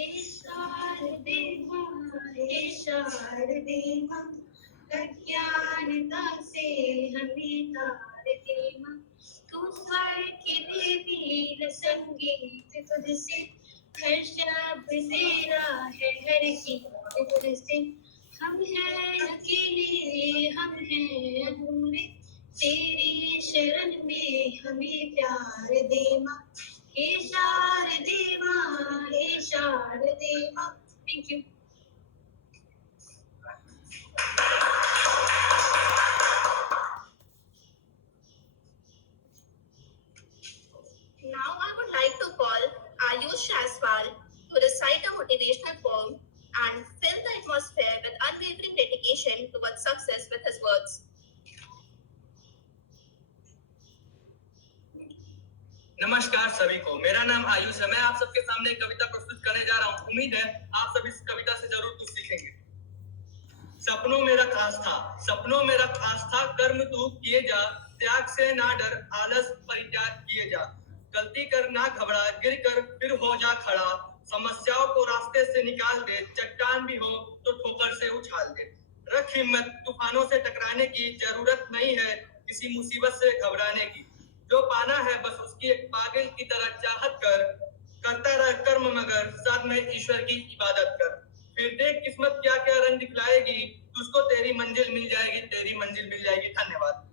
हे शारदे माँ, हे शारदे माँ, अज्ञानता से हमें तार दे माँ। तू स्वर की देवी न संगीत तुझसे, हर शब्द तेरा है हर गीत तुझसे। हम हैं अकेले, हम हैं अधूरे, तेरी शरण में हमें प्यार दे माँ। हे शारदे माँ, हे शारदे माँ। Thank you. Now I would like to call Ayush Shaswal to recite a motivational poem and fill the atmosphere with unwavering dedication towards success with his words. नमस्कार सभी को, मेरा नाम आयुष है। मैं आप सबके सामने एक कविता प्रस्तुत करने जा रहा हूँ। उम्मीद है आप सभी इस कविता से जरूर कुछ सीखेंगे। सपनों मेरा खास था, सपनों मेरा खास था, कर्म तू किए जा, त्याग से ना डर, आलस परित्याग किए जा। गलती कर ना घबरा, गिर कर फिर हो जा खड़ा, समस्याओं को रास्ते से निकाल दे, चट्टान भी हो तो ठोकर से उछाल दे। रख हिम्मत, तूफानों से टकराने की जरूरत नहीं है किसी मुसीबत से घबराने की। जो पाना है बस उसकी एक पागल की तरह चाहत कर, करता रह कर्म मगर साथ में ईश्वर की इबादत कर। फिर देख किस्मत क्या क्या रंग दिखलाएगी, तुझको तेरी मंजिल मिल जाएगी, तेरी मंजिल मिल जाएगी। धन्यवाद।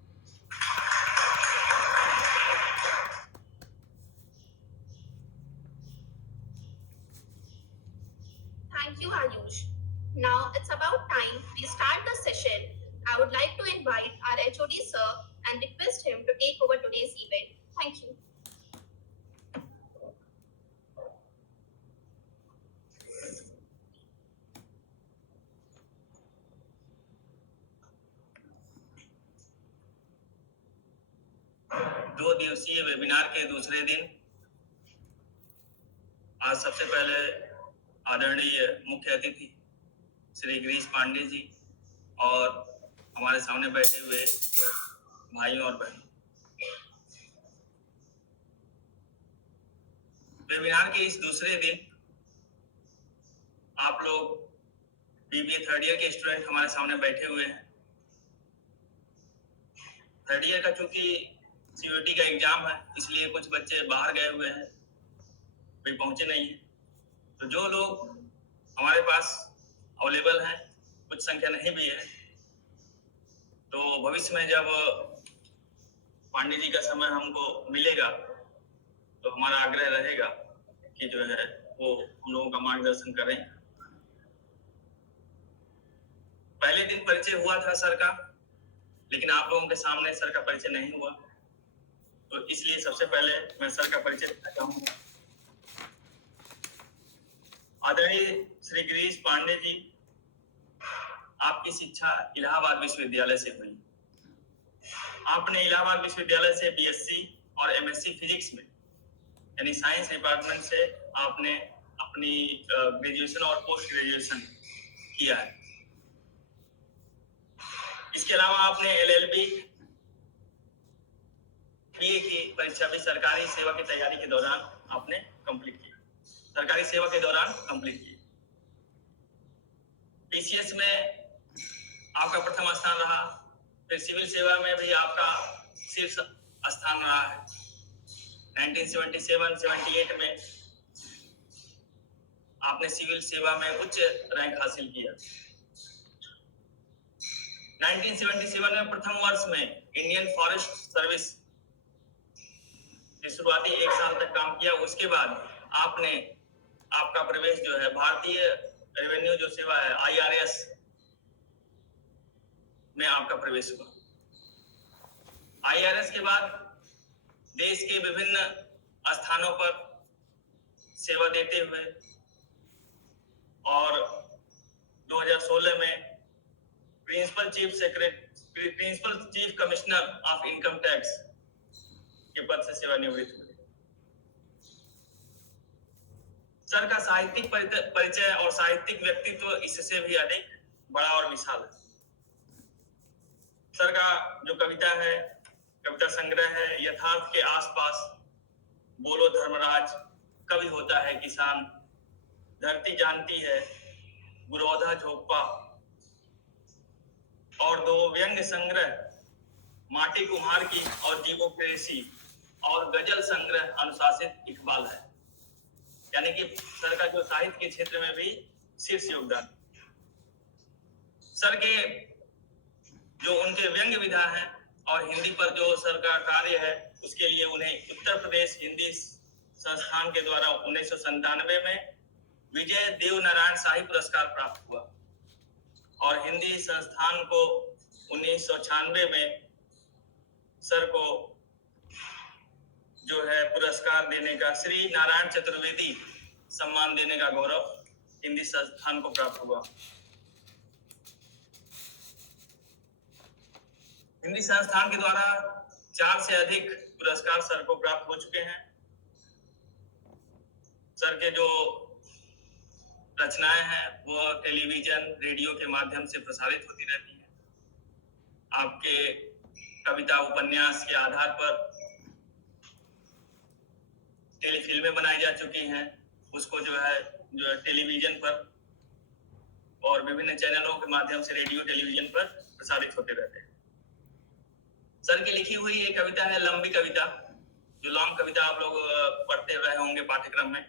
Thank you, Ayush. Now it's about time we start the session. I would like to invite our HOD sir and request him to take over today's event. Thank you. दो दिवसीय वेबिनार के दूसरे दिन आज सबसे पहले आदरणीय मुख्य अतिथि श्री गिरीश पांडे जी और हमारे सामने बैठे हुए भाइयों और बहनों, वेबिनार के इस दूसरे दिन आप लोग बीबीए थर्ड ईयर के स्टूडेंट हमारे सामने बैठे हुए हैं। थर्ड ईयर का चूंकि सीयूईटी का एग्जाम है, इसलिए कुछ बच्चे बाहर गए हुए हैं, कोई पहुंचे नहीं है। तो जो लोग हमारे पास अवेलेबल हैं, कुछ संख्या नहीं भी है, तो भविष्य में जब पांडे जी का समय हमको मिलेगा तो हमारा आग्रह रहेगा कि जो है वो हम लोगों का मार्गदर्शन करें। पहले दिन परिचय हुआ था सर का, लेकिन आप लोगों के सामने सर का परिचय नहीं हुआ, तो इसलिए सबसे पहले मैं सर का परिचय देता हूँ। आदरणीय श्री गिरीश पांडे जी, आपकी शिक्षा इलाहाबाद विश्वविद्यालय से हुई। आपने इलाहाबाद विश्वविद्यालय से बीएससी और एमएससी फिजिक्स में यानी साइंस डिपार्टमेंट से आपने अपनी ग्रेजुएशन और पोस्ट ग्रेजुएशन किया है। इसके अलावा आपने एलएलबी बीए की परीक्षा भी सरकारी सेवा की तैयारी के दौरान आपने कंप्लीट की, सरकारी सेवा के दौरान कंप्लीट की। पीसीएस में आपका प्रथम स्थान रहा, फिर सिविल सेवा में भी आपका शीर्ष स्थान रहा है। 1977-78 में आपने सिविल सेवा में उच्च रैंक हासिल किया। 1977 में प्रथम वर्ष में इंडियन फॉरेस्ट सर्विस शुरुआती 1 साल तक काम किया। उसके बाद आपने आपका प्रवेश जो है भारतीय रेवेन्यू जो सेवा है IRS में आपका प्रवेश हुआ। IRS के बाद देश के विभिन्न स्थानों पर सेवा देते हुए और 2016 में principal chief commissioner of income tax के पद से सेवानिवृत्त हुए। सर का साहित्यिक परिचय और साहित्यिक व्यक्तित्व इससे भी अधिक बड़ा और विशाल है। सर का जो कविता है, कविता संग्रह है यथार्थ के आसपास, बोलो धर्मराज, कवि होता है किसान, धरती जानती है, गुरोधा झोंपा और 2 व्यंग्य संग्रह माटी कुम्हार की और जीवोक्रेसी और गजल संग्रह अनुशासित इकबाल है। यानी कि सर का जो साहित्य के क्षेत्र में भी शीर्ष योगदान। सर के जो उनके व्यंग्य विधा है और हिंदी पर जो सर का कार्य है, उसके लिए उन्हें उत्तर प्रदेश हिंदी संस्थान के द्वारा 1997 में विजय देव नारायण शाही पुरस्कार प्राप्त हुआ और हिंदी संस्थान को 1996 में सर को जो है पुरस्कार देने का, श्री नारायण चतुर्वेदी सम्मान देने का गौरव हिंदी संस्थान को प्राप्त हुआ। हिंदी संस्थान के द्वारा 4 से अधिक पुरस्कार सर को प्राप्त हो चुके हैं। सर के जो रचनाएं हैं वो टेलीविजन, रेडियो के माध्यम से प्रसारित होती रहती हैं। आपके कविता, उपन्यास के आधार पर टेलीफिल्में बनाई जा चुकी हैं, उसको जो है टेलीविजन पर और विभिन्न चैनलों के माध्यम से रेडियो, टेलीविजन पर प्रसारित होते रहते हैं। सर की लिखी हुई एक कविता है लंबी कविता, जो लॉन्ग कविता आप लोग पढ़ते रहे होंगे पाठ्यक्रम में।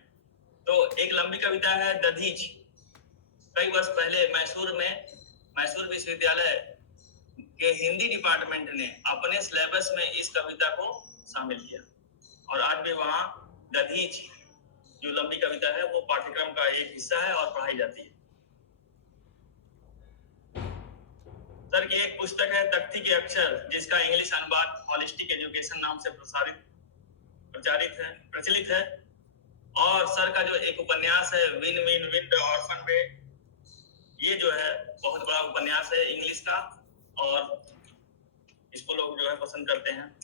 तो एक लंबी कविता है दधीच। कई वर्ष पहले मैसूर विश्वविद्यालय के हिंदी डिपार्टमेंट ने अपने सिलेबस में इस कविता को शामिल किया और आज भी वहाँ दधीच जो लंबी कविता है वो पाठ्यक्रम का एक हिस्सा है और पढ़ाई जाती है। सर की एक पुस्तक है तख्ती के अक्षर, जिसका इंग्लिश अनुवाद हॉलिस्टिक एजुकेशन नाम से प्रचलित है। और सर का जो एक उपन्यास है win win win the orphan way, ये जो है बहुत बड़ा उपन्यास है इंग्लिश का और इसको लोग जो है पसंद करते हैं।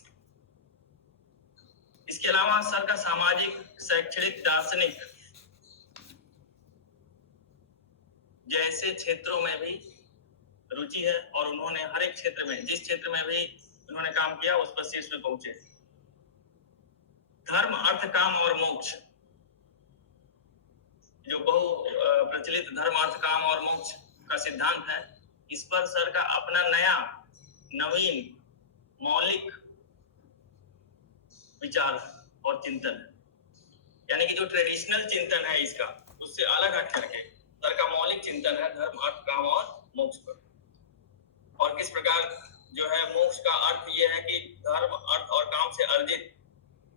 इसके अलावा सर का सामाजिक, शैक्षणिक, दार्शनिक जैसे क्षेत्रों में भी रुचि है और उन्होंने हर एक क्षेत्र में, जिस क्षेत्र में भी उन्होंने काम किया उस पर शीर्ष में पहुंचे। धर्म, अर्थ, काम और मोक्ष, जो बहु प्रचलित धर्म, अर्थ, काम और मोक्ष का सिद्धांत है, इस पर सर का अपना नया, नवीन, मौलिक विचार और चिंतन है। यानी कि जो ट्रेडिशनल चिंतन है इसका, उससे अलग हट करके सर का मौलिक चिंतन है धर्म, अर्थ, काम और मोक्ष पर। और किस प्रकार जो है मोक्ष का अर्थ ये है कि धर्म, अर्थ और काम से अर्जित,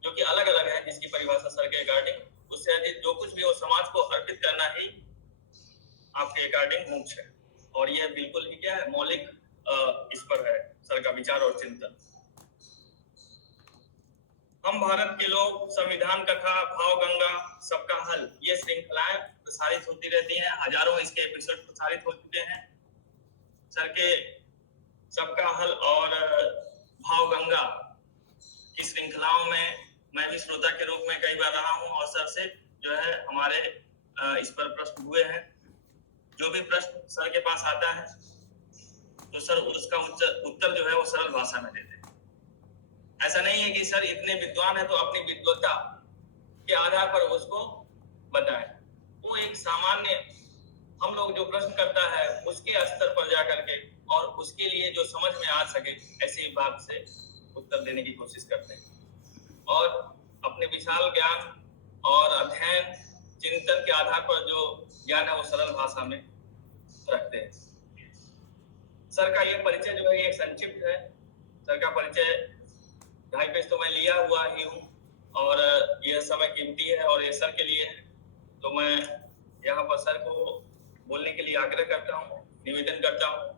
जो कि अलग अलग है, जिसकी परिभाषा सर के अकॉर्डिंग, उससे अर्जित जो कुछ भी हो समाज को अर्पित करना ही आपके अकॉर्डिंग मोक्ष है। और ये बिल्कुल ही क्या है, मौलिक इस पर है सर का विचार और चिंतन। हम भारत के लोग, संविधान कथा, भाव गंगा, सबका हल, ये श्रृंखलाएं प्रसारित होती रहती हैं। हजारों इसके एपिसोड प्रसारित हो चुके हैं। सर के सबका हल और भाव गंगा की श्रृंखलाओं में मैं भी श्रोता के रूप में कई बार रहा हूं और सर से जो है हमारे इस पर प्रश्न हुए हैं। जो भी प्रश्न सर के पास आता है तो सर उसका उत्तर जो है वो सरल भाषा में देते हैं। ऐसा नहीं है कि सर इतने विद्वान है तो अपनी विद्वता के आधार पर उसको बताएं। वो एक सामान्य, हम लोग जो प्रश्न करता है उसके स्तर पर जाकर के और उसके लिए जो समझ में आ सके ऐसे ही बात से उत्तर देने की कोशिश करते हैं और अपने विशाल ज्ञान और अध्ययन, चिंतन के आधार पर जो ज्ञान है वो सरल भाषा में रखते हैं। सर का ये परिचय जो है ये संक्षिप्त है। सर का परिचय 2.5 पेज तो मैं लिया हुआ ही हूँ और यह समय कीमती है और ये सर के लिए है, तो मैं यहाँ पर सर को बोलने के लिए आग्रह करता हूँ, निवेदन करता हूँ।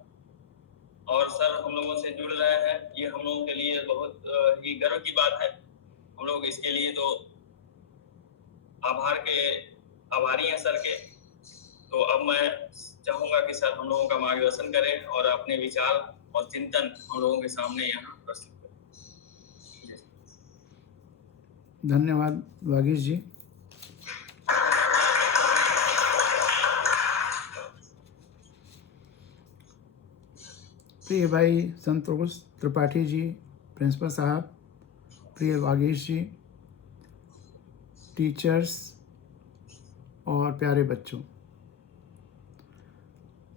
और सर हम लोगों से जुड़ रहे हैं, ये हम लोगों के लिए बहुत ही गर्व की बात है। हम लोग इसके लिए तो आभारी हैं सर के। तो अब मैं चाहूंगा कि सर हम लोगों का मार्गदर्शन करें और अपने विचार और चिंतन हम लोगों के सामने यहाँ प्रस्तुत करें। धन्यवाद वागीश जी। प्रिय भाई संतोष त्रिपाठी जी, प्रिंसिपल साहब, प्रिय वागीश जी, टीचर्स और प्यारे बच्चों,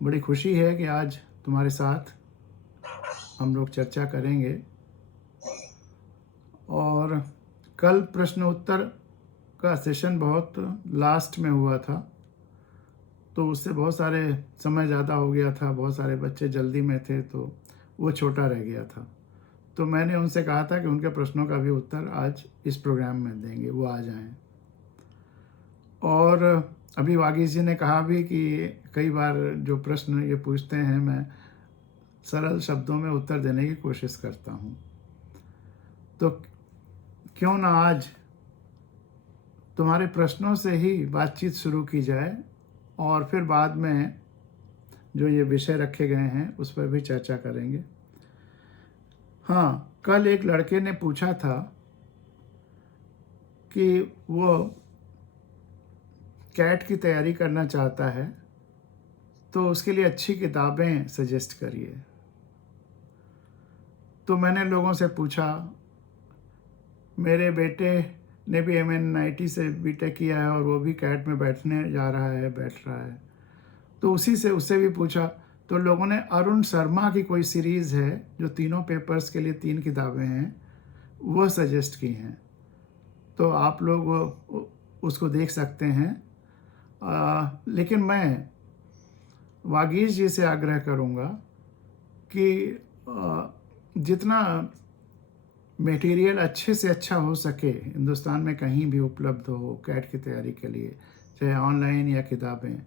बड़ी खुशी है कि आज तुम्हारे साथ हम लोग चर्चा करेंगे। और कल प्रश्न उत्तर का सेशन बहुत लास्ट में हुआ था, तो उससे बहुत सारे समय ज़्यादा हो गया था, बहुत सारे बच्चे जल्दी में थे, तो वो छोटा रह गया था। तो मैंने उनसे कहा था कि उनके प्रश्नों का भी उत्तर आज इस प्रोग्राम में देंगे, वो आ जाएं। और अभी वागीश जी ने कहा भी कि कई बार जो प्रश्न ये पूछते हैं, मैं सरल शब्दों में उत्तर देने की कोशिश करता हूँ। तो क्यों ना आज तुम्हारे प्रश्नों से ही बातचीत शुरू की जाए और फिर बाद में जो ये विषय रखे गए हैं उस पर भी चर्चा करेंगे। हाँ, कल एक लड़के ने पूछा था कि वो कैट की तैयारी करना चाहता है, तो उसके लिए अच्छी किताबें सजेस्ट करिए। तो मैंने लोगों से पूछा, मेरे बेटे ने भी MNIT से BTech किया है और वो भी कैट में बैठ रहा है, तो उससे भी पूछा। तो लोगों ने अरुण शर्मा की कोई सीरीज़ है जो तीनों पेपर्स के लिए 3 किताबें हैं, वो सजेस्ट की हैं, तो आप लोग उसको देख सकते हैं। लेकिन मैं वागीश जी से आग्रह करूँगा कि जितना मटेरियल अच्छे से अच्छा हो सके हिंदुस्तान में कहीं भी उपलब्ध हो कैट की तैयारी के लिए, चाहे ऑनलाइन या किताबें,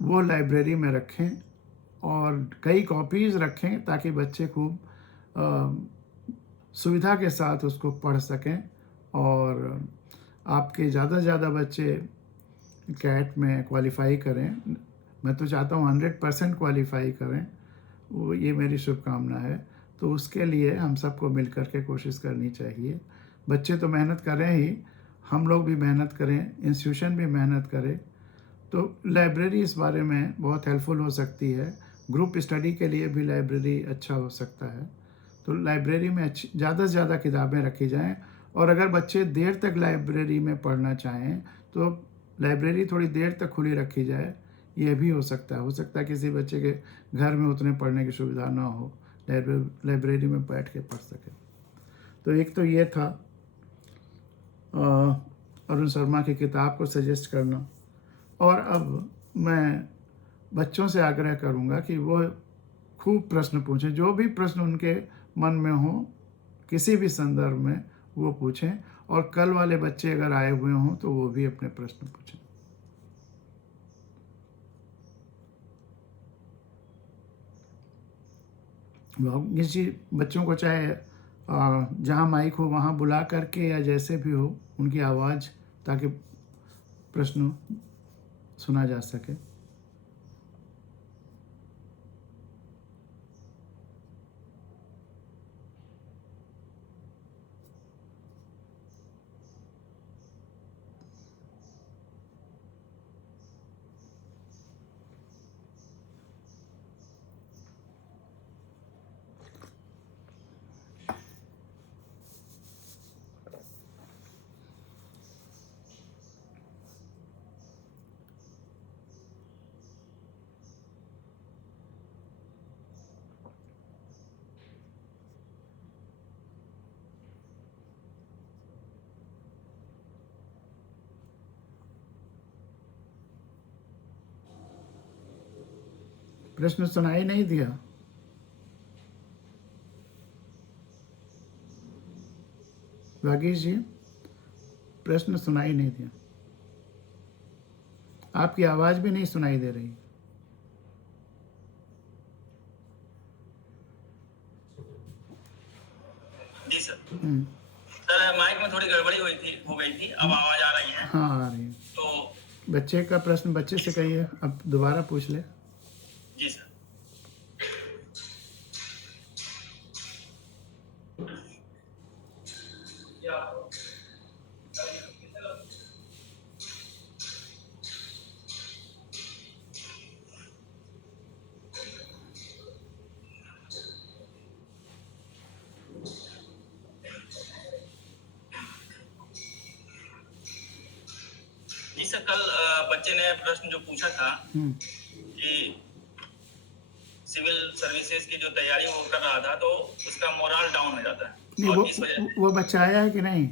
वो लाइब्रेरी में रखें और कई कॉपीज़ रखें ताकि बच्चे खूब सुविधा के साथ उसको पढ़ सकें और आपके ज़्यादा से ज़्यादा बच्चे कैट में क्वालिफाई करें। मैं तो चाहता हूँ 100% क्वालिफाई करें, वो ये मेरी शुभकामना है। तो उसके लिए हम सबको मिल कर के कोशिश करनी चाहिए। बच्चे तो मेहनत करें ही, हम लोग भी मेहनत करें, इंस्टीट्यूशन भी मेहनत करे। तो लाइब्रेरी इस बारे में बहुत हेल्पफुल हो सकती है। ग्रुप स्टडी के लिए भी लाइब्रेरी अच्छा हो सकता है। तो लाइब्रेरी में ज़्यादा से ज़्यादा किताबें रखी जाएं और अगर बच्चे देर तक लाइब्रेरी में पढ़ना चाहें तो लाइब्रेरी थोड़ी देर तक खुली रखी जाए। ये भी हो सकता है किसी बच्चे के घर में उतने पढ़ने की सुविधा ना हो, लाइब्रेरी में बैठ के पढ़ सके। तो एक तो ये था अरुण शर्मा की किताब को सजेस्ट करना। और अब मैं बच्चों से आग्रह करूँगा कि वो खूब प्रश्न पूछें, जो भी प्रश्न उनके मन में हो किसी भी संदर्भ में वो पूछें, और कल वाले बच्चे अगर आए हुए हों तो वो भी अपने प्रश्न पूछें। किसी बच्चों को चाहे जहाँ माइक हो वहाँ बुला करके या जैसे भी हो उनकी आवाज़, ताकि प्रश्न सुना जा सके। प्रश्न सुनाई नहीं दिया? वागीश जी, प्रश्न सुनाई नहीं दिया, आपकी आवाज भी नहीं सुनाई दे रही। जी सर। सर माइक में थोड़ी गड़बड़ी हो गई थी, अब आवाज आ रही है? हाँ, आ रही है। तो बच्चे का प्रश्न बच्चे से कहिए, अब दोबारा पूछ ले। जी सर। जी सर, कल बच्चे ने प्रश्न जो पूछा था हम्म, कि सिविल सर्विसेज की जो तैयारी वो कर रहा था तो उसका मोरल डाउन हो जाता नहीं है और इस वजह वो बच्चा आया है कि नहीं?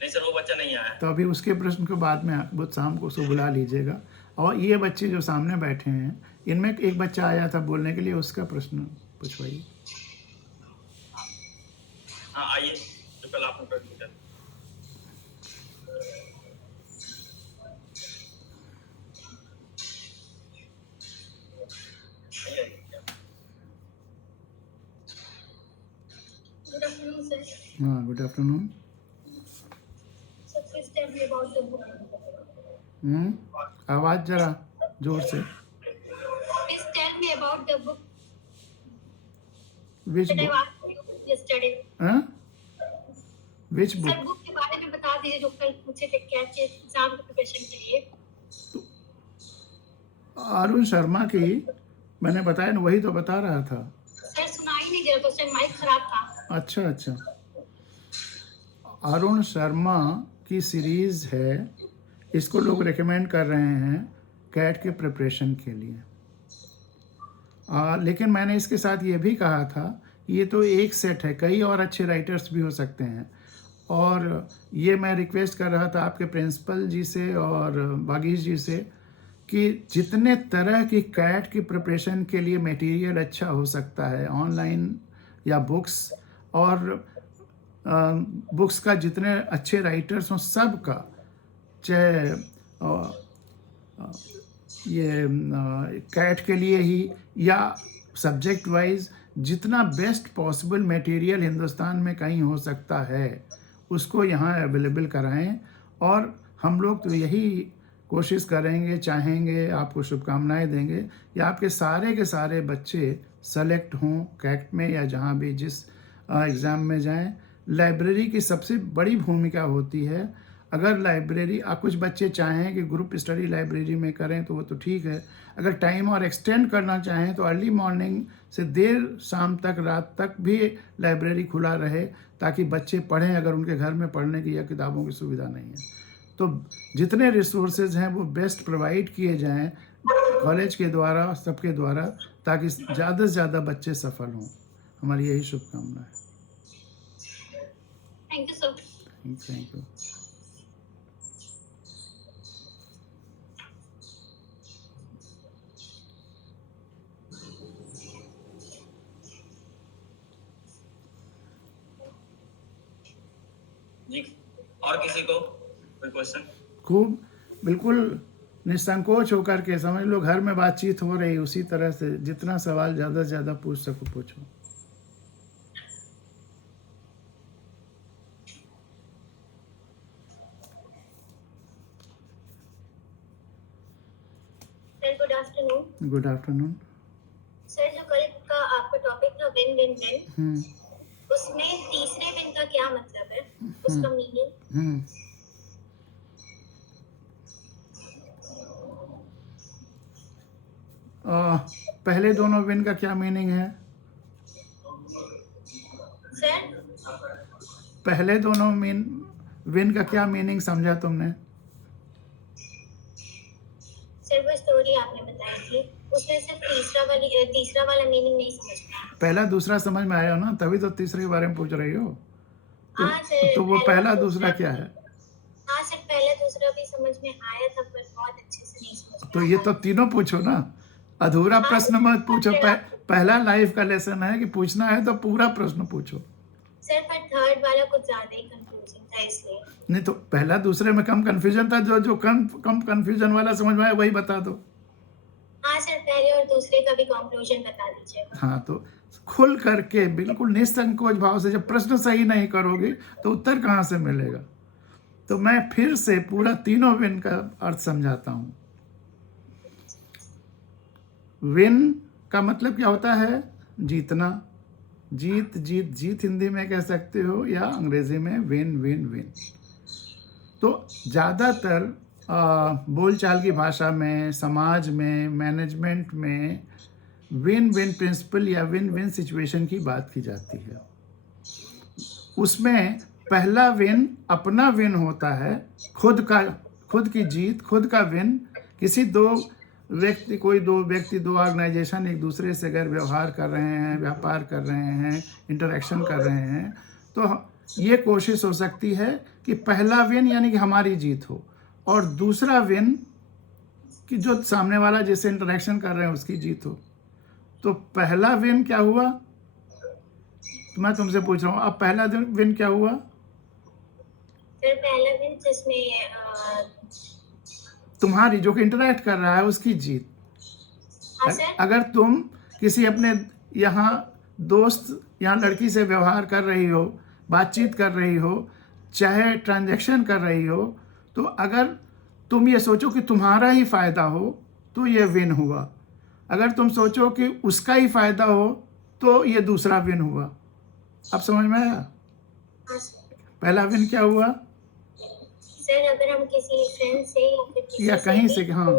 नहीं सर वो बच्चा नहीं आया है। तो अभी उसके प्रश्न को बाद में वो शाम को उसको बुला लीजिएगा। और ये बच्चे जो सामने बैठे हैं, इनमें एक बच्चा आया था बोलने के लिए, उसका प्रश्न पूछवाइए। हाँ आइए, जो कल आपने प्रश्न पूछा। आइए, आइए। Good afternoon, sir. हाँ, good afternoon. So please tell me about the book. आवाज़ जरा जोर से। Please tell me about the book which that I book? asked you yesterday. Which sir book? Book के बारे में बता दीजिए जो कल पूछे थे कैट के एग्जाम के प्रिपरेशन के लिए। अरुण शर्मा की, मैंने बताया ना, वही तो बता रहा था। सर सुनाई नहीं दे रहा था, उस टाइम माइक खराब था। अच्छा अच्छा, अरुण शर्मा की सीरीज़ है, इसको लोग रेकमेंड कर रहे हैं कैट के प्रिपरेशन के लिए। लेकिन मैंने इसके साथ ये भी कहा था, ये तो एक सेट है, कई और अच्छे राइटर्स भी हो सकते हैं। और ये मैं रिक्वेस्ट कर रहा था आपके प्रिंसिपल जी से और बागीश जी से कि जितने तरह की कैट की प्रिपरेशन के लिए मटेरियल अच्छा हो सकता है, ऑनलाइन या बुक्स, और बुक्स का जितने अच्छे राइटर्स हों सब का, चाहे ये कैट के लिए ही या सब्जेक्ट वाइज, जितना बेस्ट पॉसिबल मटेरियल हिंदुस्तान में कहीं हो सकता है उसको यहाँ अवेलेबल कराएं। और हम लोग तो यही कोशिश करेंगे, चाहेंगे, आपको शुभकामनाएं देंगे कि आपके सारे के सारे बच्चे सेलेक्ट हों कैट में या जहाँ भी जिस एग्ज़ाम में जाएं। लाइब्रेरी की सबसे बड़ी भूमिका होती है। अगर लाइब्रेरी, कुछ बच्चे चाहें कि ग्रुप स्टडी लाइब्रेरी में करें तो वो तो ठीक है। अगर टाइम और एक्सटेंड करना चाहें तो अर्ली मॉर्निंग से देर शाम तक, रात तक भी लाइब्रेरी खुला रहे ताकि बच्चे पढ़ें अगर उनके घर में पढ़ने की या किताबों की सुविधा नहीं है। तो जितने रिसोर्सेज हैं वो बेस्ट प्रोवाइड किए जाएं कॉलेज के द्वारा, सबके द्वारा, ताकि ज़्यादा से ज़्यादा बच्चे सफल हों। हमारी यही शुभकामना है। Thank you sir. Thank you. जी, और किसी को कोई क्वेश्चन? खूब बिल्कुल निसंकोच होकर के, समझ लो घर में बातचीत हो रही, उसी तरह से जितना सवाल ज़्यादा से ज़्यादा पूछ सको पूछो। Sir good afternoon. Good afternoon. Sir जो कल का आपका टॉपिक था विन विन विन, उसमें तीसरे विन का क्या मतलब है, उसका मीनिंग? पहले दोनों विन का क्या मीनिंग है? सर पहले दोनों विन का क्या मीनिंग समझा तुमने? सर वो स्टोरी आपने बताई थी, उसमें सिर्फ तीसरा वाला मीनिंग नहीं समझ में आया। पहला दूसरा समझ में आया ना, तभी तो तीसरे के बारे में पूछ रही हो। हाँ सर, तो वो पहला दूसरा क्या है? हाँ सर, पहला दूसरा भी समझ में आया था पर बहुत अच्छे से नहीं समझ में तो आया। ये तो तीनों पूछो ना, अधूरा प्रश्न मत पूछो। पहला लाइफ का लेसन है कि पूछना है तो पूरा प्रश्न पूछो। सर पर थर्ड वाला कुछ ज्यादा ही कंफ्यूजिंग था इसलिए। नहीं तो पहला दूसरे में कम कंफ्यूजन था, जो कम कंफ्यूजन वाला समझ में आया वही बता दो। हाँ सर, पहले और दूसरे का भी कंक्लूजन बता दीजिएगा। हाँ, तो खुल करके बिल्कुल निसंकोच भाव से, जब प्रश्न सही नहीं करोगे तो उत्तर कहाँ से मिलेगा। तो मैं फिर से पूरा तीनों विन का अर्थ समझाता हूँ। विन का मतलब क्या होता है? जीतना, जीत जीत जीत हिंदी में कह सकते हो, या अंग्रेजी में विन विन विन। तो ज़्यादातर बोलचाल की भाषा में, समाज में, मैनेजमेंट में विन विन प्रिंसिपल या विन विन सिचुएशन की बात की जाती है। उसमें पहला विन अपना विन होता है, खुद की जीत, खुद का विन। किसी दो व्यक्ति, दो ऑर्गेनाइजेशन एक दूसरे से अगर व्यवहार कर रहे हैं, व्यापार कर रहे हैं, इंटरेक्शन कर रहे हैं, तो ये कोशिश हो सकती है कि पहला विन यानी कि हमारी जीत हो, और दूसरा विन कि जो सामने वाला जिससे इंटरेक्शन कर रहे हैं उसकी जीत हो। तो पहला विन क्या हुआ, तो मैं तुमसे पूछ रहा हूँ, अब पहला विन क्या हुआ? सर पहला दिन जिसमें तुम्हारी जो कि इंटरेक्ट कर रहा है उसकी जीत। हाँ सर। अगर तुम किसी अपने यहाँ दोस्त या लड़की से व्यवहार कर रही हो, बातचीत कर रही हो, चाहे ट्रांजैक्शन कर रही हो, तो अगर तुम ये सोचो कि तुम्हारा ही फ़ायदा हो तो ये विन हुआ। अगर तुम सोचो कि उसका ही फ़ायदा हो तो ये दूसरा विन हुआ। अब समझ में आया? हाँ सर। पहला विन क्या हुआ? सर अगर हम किसी फ्रेंड से या फिर किसी या कहीं से, भी, हाँ,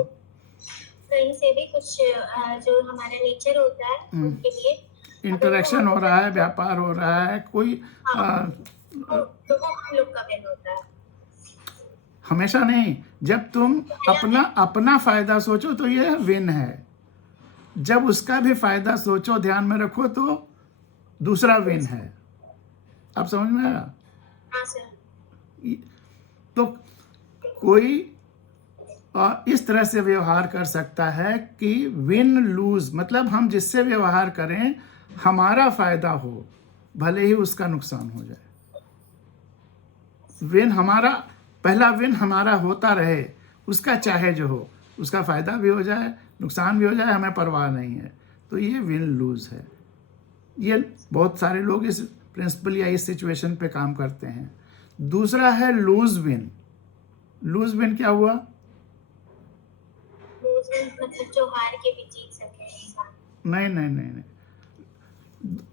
कहीं से भी कुछ जो हमारा नेचर होता है उनके लिए इंटरेक्शन हो रहा है, व्यापार हो रहा है, कोई तो वो हम लोग का विन होता है। हमेशा नहीं। जब तुम अपना फायदा सोचो तो ये विन है। जब उसका भी फायदा सोचो, ध्यान में रखो, तो दूसरा विन है। अब समझ में आया? हाँ सर। तो कोई इस तरह से व्यवहार कर सकता है कि विन लूज, मतलब हम जिससे व्यवहार करें हमारा फायदा हो, भले ही उसका नुकसान हो जाए। विन हमारा, पहला विन हमारा होता रहे, उसका चाहे जो हो, उसका फायदा भी हो जाए, नुकसान भी हो जाए, हमें परवाह नहीं है। तो ये विन लूज है। ये बहुत सारे लोग इस प्रिंसिपल या इस सिचुएशन पे काम करते हैं। दूसरा है लूज विन। लूज विन क्या हुआ? लूज विन मतलब जो हार के भी जीत सके इंसान। नहीं।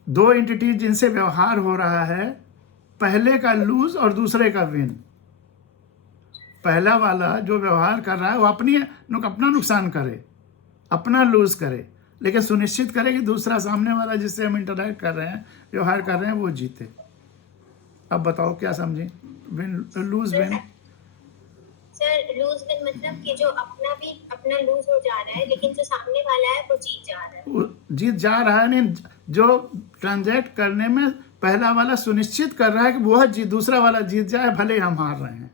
दो एंटिटी जिनसे व्यवहार हो रहा है, पहले का लूज और दूसरे का विन। पहला वाला जो व्यवहार कर रहा है वो अपना नुकसान करे, अपना लूज करे, लेकिन सुनिश्चित करे कि दूसरा सामने वाला जिससे हम इंटरैक्ट कर रहे हैं, व्यवहार कर रहे हैं, वो जीते। अब बताओ क्या समझे? Win, loose win. Sir loose win मतलब कि जो अपना लूज हो जा रहा है, लेकिन जो सामने वाला है वो जीत जा रहा है। वो जीत जा रहा है, नहीं, जो ट्रांजैक्ट करने में पहला वाला सुनिश्चित कर रहा है कि वह दूसरा वाला जीत जाए, भले ही हम हार रहे हैं।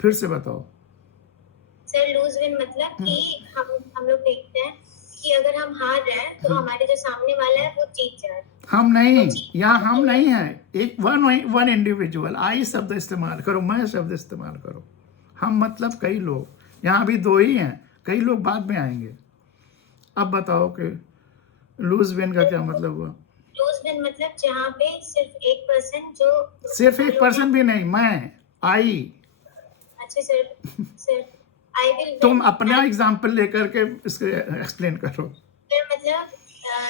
फिर से बताओ। सर लूज विन मतलब कि हम लोग देखते हैं कि अगर हम हार रहे हैं तो हमारे जो सामने वाला है वो जीत जाए। हम नहीं, यहाँ हम नहीं है। एक वन इंडिविजुअल, आई शब्द इस्तेमाल करो, मैं शब्द इस्तेमाल करो। हम मतलब कई लोग, यहाँ अभी दो ही हैं, कई लोग बाद में आएंगे। अब बताओ कि लूज विन का क्या मतलब हुआ? लूज विन मतलब जहाँ पे सिर्फ एक पर्सन, जो सिर्फ एक पर्सन भी नहीं, मैं, आई। अच्छा सर आई विल। तुम अपना एग्जाम्पल लेकर के इसके एक्सप्लेन करो। सर मतलब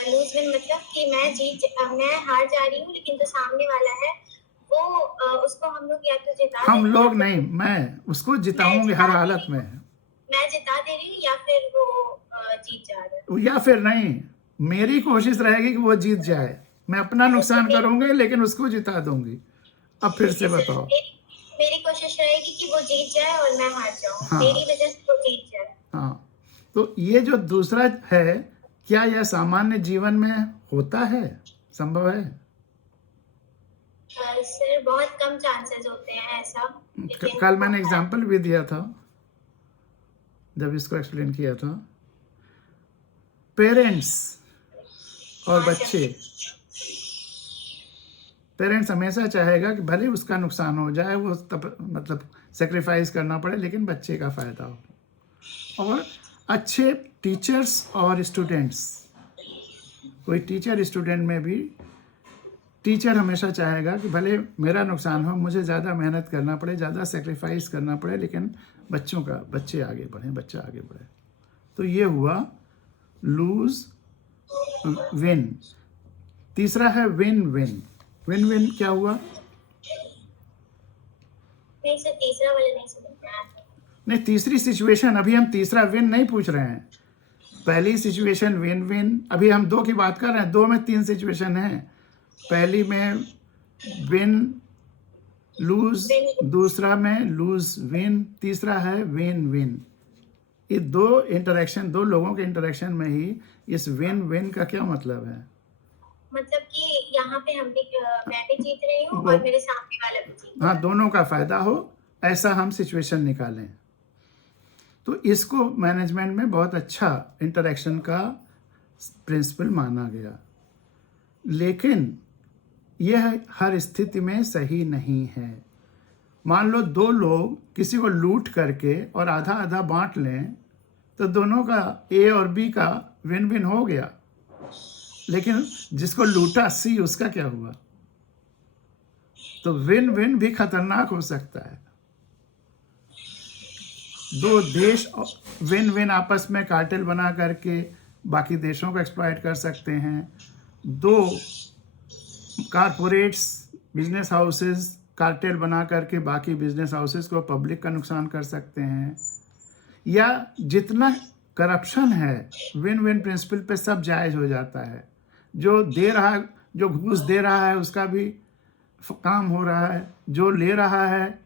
लूज विन मतलब कि मैं हार जा रही हूँ, लेकिन जो सामने वाला है वो उसको हम लोग या तो जिता हम देंगे, लोग नहीं, मैं उसको जिताऊंगी हर हालत में। मैं जिता दे रही हूँ या फिर वो जीत जा रहा है। या फिर नहीं, मेरी कोशिश रहेगी कि वो जीत जाए। मैं अपना नुकसान करूंगी लेकिन उसको जिता दूंगी। अब फिर से बताओ। मेरी कोशिश रहेगी कि वो जीत जाए और मैं हार जाऊं। हाँ। मेरी वजह से वो जीत जाए। हाँ, तो ये जो दूसरा है, क्या यह सामान्य जीवन में होता है, संभव है? सर बहुत कम चांसेस होते हैं ऐसा। कल मैंने एग्जाम्पल भी दिया था जब इसको एक्सप्लेन किया था। पेरेंट्स और बच्चे, पेरेंट्स हमेशा चाहेगा कि भले उसका नुकसान हो जाए, वो मतलब सेक्रीफाइस करना पड़े, लेकिन बच्चे का फ़ायदा हो। और अच्छे टीचर्स और स्टूडेंट्स, कोई टीचर स्टूडेंट में भी टीचर हमेशा चाहेगा कि भले मेरा नुकसान हो, मुझे ज़्यादा मेहनत करना पड़े, ज़्यादा सेक्रीफाइस करना पड़े, लेकिन बच्चे आगे बढ़ें, बच्चा आगे बढ़े। तो ये हुआ लूज विन। तीसरा है विन विन। विन विन क्या हुआ? नहीं सर, तीसरा वाला नहीं समझ में आया। नहीं, तीसरी सिचुएशन, अभी हम तीसरा विन नहीं पूछ रहे हैं। पहली सिचुएशन विन विन, अभी हम दो की बात कर रहे हैं। दो में तीन सिचुएशन है। पहली में विन लूज, Win. दूसरा में लूज विन, तीसरा है विन विन। ये दो इंटरेक्शन, दो लोगों के इंटरेक्शन में ही इस विन विन का क्या मतलब है? मतलब कि यहाँ पे हम भी मैं भी जीत रही हूँ वो- और मेरे सामने वाला भी जीत रहा हाँ, है। दोनों का फायदा हो, ऐसा हम सिचुएशन निकालें। तो इसको मैनेजमेंट में बहुत अच्छा इंटरेक्शन का प्रिंसिपल माना गया। लेकिन यह हर स्थिति में सही नहीं है। मान लो दो लोग किसी को लूट करके और आधा आधा बांट लें, तो दोनों का, ए और बी का विन विन हो गया। लेकिन जिसको लूटा सी, उसका क्या हुआ? तो विन विन भी खतरनाक हो सकता है। दो देश विन विन आपस में कार्टेल बना करके बाकी देशों को एक्सप्लॉइट कर सकते हैं। दो कारपोरेट्स, बिजनेस हाउसेस कार्टेल बना करके बाकी बिजनेस हाउसेस को, पब्लिक का नुकसान कर सकते हैं। या जितना करप्शन है, विन विन प्रिंसिपल पे सब जायज हो जाता है। जो दे रहा, जो घूस दे रहा है उसका भी काम हो रहा है, जो ले रहा है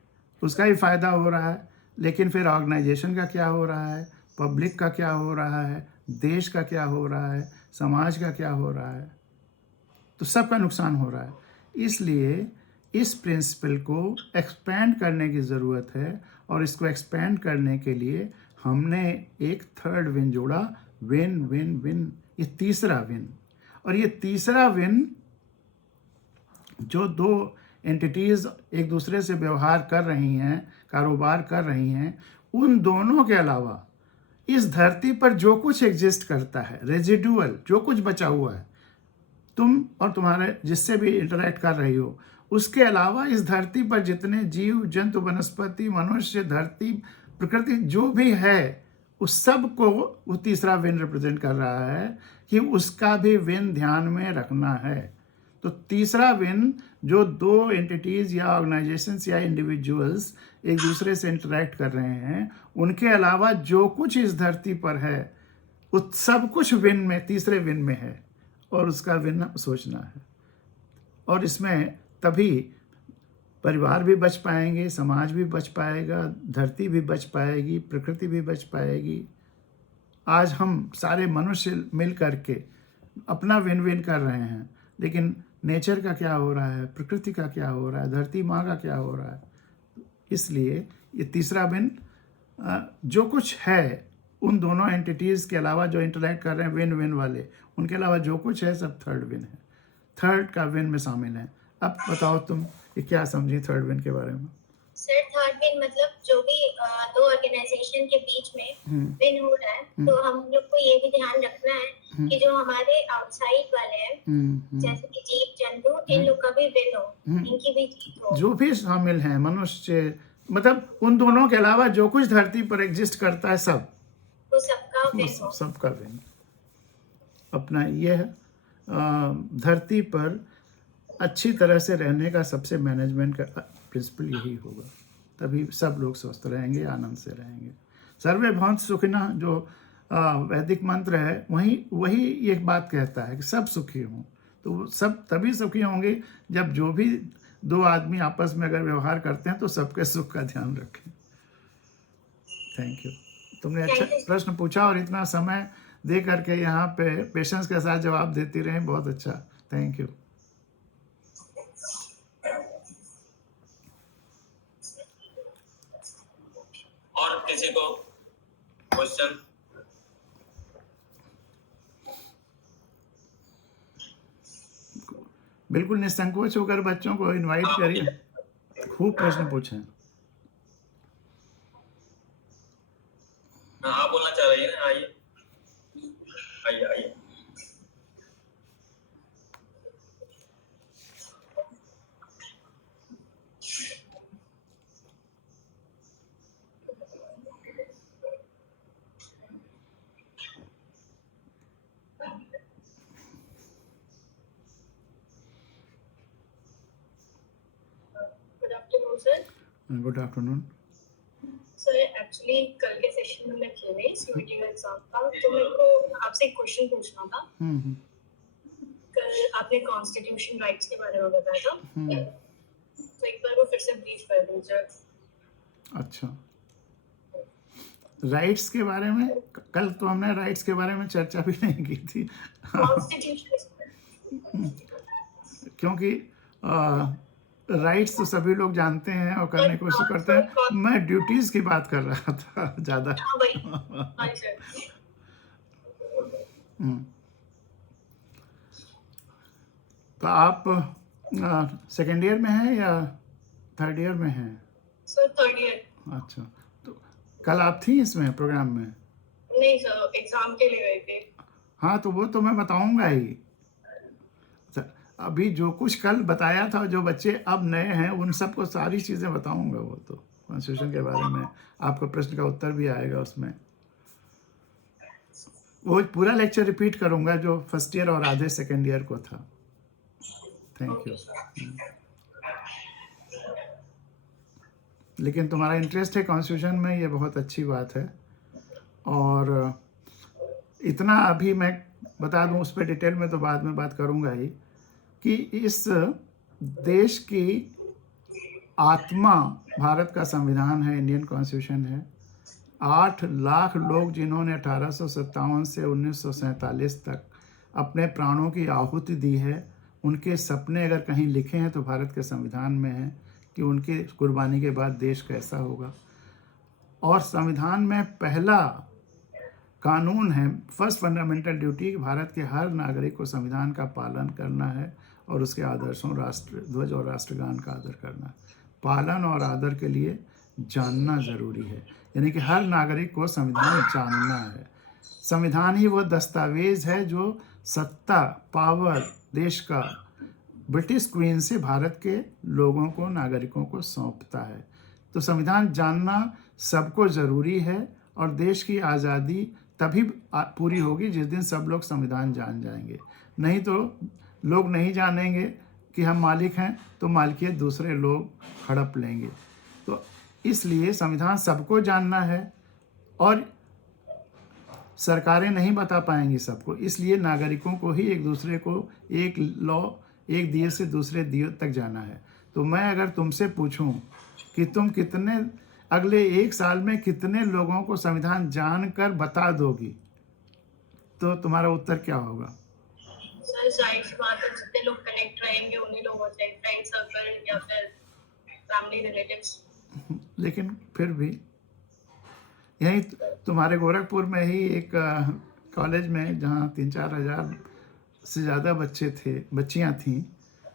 उसका भी फायदा हो रहा है। लेकिन फिर ऑर्गेनाइजेशन का क्या हो रहा है, पब्लिक का क्या हो रहा है, देश का क्या हो रहा है, समाज का क्या हो रहा है, तो सबका नुकसान हो रहा है। इसलिए इस प्रिंसिपल को एक्सपेंड करने की ज़रूरत है, और इसको एक्सपेंड करने के लिए हमने एक थर्ड विन जोड़ा, विन विन विन, ये तीसरा विन। और ये तीसरा विन, जो दो एंटिटीज़ एक दूसरे से व्यवहार कर रही हैं, कारोबार कर रही हैं, उन दोनों के अलावा इस धरती पर जो कुछ एग्जिस्ट करता है, रेजिडुअल जो कुछ बचा हुआ है, तुम और तुम्हारे जिससे भी इंटरेक्ट कर रही हो, उसके अलावा इस धरती पर जितने जीव जंतु, वनस्पति, मनुष्य, धरती, प्रकृति जो भी है, उस सब को वो तीसरा विन रिप्रेजेंट कर रहा है कि उसका भी विन ध्यान में रखना है। तो तीसरा विन, जो दो एंटिटीज़ या ऑर्गेनाइजेशंस या इंडिविजुअल्स एक दूसरे से इंटरेक्ट कर रहे हैं, उनके अलावा जो कुछ इस धरती पर है, उस सब कुछ विन में, तीसरे विन में है, और उसका विन सोचना है। और इसमें तभी परिवार भी बच पाएंगे, समाज भी बच पाएगा, धरती भी बच पाएगी, प्रकृति भी बच पाएगी। आज हम सारे मनुष्य मिल करके अपना विन विन कर रहे हैं, लेकिन नेचर का क्या हो रहा है, प्रकृति का क्या हो रहा है, धरती माँ का क्या हो रहा है। इसलिए ये तीसरा विन, जो कुछ है उन दोनों एंटिटीज़ के अलावा जो इंटरेक्ट कर रहे हैं विन विन वाले, उनके अलावा जो कुछ है सब थर्ड विन है, थर्ड का विन में शामिल है। अब बताओ तुम ये क्या समझी थर्ड विन के बारे में? सर थर्ड विन मतलब जो भी दो ऑर्गेनाइजेशन के बीच में विन हो रहा है, तो हम लोग को ये भी ध्यान रखना है कि जो हमारे आउटसाइड वाले हैं, जैसे कि जीव जंतु, इन लोग का भी विन हो, इनकी भी जीत हो। जो भी शामिल है, मनुष्य, मतलब उन दोनों के अलावा जो कुछ धरती पर एग्जिस्ट करता है, सब, तो सबका विन हो। सबका विन। अपना यह धरती पर अच्छी तरह से रहने का सबसे मैनेजमेंट का प्रिंसिपल यही होगा, तभी सब लोग स्वस्थ रहेंगे, आनंद से रहेंगे। सर्वे भवन्तु सुखिनः जो वैदिक मंत्र है, वही एक बात कहता है कि सब सुखी हों। तो सब तभी सुखी होंगे जब जो भी दो आदमी आपस में अगर व्यवहार करते हैं तो सबके सुख का ध्यान रखें। Thank you. तुमने अच्छा प्रश्न पूछा और इतना समय दे करके यहाँ पे पेशेंस के साथ जवाब देती रहे, बहुत अच्छा, थैंक यू। और किसी को क्वेश्चन? बिल्कुल निसंकोच होकर बच्चों को इनवाइट करिए, खूब प्रश्न पूछें। आप बोलना चाह रही है ना? आइए आइए आइए। Good afternoon. सर एक्चुअली कल के सेशन में मैं थी नहीं, सीयूईटी का एग्जाम था, तो मेरे को आपसे एक क्वेश्चन पूछना था। कल आपने कॉन्स्टिट्यूशन राइट्स के बारे में बताया था, तो एक बार वो फिर से ब्रीफ कर दीजिए। अच्छा, राइट्स के बारे में कल तो हमने राइट्स के बारे में चर्चा भी नहीं की थी कॉन्स्टिट्यूशन क्योंकि राइट्स तो सभी लोग जानते हैं और करने की कोशिश करते हैं। मैं ड्यूटीज़ की बात कर रहा था ज़्यादा। हाँ वही हाँ सर। हम्म। तो आप सेकेंड ईयर में हैं या थर्ड ईयर में हैं? Sir third year. अच्छा, तो कल आप थी इसमें प्रोग्राम में? नहीं सर, एग्जाम के लिए गए थे। हाँ, तो वो तो मैं बताऊंगा ही। अच्छा, अभी जो कुछ कल बताया था, जो बच्चे अब नए हैं उन सबको सारी चीज़ें बताऊंगा। वो तो कॉन्स्टिट्यूशन के बारे में आपका प्रश्न का उत्तर भी आएगा उसमें। वो पूरा लेक्चर रिपीट करूंगा जो फर्स्ट ईयर और आधे सेकेंड ईयर को था। Thank you. लेकिन तुम्हारा इंटरेस्ट है कॉन्स्टिट्यूशन में, ये बहुत अच्छी बात है। और इतना अभी मैं बता दूं, उस पर डिटेल में तो बाद में बात करूंगा ही, कि इस देश की आत्मा भारत का संविधान है, इंडियन कॉन्स्टिट्यूशन है। 8 लाख लोग जिन्होंने 1857 से 1947 तक अपने प्राणों की आहुति दी है, उनके सपने अगर कहीं लिखे हैं तो भारत के संविधान में है कि उनके कुर्बानी के बाद देश कैसा होगा। और संविधान में पहला कानून है, फर्स्ट फंडामेंटल ड्यूटी, भारत के हर नागरिक को संविधान का पालन करना है और उसके आदर्शों, राष्ट्र ध्वज और राष्ट्रगान का आदर करना है। पालन और आदर के लिए जानना ज़रूरी है, यानी कि हर नागरिक को संविधान जानना है। संविधान ही वो दस्तावेज है जो सत्ता, पावर देश का ब्रिटिश क्वीन से भारत के लोगों को, नागरिकों को सौंपता है। तो संविधान जानना सबको ज़रूरी है और देश की आज़ादी तभी पूरी होगी जिस दिन सब लोग संविधान जान जाएंगे। नहीं तो लोग नहीं जानेंगे कि हम मालिक हैं तो मालिकियत दूसरे लोग हड़प लेंगे। तो इसलिए संविधान सबको जानना है और सरकारें नहीं बता पाएंगी सबको, इसलिए नागरिकों को ही एक दूसरे को एक एक दिए से दूसरे दिए तक जाना है। तो मैं अगर तुमसे पूछूं कि तुम कितने अगले 1 साल में कितने लोगों को संविधान जानकर बता दोगी, तो तुम्हारा उत्तर क्या होगा? सर जाहिर सी बात है, जितने लोग कनेक्ट रहेंगे उन्हीं लोगों से, फ्रेंड सर्कल या फिर फैमिली रिलेटिव्स। लेकिन फिर भी यहीं तुम्हारे गोरखपुर में ही एक कॉलेज में जहाँ 3-4 हज़ार से ज़्यादा बच्चे थे, बच्चियाँ थीं,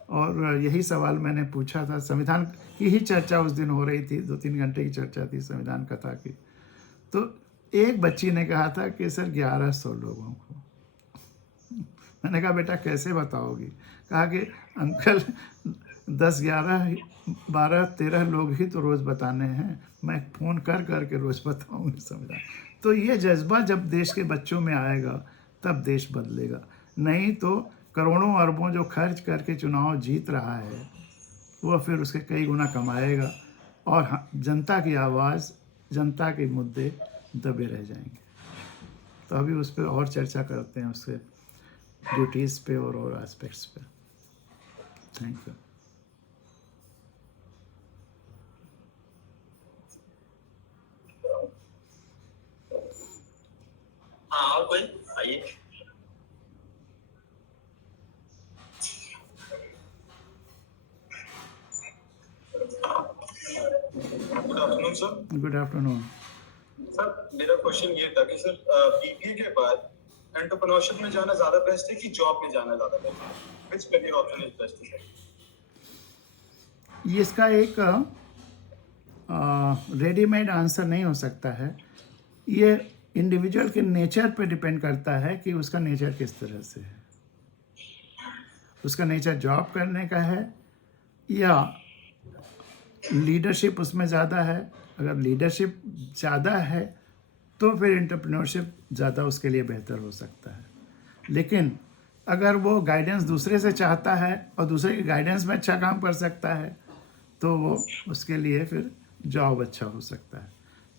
और यही सवाल मैंने पूछा था। संविधान की ही चर्चा उस दिन हो रही थी, 2-3 घंटे की चर्चा थी संविधान कथा की। तो एक बच्ची ने कहा था कि सर 1100 लोगों को। मैंने कहा बेटा कैसे बताओगी? कहा कि अंकल 10, 11, 12, 13 लोग ही तो रोज़ बताने हैं, मैं फ़ोन कर के रोज़ बताऊँगी संविधान। तो ये जज्बा जब देश के बच्चों में आएगा तब देश बदलेगा। नहीं तो करोड़ों अरबों जो खर्च करके चुनाव जीत रहा है वो फिर उसके कई गुना कमाएगा और जनता की आवाज़, जनता के मुद्दे दबे रह जाएंगे। तो अभी उस पर और चर्चा करते हैं, उसके ड्यूटीज़ पे और एस्पेक्ट्स पे। Thank you. हाँ, और कोई आइए। Good afternoon sir. Good afternoon. Sir मेरा क्वेश्चन ये था कि सर बीबीए के बाद एंटरप्रेन्योरशिप में जाना ज्यादा बेस्ट है कि जॉब में जाना ज्यादा बेस्ट है? Which career option is best sir? ये इसका एक रेडीमेड आंसर नहीं हो सकता है। ये इंडिविजुअल के नेचर पे डिपेंड करता है कि उसका नेचर किस तरह से है। उसका नेचर जॉब करने का है या लीडरशिप उसमें ज़्यादा है। अगर लीडरशिप ज़्यादा है तो फिर एंटरप्रेन्योरशिप ज़्यादा उसके लिए बेहतर हो सकता है। लेकिन अगर वो गाइडेंस दूसरे से चाहता है और दूसरे के गाइडेंस में अच्छा काम कर सकता है तो वो उसके लिए फिर जॉब अच्छा हो सकता है।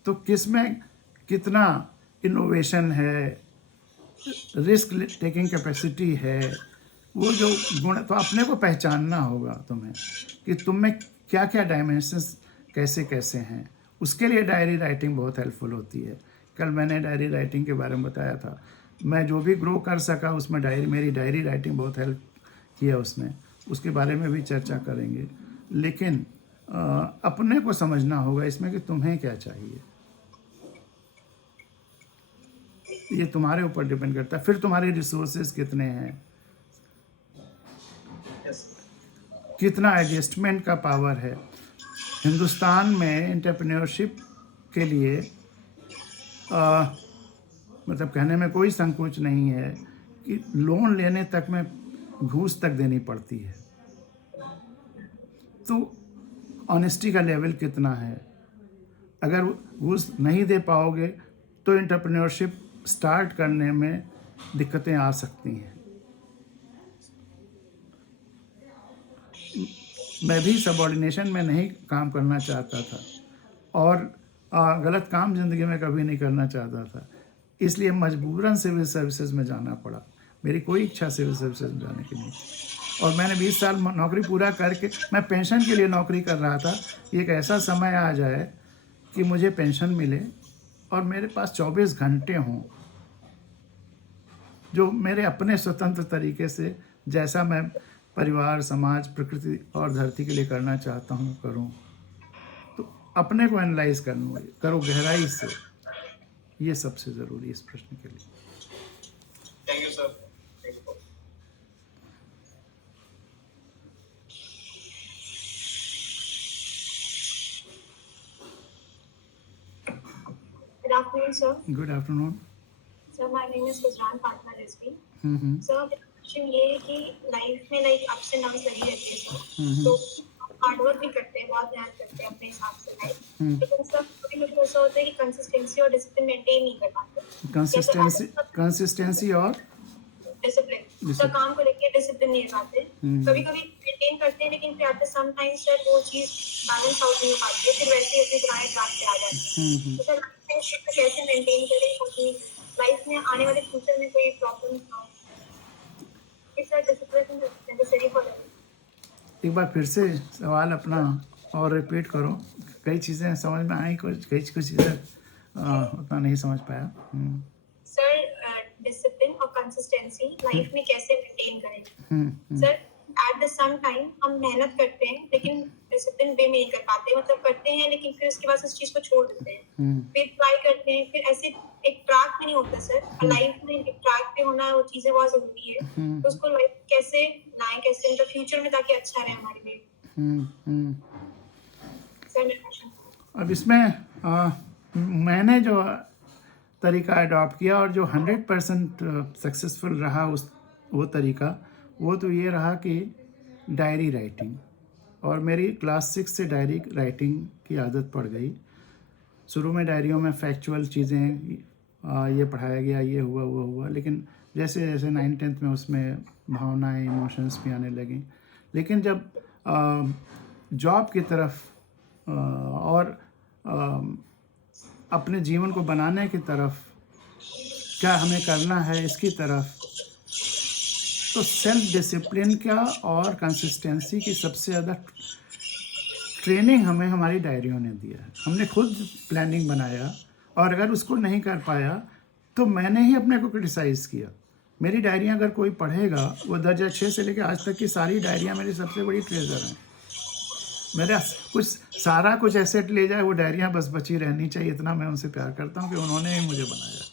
तो किस में कितना इनोवेशन है, रिस्क टेकिंग कैपेसिटी है, वो जो गुण तो अपने को पहचानना होगा तुम्हें कि तुम में क्या क्या डायमेंशंस कैसे कैसे हैं, उसके लिए डायरी राइटिंग बहुत हेल्पफुल होती है। कल मैंने डायरी राइटिंग के बारे में बताया था। मैं जो भी ग्रो कर सका उसमें मेरी डायरी राइटिंग बहुत हेल्प किया उसने, उसके बारे में भी चर्चा करेंगे। लेकिन अपने को समझना होगा इसमें कि तुम्हें क्या चाहिए, ये तुम्हारे ऊपर डिपेंड करता है। फिर तुम्हारे रिसोर्सेज कितने हैं, कितना एडजस्टमेंट का पावर है। हिंदुस्तान में एंटरप्रेन्योरशिप के लिए मतलब कहने में कोई संकोच नहीं है कि लोन लेने तक में घूस तक देनी पड़ती है। तो ऑनेस्टी का लेवल कितना है, अगर घूस नहीं दे पाओगे तो एंटरप्रेन्योरशिप स्टार्ट करने में दिक्कतें आ सकती हैं। मैं भी सबऑर्डिनेशन में नहीं काम करना चाहता था और गलत काम ज़िंदगी में कभी नहीं करना चाहता था, इसलिए मजबूरन सिविल सर्विसेज में जाना पड़ा। मेरी कोई इच्छा सिविल सर्विसेज में जाने की नहीं थी और मैंने 20 साल नौकरी पूरा करके मैं पेंशन के लिए नौकरी कर रहा था। एक ऐसा समय आ जाए कि मुझे पेंशन मिले और मेरे पास 24 घंटे हों जो मेरे अपने स्वतंत्र तरीके से जैसा मैं परिवार, समाज, प्रकृति और धरती के लिए करना चाहता हूँ करूँ। तो अपने को एनालाइज करो गहराई से, ये सबसे ज़रूरी है इस प्रश्न के लिए। Thank you sir. Good afternoon, sir. Good afternoon. Sir, my name is Gujran Fatma Rizvi. Hmm. Sir, मेरा क्वेश्चन ये है कि लाइफ में अप्स एंड डाउन्स लगी रहती है सर। तो हार्ड वर्क भी करते हैं, बहुत मेहनत करते हैं अपने हिसाब से लाइफ, लेकिन सर कभी मुझे ऐसा होता है कि कंसिस्टेंसी और डिसिप्लिन मेंटेन नहीं कर पाते। कंसिस्टेंसी और डिसिप्लिन सर, काम को लेके डिसिप्लिन नहीं पाते। कभी कभी मेंटेन करते हैं लेकिन फिर आफ्टर सम टाइम सर वो चीज बैलेंस आउट नहीं हो पाती है, फिर वैसे ही अपने पुराने ट्रैक पे आ जाते हैं। तो सर लाइफ कैसे मेंटेन करें ताकि लाइफ में आने वाले फ्यूचर में कोई प्रॉब्लम ना हो। Sir discipline necessary for life. एक बार फिर से सवाल अपना और रिपीट करो। कई चीज़ें समझ में आई, कुछ चीज़ें उतना नहीं समझ पाया। सर डिसिप्लिन और कंसिस्टेंसी लाइफ में कैसे मेंटेन करें। Sir at the same time हम मेहनत करते हैं लेकिन डिसिप्लिन वे में नहीं कर पाते, मतलब करते हैं लेकिन फिर उसके बाद उस चीज को छोड़ देते हैं, फिर ट्राई करते हैं, फिर ऐसे एक ट्रैक में नहीं होता सर। लाइफ में एक ट्रैक पे होना वो चीजें बहुत जरूरी है। तो उसको लाइफ कैसे लाएं, कैसे मतलब फ्यूचर में ताकि अच्छा रहे हमारे लिए। सर मेरा क्वेश्चन अब इसमें मैंने जो तरीका अडॉप्ट किया और जो 100% सक्सेसफुल रहा वो तरीका वो तो ये रहा कि डायरी राइटिंग। और मेरी क्लास 6 से डायरी राइटिंग की आदत पड़ गई। शुरू में डायरियों में फैक्चुअल चीज़ें ये पढ़ाया गया, ये हुआ वो हुआ, लेकिन जैसे जैसे 9th-10th में उसमें भावनाएं, इमोशंस भी आने लगी। लेकिन जब जॉब की तरफ और अपने जीवन को बनाने की तरफ क्या हमें करना है इसकी तरफ, तो सेल्फ डिसिप्लिन का और कंसिस्टेंसी की सबसे ज़्यादा ट्रेनिंग हमें हमारी डायरियों ने दिया है। हमने खुद प्लानिंग बनाया और अगर उसको नहीं कर पाया तो मैंने ही अपने को क्रिटिसाइज़ किया। मेरी डायरियाँ अगर कोई पढ़ेगा, वो दर्जा 6 से लेकर आज तक की सारी डायरियाँ मेरी सबसे बड़ी ट्रेजर हैं। मेरा सारा कुछ एसेट ले जाए, वो डायरियाँ बस बची रहनी चाहिए, इतना मैं उनसे प्यार करता हूँ कि उन्होंने ही मुझे बनाया।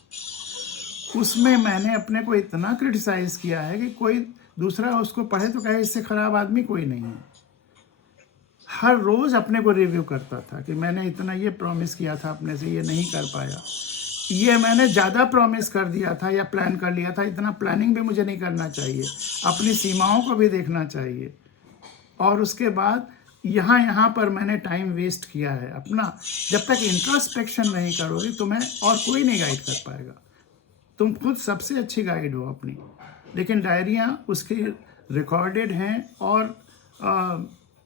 उसमें मैंने अपने को इतना क्रिटिसाइज़ किया है कि कोई दूसरा उसको पढ़े तो कहे इससे ख़राब आदमी कोई नहीं है। हर रोज़ अपने को रिव्यू करता था कि मैंने इतना ये प्रॉमिस किया था अपने से, ये नहीं कर पाया, ये मैंने ज़्यादा प्रॉमिस कर दिया था या प्लान कर लिया था, इतना प्लानिंग भी मुझे नहीं करना चाहिए, अपनी सीमाओं को भी देखना चाहिए। और उसके बाद यहाँ पर मैंने टाइम वेस्ट किया है अपना। जब तक इंट्रोस्पेक्शन नहीं करोगे तुम्हें और कोई नहीं गाइड कर पाएगा। तुम खुद सबसे अच्छी गाइड हो अपनी, लेकिन डायरियाँ उसकी रिकॉर्डेड हैं और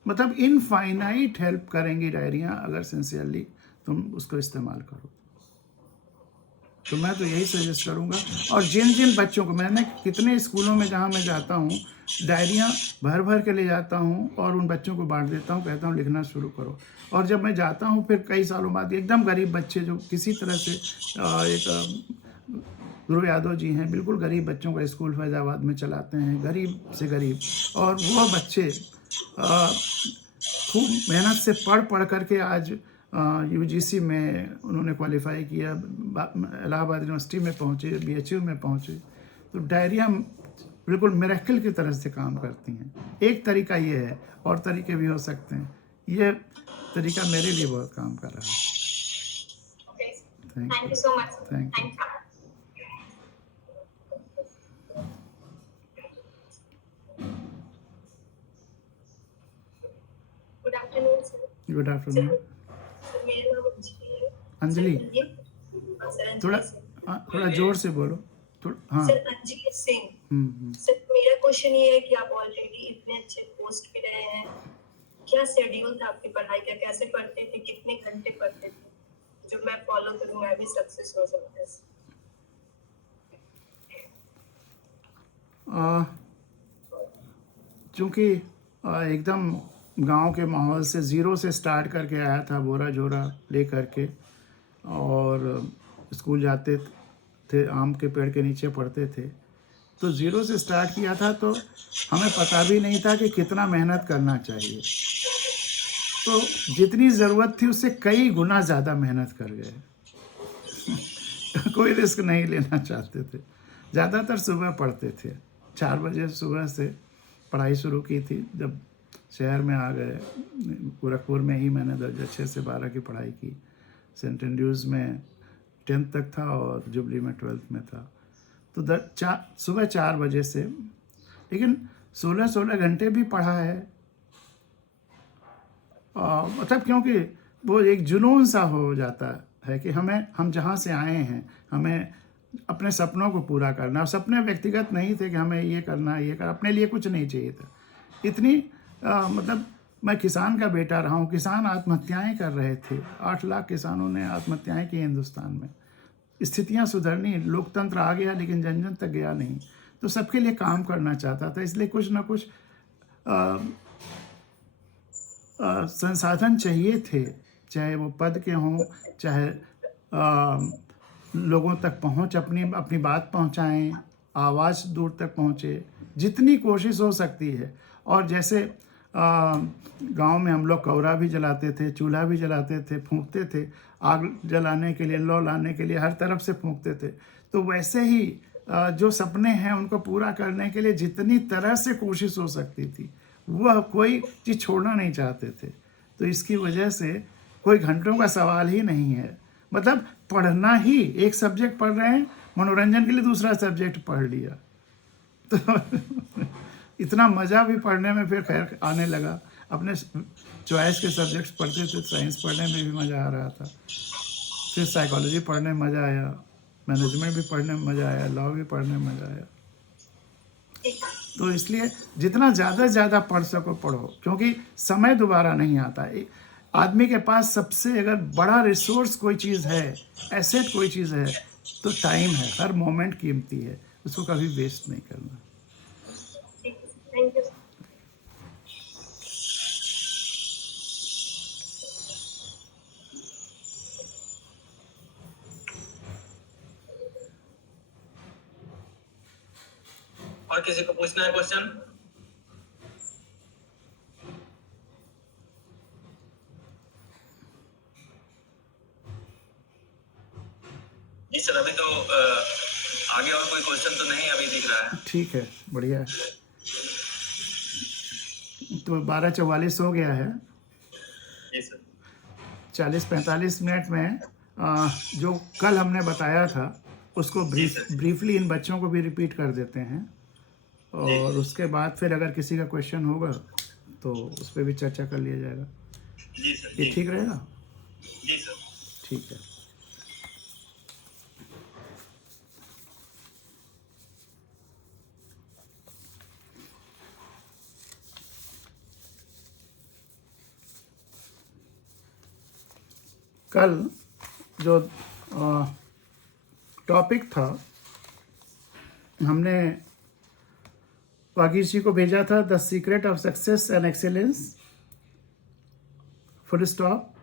मतलब इनफाइनाइट हेल्प करेंगी डायरियाँ अगर सिंसियरली तुम उसको इस्तेमाल करो। तो मैं तो यही सजेस्ट करूँगा। और जिन जिन बच्चों को, मैंने कितने स्कूलों में जहाँ मैं जाता हूँ डायरियाँ भर भर के ले जाता हूँ और उन बच्चों को बांट देता हूँ, कहता हूँ लिखना शुरू करो। और जब मैं जाता हूँ फिर कई सालों बाद एकदम गरीब बच्चे जो किसी तरह से ध्रुव यादव जी हैं, बिल्कुल गरीब बच्चों का स्कूल फैजाबाद में चलाते हैं, गरीब से गरीब, और वो बच्चे खूब मेहनत से पढ़ करके आज यूजीसी में उन्होंने क्वालिफाई किया, इलाहाबाद यूनिवर्सिटी में पहुँचे, बीएचयू में पहुँचे। तो डायरिया बिल्कुल मिरेकल की तरह से काम करती हैं। एक तरीका ये है, और तरीके भी हो सकते हैं, ये तरीका मेरे लिए बहुत काम कर रहा है। Thank you so much. Thank you. Good afternoon sir. Good afternoon. मेरा नाम अंजलि है। अंजलि, सर थोड़ा जोर से बोलो। हाँ। सर अंजलि सिंह। सर मेरा क्वेश्चन ये है कि आप ऑलरेडी इतने अच्छे पोस्ट पे रहे हैं, क्या शेड्यूल था आपकी पढ़ाई का? कैसे पढ़ते थे, कितने घंटे पढ़ते थे, जो मैं फॉलो करूं मैं भी सक्सेस हो सकता है? चूँकि एकदम गांव के माहौल से ज़ीरो से स्टार्ट करके आया था, बोरा झोरा ले करके, और स्कूल जाते थे, आम के पेड़ के नीचे पढ़ते थे, तो ज़ीरो से स्टार्ट किया था, तो हमें पता भी नहीं था कि कितना मेहनत करना चाहिए। तो जितनी ज़रूरत थी उससे कई गुना ज़्यादा मेहनत कर गए। कोई रिस्क नहीं लेना चाहते थे। ज़्यादातर सुबह पढ़ते थे, 4 बजे सुबह से पढ़ाई शुरू की थी। जब शहर में आ गए, गोरखपुर में ही मैंने दर्जा 6 से 12 की पढ़ाई की। सेंट एंड्रूज में 10th तक था और जुबली में 12th में था। तो सुबह 4 बजे से, लेकिन 16 घंटे भी पढ़ा है। मतलब क्योंकि वो एक जुनून सा हो जाता है कि हम जहाँ से आए हैं, हमें अपने सपनों को पूरा करना। और सपने व्यक्तिगत नहीं थे कि हमें ये करना, अपने लिए कुछ नहीं चाहिए था। इतनी मतलब मैं किसान का बेटा रहा हूँ, किसान आत्महत्याएं कर रहे थे, 8 लाख किसानों ने आत्महत्याएं की हिंदुस्तान में। स्थितियाँ सुधरनी, लोकतंत्र आ गया लेकिन जन जन तक गया नहीं। तो सबके लिए काम करना चाहता था, इसलिए कुछ ना कुछ संसाधन चाहिए थे, चाहे वो पद के हों, चाहे लोगों तक पहुंच, अपनी बात पहुंचाएं, आवाज़ दूर तक पहुंचे, जितनी कोशिश हो सकती है। और जैसे गांव में हम लोग कौरा भी जलाते थे, चूल्हा भी जलाते थे, फूंकते थे, आग जलाने के लिए, लौ लाने के लिए हर तरफ से फूंकते थे। तो वैसे ही जो सपने हैं उनको पूरा करने के लिए जितनी तरह से कोशिश हो सकती थी, वह कोई चीज़ छोड़ना नहीं चाहते थे। तो इसकी वजह से कोई घंटों का सवाल ही नहीं है। मतलब पढ़ना ही, एक सब्जेक्ट पढ़ रहे हैं, मनोरंजन के लिए दूसरा सब्जेक्ट पढ़ लिया। तो इतना मज़ा भी पढ़ने में फिर खैर आने लगा। अपने चॉइस के सब्जेक्ट्स पढ़ते थे, साइंस पढ़ने में भी मज़ा आ रहा था, फिर साइकोलॉजी पढ़ने में मज़ा आया, मैनेजमेंट भी पढ़ने में मज़ा आया, लॉ भी पढ़ने में मज़ा आया। तो इसलिए जितना ज़्यादा से ज़्यादा पढ़ सको पढ़ो, क्योंकि समय दोबारा नहीं आता। आदमी के पास सबसे अगर बड़ा रिसोर्स कोई चीज़ है, एसेट कोई चीज़ है, तो टाइम है। हर मोमेंट कीमती है, उसको कभी वेस्ट नहीं करना। Thank you. और किसी को पूछना है क्वेश्चन? जी सर, अभी तो आगे और कोई क्वेश्चन तो नहीं अभी दिख रहा है। ठीक है, बढ़िया है। तो 12:44 हो गया है। जी सर। 40-45 मिनट में जो कल हमने बताया था उसको ब्रीफली इन बच्चों को भी रिपीट कर देते हैं, और उसके बाद फिर अगर किसी का क्वेश्चन होगा तो उस पर भी चर्चा कर लिया जाएगा। जी सर। ये ठीक रहेगा? जी सर। ठीक है। कल जो टॉपिक था, हमने वागीश जी को भेजा था the secret of success and excellence full stop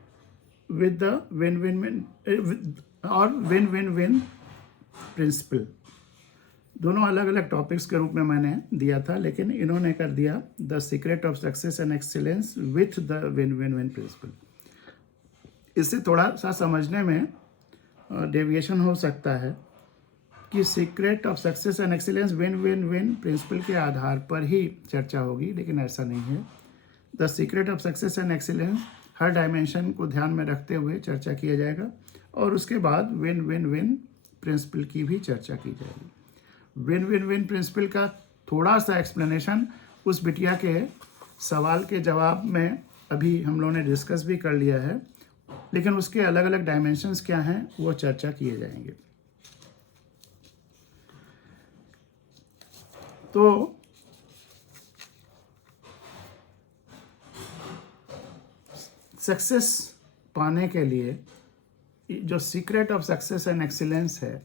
with the win win win और विन विन विन प्रिंसिपल। दोनों अलग अलग टॉपिक्स के रूप में मैंने दिया था, लेकिन इन्होंने कर दिया the secret of success and excellence with the win win win principle. इससे थोड़ा सा समझने में डेविएशन हो सकता है कि secret of success and excellence win win win principle के आधार पर ही चर्चा होगी, लेकिन ऐसा नहीं है। The secret of success and excellence her dimension को ध्यान में रखते हुए चर्चा किया जाएगा और उसके बाद विन विन विन प्रिंसिपल की भी चर्चा की जाएगी। विन विन विन प्रिंसिपल का थोड़ा सा एक्सप्लेनेशन उस बिटिया के सवाल के जवाब में अभी हम लोगों ने डिस्कस भी कर लिया है, लेकिन उसके अलग अलग डायमेंशंस क्या हैं वो चर्चा किए जाएंगे। तो सक्सेस पाने के लिए जो secret of success and excellence है,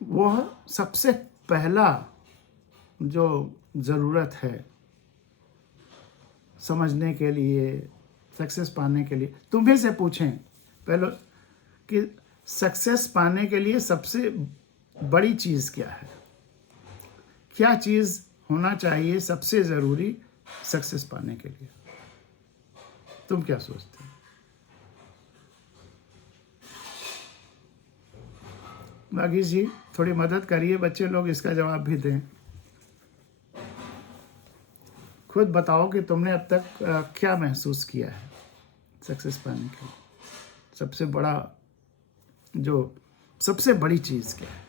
वह सबसे पहला जो ज़रूरत है समझने के लिए, सक्सेस पाने के लिए, तुम्हें से पूछें पहले कि सक्सेस पाने के लिए सबसे बड़ी चीज़ क्या है, क्या चीज़ होना चाहिए सबसे ज़रूरी सक्सेस पाने के लिए? तुम क्या सोचते हो? वागीश जी थोड़ी मदद करिए, बच्चे लोग इसका जवाब भी दें। खुद बताओ कि तुमने अब तक क्या महसूस किया है सक्सेस पाने के लिए, सबसे बड़ा जो सबसे बड़ी चीज़ क्या है?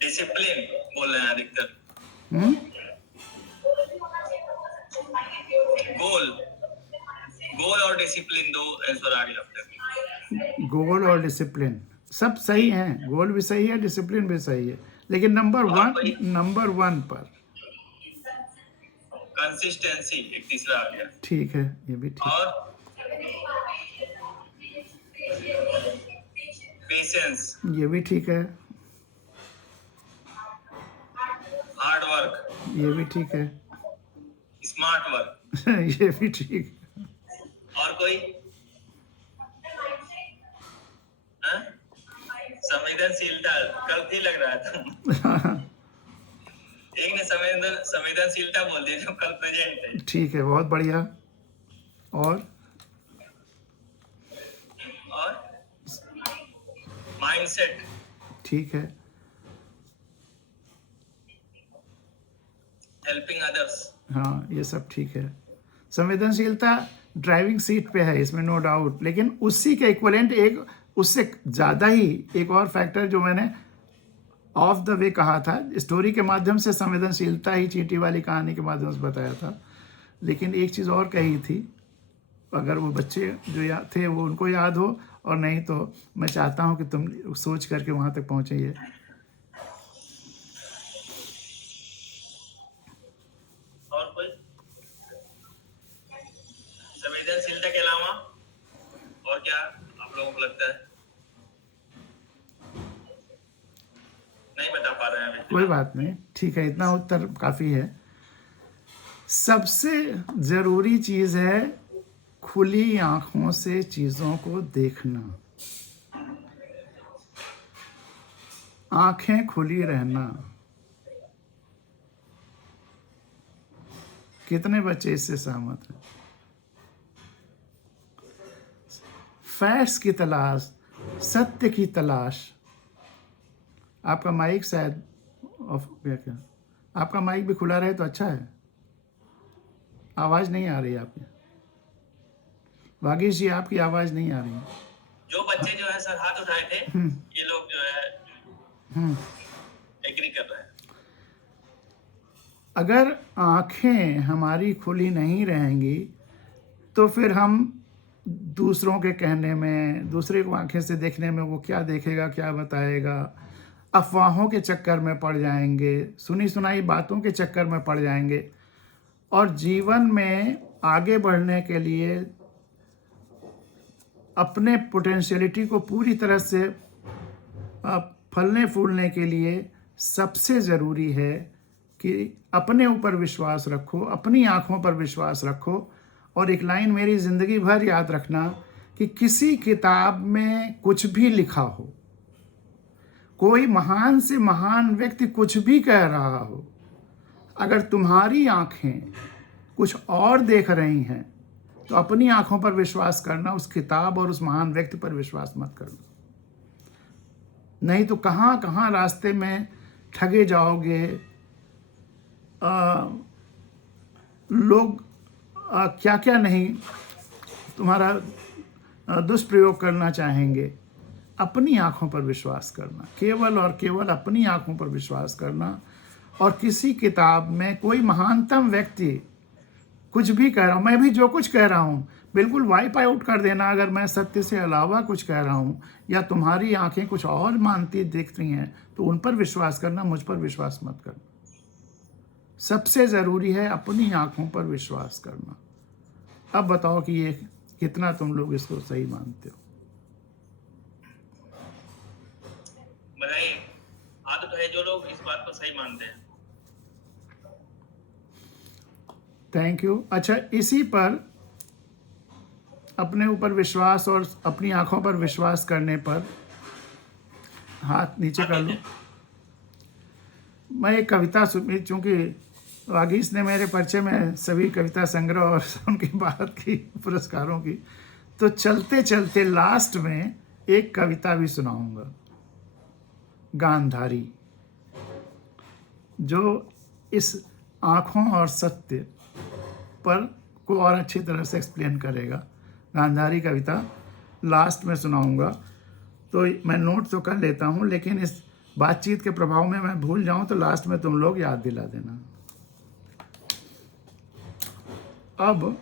डिसिप्लिन बोल रहे हैं अधिकतर। गोल और डिसिप्लिन दो आंसर आ रही है। गोल और डिसिप्लिन सब सही हैं, गोल भी सही है, डिसिप्लिन भी सही है, लेकिन नंबर वन पर कंसिस्टेंसी एक तीसरा आ गया। ठीक है, ये भी ठीक। और पेशेंस ये भी ठीक है। हार्ड वर्क ये भी ठीक है। स्मार्ट वर्क ये भी ठीक है। और कोई संवेदनशीलता कल भी लग रहा था। एक ने संवेदनशीलता बोल दी जो कल प्रेजेंट है। ठीक है, बहुत बढ़िया। और माइंडसेट ठीक है। हेल्पिंग अदर्स, हाँ ये सब ठीक है। संवेदनशीलता ड्राइविंग सीट पे है, इसमें नो डाउट, लेकिन उसी के इक्वलेंट एक उससे ज़्यादा ही एक और फैक्टर जो मैंने ऑफ द वे कहा था, स्टोरी के माध्यम से संवेदनशीलता ही चींटी वाली कहानी के माध्यम से बताया था, लेकिन एक चीज़ और कही थी। अगर वो बच्चे जो थे वो उनको याद हो, और नहीं तो मैं चाहता हूँ कि तुम सोच करके वहाँ तक पहुँचे। ये और कोई संवेदनशीलता के अलावा और क्या आप लोगों को लगता है? नहीं बता पा रहे हैं अभी। कोई बात नहीं, ठीक है, इतना उत्तर काफ़ी है। सबसे ज़रूरी चीज़ है खुली आंखों से चीज़ों को देखना, आंखें खुली रहना। कितने बच्चे इससे सहमत हैं? फैक्ट्स की तलाश, सत्य की तलाश। आपका माइक शायद ऑफ गया क्या? आपका माइक भी खुला रहे तो अच्छा है। आवाज़ नहीं आ रही आपकी। वागीश जी आपकी आवाज़ नहीं आ रही। जो बच्चे जो है सर हाथ उठाए थे, ये लोग जो है एग्री कर रहे हैं। अगर आँखें हमारी खुली नहीं रहेंगी तो फिर हम दूसरों के कहने में, दूसरे को आंखें से देखने में, वो क्या देखेगा क्या बताएगा, अफवाहों के चक्कर में पड़ जाएंगे, सुनी सुनाई बातों के चक्कर में पड़ जाएंगे, और जीवन में आगे बढ़ने के लिए, अपने पोटेंशियलिटी को पूरी तरह से फलने फूलने के लिए सबसे ज़रूरी है कि अपने ऊपर विश्वास रखो, अपनी आँखों पर विश्वास रखो। और एक लाइन मेरी ज़िंदगी भर याद रखना कि किसी किताब में कुछ भी लिखा हो, कोई महान से महान व्यक्ति कुछ भी कह रहा हो, अगर तुम्हारी आँखें कुछ और देख रही हैं तो अपनी आँखों पर विश्वास करना, उस किताब और उस महान व्यक्ति पर विश्वास मत करना। नहीं तो कहाँ कहाँ रास्ते में ठगे जाओगे। लोग क्या क्या नहीं तुम्हारा दुष्प्रयोग करना चाहेंगे। अपनी आँखों पर विश्वास करना, केवल और केवल अपनी आँखों पर विश्वास करना। और किसी किताब में कोई महानतम व्यक्ति कुछ भी कह रहा हूँ, मैं भी जो कुछ कह रहा हूँ बिल्कुल वाइप आउट कर देना अगर मैं सत्य से अलावा कुछ कह रहा हूँ, या तुम्हारी आंखें कुछ और मानती दिखती हैं तो उन पर विश्वास करना, मुझ पर विश्वास मत करना। सबसे ज़रूरी है अपनी आंखों पर विश्वास करना। अब बताओ कि ये कितना तुम लोग इसको सही मानते हो। बताइए, आदत है जो लोग इस बात को सही मानते हैं। Thank you. अच्छा, इसी पर अपने ऊपर विश्वास और अपनी आंखों पर विश्वास करने पर हाथ नीचे कर लो। मैं एक कविता सुनी, चूँकि वागीश ने मेरे परिचय में सभी कविता संग्रह और उनकी बात की पुरस्कारों की, तो चलते चलते लास्ट में एक कविता भी सुनाऊंगा, गांधारी, जो इस आँखों और सत्य पर को और अच्छी तरह से एक्सप्लेन करेगा। गांधारी कविता लास्ट में सुनाऊंगा, तो मैं नोट तो कर लेता हूँ, लेकिन इस बातचीत के प्रभाव में मैं भूल जाऊं तो लास्ट में तुम लोग याद दिला देना। अब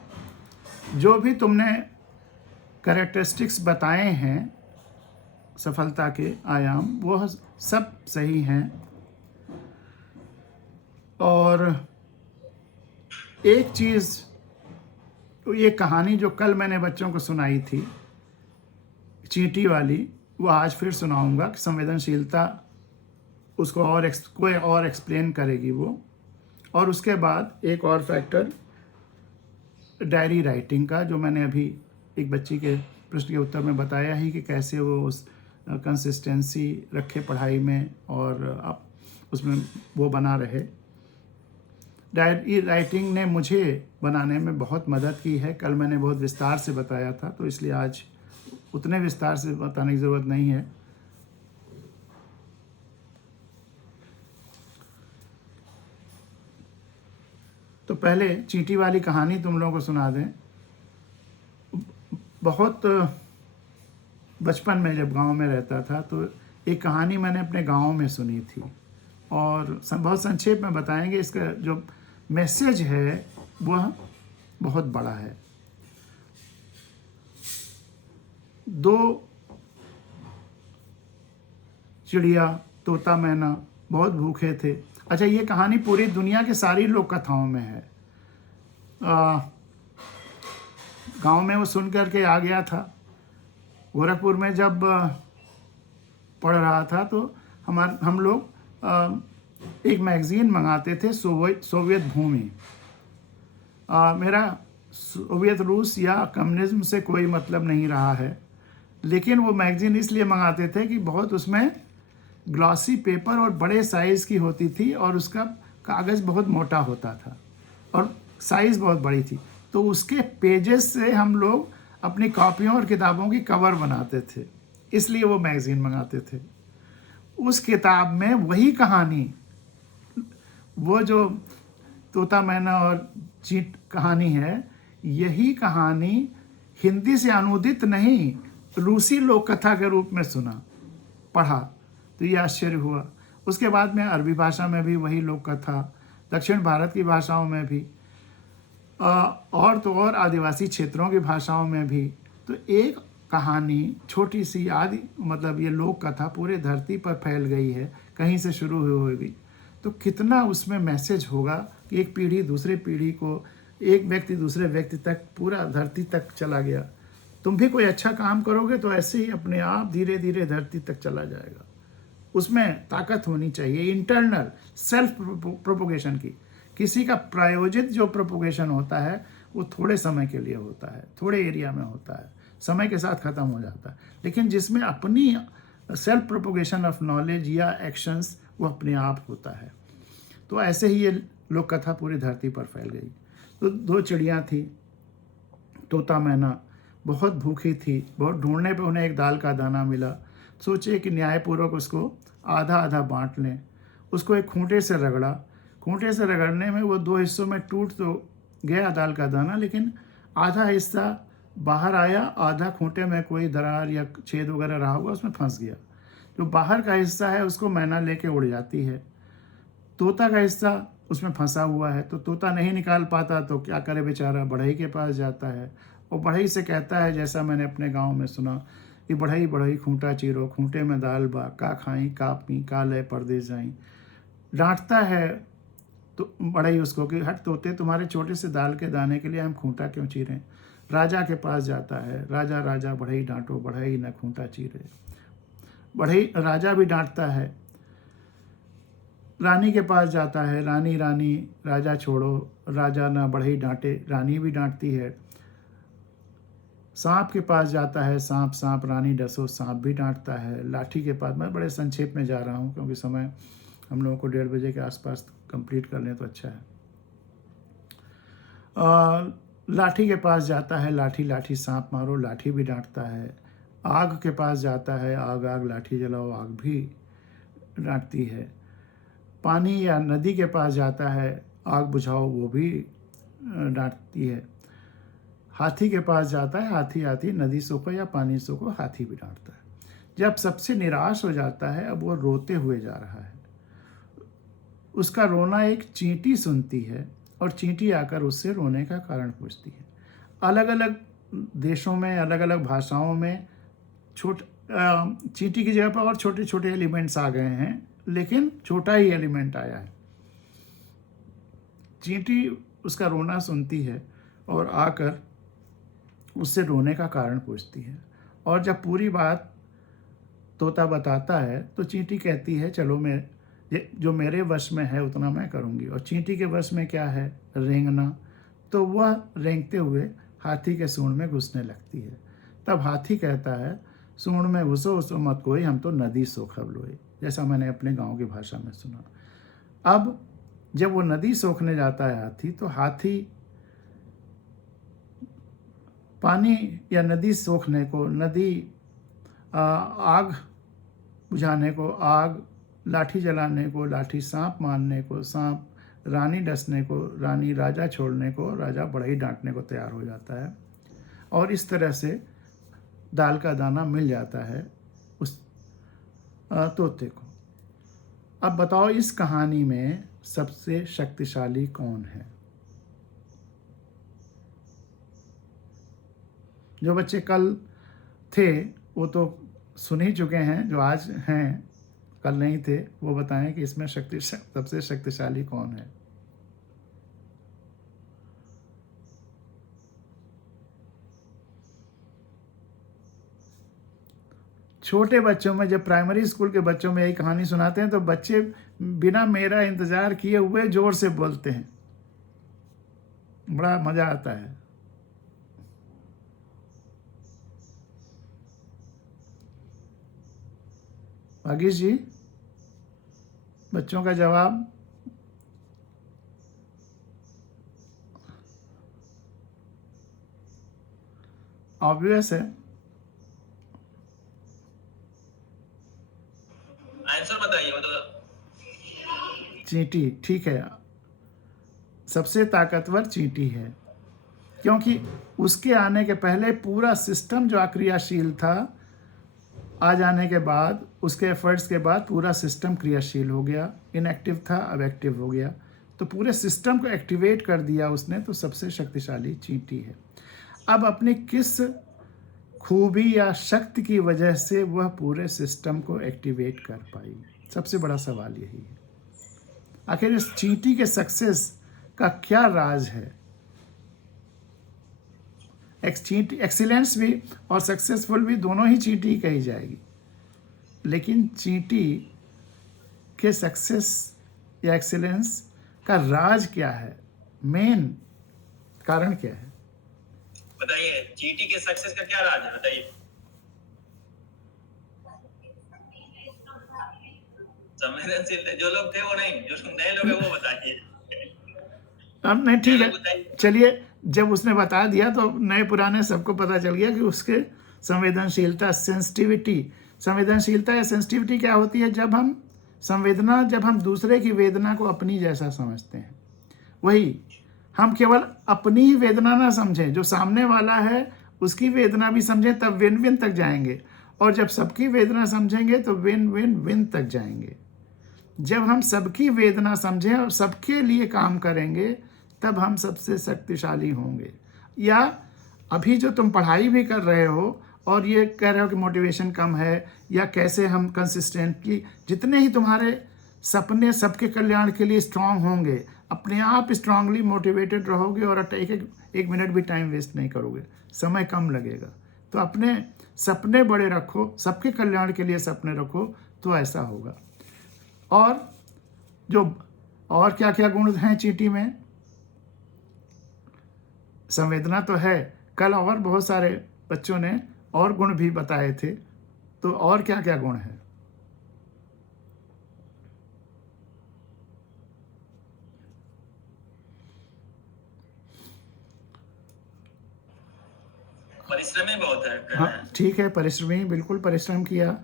जो भी तुमने कैरेक्टरिस्टिक्स बताए हैं सफलता के आयाम, वो सब सही हैं। और एक चीज़, तो ये कहानी जो कल मैंने बच्चों को सुनाई थी चींटी वाली, वो आज फिर सुनाऊंगा कि संवेदनशीलता उसको और एक्सप्लेन करेगी वो। और उसके बाद एक और फैक्टर डायरी राइटिंग का, जो मैंने अभी एक बच्ची के प्रश्न के उत्तर में बताया ही कि कैसे वो उस कंसिस्टेंसी रखे पढ़ाई में और अब उसमें वो बना रहे। डायरी राइटिंग ने मुझे बनाने में बहुत मदद की है। कल मैंने बहुत विस्तार से बताया था, तो इसलिए आज उतने विस्तार से बताने की ज़रूरत नहीं है। तो पहले चींटी वाली कहानी तुम लोगों को सुना दें। बहुत बचपन में जब गांव में रहता था तो एक कहानी मैंने अपने गांव में सुनी थी, और बहुत संक्षेप में बताएंगे। इसका जो मैसेज है वह बहुत बड़ा है। दो चिड़िया, तोता मैना बहुत भूखे थे। अच्छा, ये कहानी पूरी दुनिया के सारी लोक कथाओं में है। गांव में वो सुन करके आ गया था। गोरखपुर में जब पढ़ रहा था तो हम लोग एक मैगज़ीन मंगाते थे, सोवियत भूमि। मेरा सोवियत रूस या कम्युनिज्म से कोई मतलब नहीं रहा है, लेकिन वो मैगज़ीन इसलिए मंगाते थे कि बहुत उसमें ग्लॉसी पेपर और बड़े साइज़ की होती थी, और उसका कागज़ बहुत मोटा होता था और साइज़ बहुत बड़ी थी। तो उसके पेजेस से हम लोग अपनी कॉपियों और किताबों की कवर बनाते थे, इसलिए वो मैगज़ीन मंगाते थे। उस किताब में वही कहानी, वो जो तोता मैना और चींटी कहानी है, यही कहानी हिंदी से अनुदित नहीं, रूसी लोक कथा के रूप में पढ़ा, तो ये आश्चर्य हुआ। उसके बाद में अरबी भाषा में भी वही लोक कथा, दक्षिण भारत की भाषाओं में भी, और तो और आदिवासी क्षेत्रों की भाषाओं में भी। तो एक कहानी छोटी सी मतलब ये लोक कथा पूरे धरती पर फैल गई है, कहीं से शुरू होगी, तो कितना उसमें मैसेज होगा कि एक पीढ़ी दूसरे पीढ़ी को एक व्यक्ति दूसरे व्यक्ति तक, पूरा धरती तक चला गया। तुम भी कोई अच्छा काम करोगे तो ऐसे ही अपने आप धीरे धीरे धरती तक चला जाएगा। उसमें ताकत होनी चाहिए इंटरनल सेल्फ प्रोपोगेशन की। किसी का प्रायोजित जो प्रोपोगेशन होता है वो थोड़े समय के लिए होता है, थोड़े एरिया में होता है, समय के साथ ख़त्म हो जाता है। लेकिन जिसमें अपनी सेल्फ प्रोपोगेशन ऑफ नॉलेज या एक्शंस वो अपने आप होता है। तो ऐसे ही ये लोक कथा पूरी धरती पर फैल गई। तो 2 चिड़ियाँ थी, तोता मैना, बहुत भूखी थी। बहुत ढूंढने पे उन्हें एक दाल का दाना मिला। सोचे कि न्यायपूर्वक उसको आधा आधा बांट लें। उसको एक खूंटे से रगड़ा। खूंटे से रगड़ने में वो 2 हिस्सों में टूट तो गया दाल का दाना, लेकिन आधा हिस्सा बाहर आया, आधा खूंटे में कोई दरार या छेद वगैरह रहा होगा उसमें फंस गया। जो बाहर का हिस्सा है उसको मैना लेके उड़ जाती है। तोता का हिस्सा उसमें फंसा हुआ है, तो तोता नहीं निकाल पाता तो क्या करे बेचारा, बढ़ई के पास जाता है और बढ़ई से कहता है, जैसा मैंने अपने गांव में सुना कि बढ़ई बढ़ई खूंटा चीरो, खूंटे में दाल बा, का खाई का पी का लय परदेस जाई। डांटता है तो बढ़ई उसको कि हट तोते, तुम्हारे छोटे से दाल के दाने के लिए हम खूंटा क्यों चीरें। राजा के पास जाता है, राजा राजा बढ़ई डांटो, बढ़ई न खूंटा चीरे। बढ़ई राजा भी डांटता है। रानी के पास जाता है, रानी रानी राजा छोड़ो, राजा ना बढ़ई डांटे, रानी भी डांटती है। सांप के पास जाता है, सांप सांप रानी डसो, सांप भी डांटता है। लाठी के पास, मैं बड़े संक्षेप में जा रहा हूँ क्योंकि समय हम लोगों को 1:30 बजे के आसपास कंप्लीट कर लें तो अच्छा है। लाठी के पास जाता है, लाठी लाठी सांप मारो, लाठी भी डांटता है। आग के पास जाता है, आग आग लाठी जलाओ, आग भी डांटती है। पानी या नदी के पास जाता है, आग बुझाओ, वो भी डांटती है। हाथी के पास जाता है, हाथी हाथी नदी सोखो या पानी सोखो, हाथी भी डांटता है। जब सबसे निराश हो जाता है, अब वो रोते हुए जा रहा है। उसका रोना एक चींटी सुनती है और चींटी आकर उससे रोने का कारण पूछती है। अलग अलग देशों में, अलग अलग भाषाओं में चींटी की जगह पर और छोटे छोटे एलिमेंट्स आ गए हैं, लेकिन छोटा ही एलिमेंट आया है। चींटी उसका रोना सुनती है और आकर उससे रोने का कारण पूछती है। और जब पूरी बात तोता बताता है तो चींटी कहती है, चलो मैं जो मेरे वश में है उतना मैं करूँगी। और चींटी के वश में क्या है, रेंगना। तो वह रेंगते हुए हाथी के सूंड में घुसने लगती है। तब हाथी कहता है, सूंड में घुसो उसो मत कोई, हम तो नदी सोखब लोए, जैसा मैंने अपने गांव की भाषा में सुना। अब जब वो नदी सोखने जाता है हाथी, तो हाथी पानी या नदी सोखने को, नदी आग बुझाने को आग, लाठी जलाने को लाठी, सांप मारने को सांप, रानी डसने को रानी, राजा छोड़ने को राजा, बढ़ई डांटने को तैयार हो जाता है। और इस तरह से दाल का दाना मिल जाता है उस तोते को। अब बताओ, इस कहानी में सबसे शक्तिशाली कौन है? जो बच्चे कल थे वो तो सुन ही चुके हैं, जो आज हैं कल नहीं थे, वो बताएं कि इसमें सबसे शक्तिशाली कौन है? छोटे बच्चों में, जब प्राइमरी स्कूल के बच्चों में यही कहानी सुनाते हैं तो बच्चे बिना मेरा इंतजार किए हुए जोर से बोलते हैं, बड़ा मजा आता है। भागीश जी, बच्चों का जवाब। ऑब्वियस है, आंसर बताइए। मतलब चींटी। ठीक है, सबसे ताकतवर चींटी है, क्योंकि उसके आने के पहले पूरा सिस्टम जो अक्रियाशील था, आ जाने के बाद, उसके एफर्ट्स के बाद पूरा सिस्टम क्रियाशील हो गया। इनएक्टिव था, अब एक्टिव हो गया, तो पूरे सिस्टम को एक्टिवेट कर दिया उसने। तो सबसे शक्तिशाली चींटी है। अब अपनी किस खूबी या शक्ति की वजह से वह पूरे सिस्टम को एक्टिवेट कर पाई? सबसे बड़ा सवाल यही है। आखिर इस चींटी के सक्सेस का क्या राज है? एक्सीलेंस भी और सक्सेसफुल भी दोनों ही चींटी कही जाएगी, लेकिन चींटी के सक्सेस या एक्सीलेंस का राज क्या है, मेन कारण क्या है? बताइए, चींटी के सक्सेस का क्या राज है, बताइए। संवेदनशील जो लोग थे वो नहीं, जो नए लोग हैं वो बताइए। अब नहीं, ठीक है, बताइए। चलिए, जब उसने बता दिया तो नए पुराने सबको पता चल गया कि उसके संवेदनशीलता, संवेदनशीलता या सेंसिटिविटी क्या होती है? जब हम दूसरे की वेदना को अपनी जैसा समझते हैं। वही, हम केवल अपनी ही वेदना ना समझें, जो सामने वाला है उसकी वेदना भी समझें, तब विन विन तक जाएंगे। और जब सबकी वेदना समझेंगे तो विन विन विन तक जाएंगे। जब हम सबकी वेदना समझें और सबके लिए काम करेंगे, तब हम सबसे शक्तिशाली होंगे। या अभी जो तुम पढ़ाई भी कर रहे हो और ये कह रहे हो कि मोटिवेशन कम है, या कैसे हम कंसिस्टेंटली, जितने ही तुम्हारे सपने सबके कल्याण के लिए स्ट्रांग होंगे, अपने आप स्ट्रांगली मोटिवेटेड रहोगे और एक मिनट भी टाइम वेस्ट नहीं करोगे, समय कम लगेगा। तो अपने सपने बड़े रखो, सबके कल्याण के लिए सपने रखो, तो ऐसा होगा। और क्या क्या गुण हैं चींटी में? संवेदना तो है, कल और बहुत सारे बच्चों ने और गुण भी बताए थे, तो और क्या क्या गुण है? परिश्रमी बहुत है। हाँ ठीक है, परिश्रमी, बिल्कुल परिश्रम किया,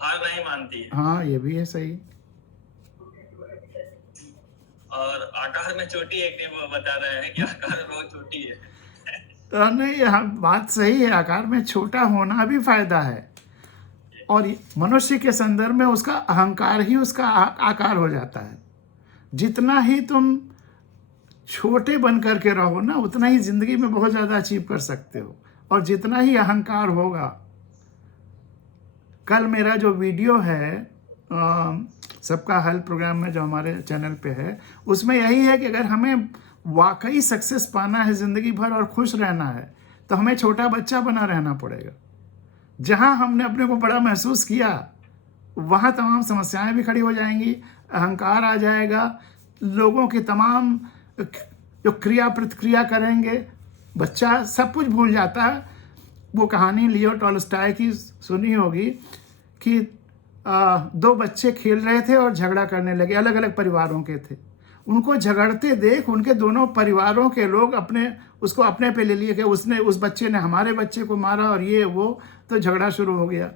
हार नहीं मानती है। हाँ ये भी है सही। और आकार में छोटी, एक दिन वो बता रहे हैं कि आकार में बहुत छोटी है। नहीं, बात सही है, आकार में छोटा होना भी फायदा है, और मनुष्य के संदर्भ में उसका अहंकार ही उसका आकार हो जाता है। जितना ही तुम छोटे बन करके रहो ना, उतना ही जिंदगी में बहुत ज़्यादा अचीव कर सकते हो। और जितना ही अहंकार होगा, कल मेरा जो वीडियो है सबका हल प्रोग्राम में जो हमारे चैनल पे है, उसमें यही है कि अगर हमें वाकई सक्सेस पाना है ज़िंदगी भर और खुश रहना है, तो हमें छोटा बच्चा बना रहना पड़ेगा। जहाँ हमने अपने को बड़ा महसूस किया, वहाँ तमाम समस्याएं भी खड़ी हो जाएंगी, अहंकार आ जाएगा, लोगों की तमाम जो क्रिया प्रतिक्रिया करेंगे, बच्चा सब कुछ भूल जाता है। वो कहानी लियो टॉल्स्टॉय की सुनी होगी कि दो बच्चे खेल रहे थे और झगड़ा करने लगे, अलग अलग परिवारों के थे। उनको झगड़ते देख उनके दोनों परिवारों के लोग उसको अपने पे ले लिए कि उस बच्चे ने हमारे बच्चे को मारा और ये वो, तो झगड़ा शुरू हो गया।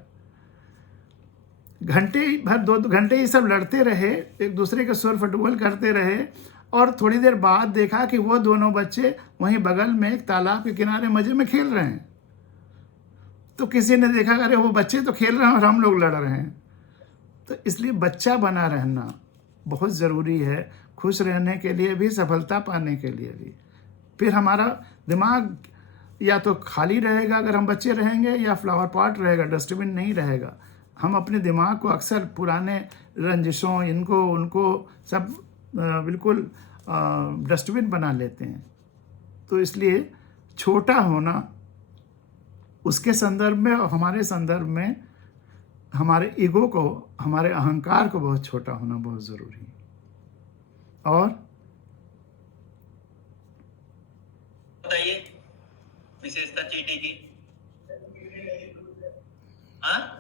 घंटे भर, 2 घंटे ये सब लड़ते रहे, एक दूसरे के सुर फटुवल करते रहे, और थोड़ी देर बाद देखा कि वो दोनों बच्चे वहीं बगल में एक तालाब के किनारे मजे में खेल रहे हैं। तो किसी ने देखा, अरे वो बच्चे तो खेल रहे हैं और हम लोग लड़ रहे हैं। तो इसलिए बच्चा बना रहना बहुत ज़रूरी है, खुश रहने के लिए भी, सफलता पाने के लिए भी। फिर हमारा दिमाग या तो खाली रहेगा अगर हम बच्चे रहेंगे, या फ्लावर पॉट रहेगा, डस्टबिन नहीं रहेगा। हम अपने दिमाग को अक्सर पुराने रंजिशों, इनको उनको सब बिल्कुल डस्टबिन बना लेते हैं। तो इसलिए छोटा होना, उसके संदर्भ में और हमारे संदर्भ में, हमारे ईगो को, हमारे अहंकार को बहुत छोटा होना बहुत ज़रूरी है। और बताइए विशेषता चींटी की। हाँ,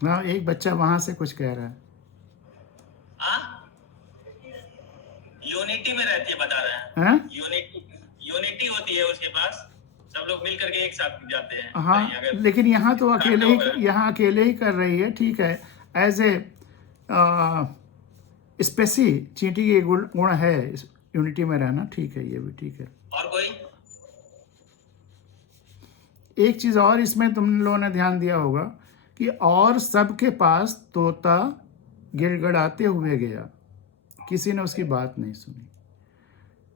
हाँ, एक बच्चा वहां से कुछ कह रहा है। यूनिटी में रहती है, बता रहे हैं। यूनिटी होती है उसके पास, सब लोग मिल करके एक साथ जाते हैं। हाँ, लेकिन यहाँ तो अकेले ही कर रही है, ठीक है। एज ए स्पेसी चींटी की गुण है यूनिटी में रहना, ठीक है, ये भी ठीक है। और कोई एक चीज़ और इसमें तुम लोगों ने ध्यान दिया होगा कि और सबके पास तोता गिड़गिड़ाते हुए गया, किसी ने उसकी बात नहीं सुनी।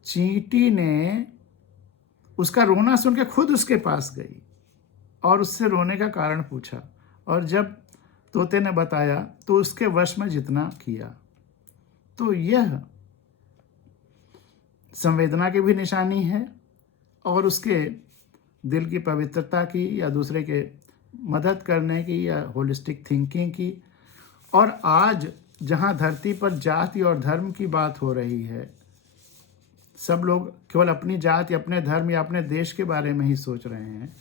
चींटी ने उसका रोना सुन के खुद उसके पास गई और उससे रोने का कारण पूछा, और जब तोते ने बताया तो उसके वश में जितना किया। तो यह संवेदना की भी निशानी है और उसके दिल की पवित्रता की, या दूसरे के मदद करने की, या होलिस्टिक थिंकिंग की। और आज जहाँ धरती पर जाति और धर्म की बात हो रही है, सब लोग केवल अपनी जात या अपने धर्म या अपने देश के बारे में ही सोच रहे हैं।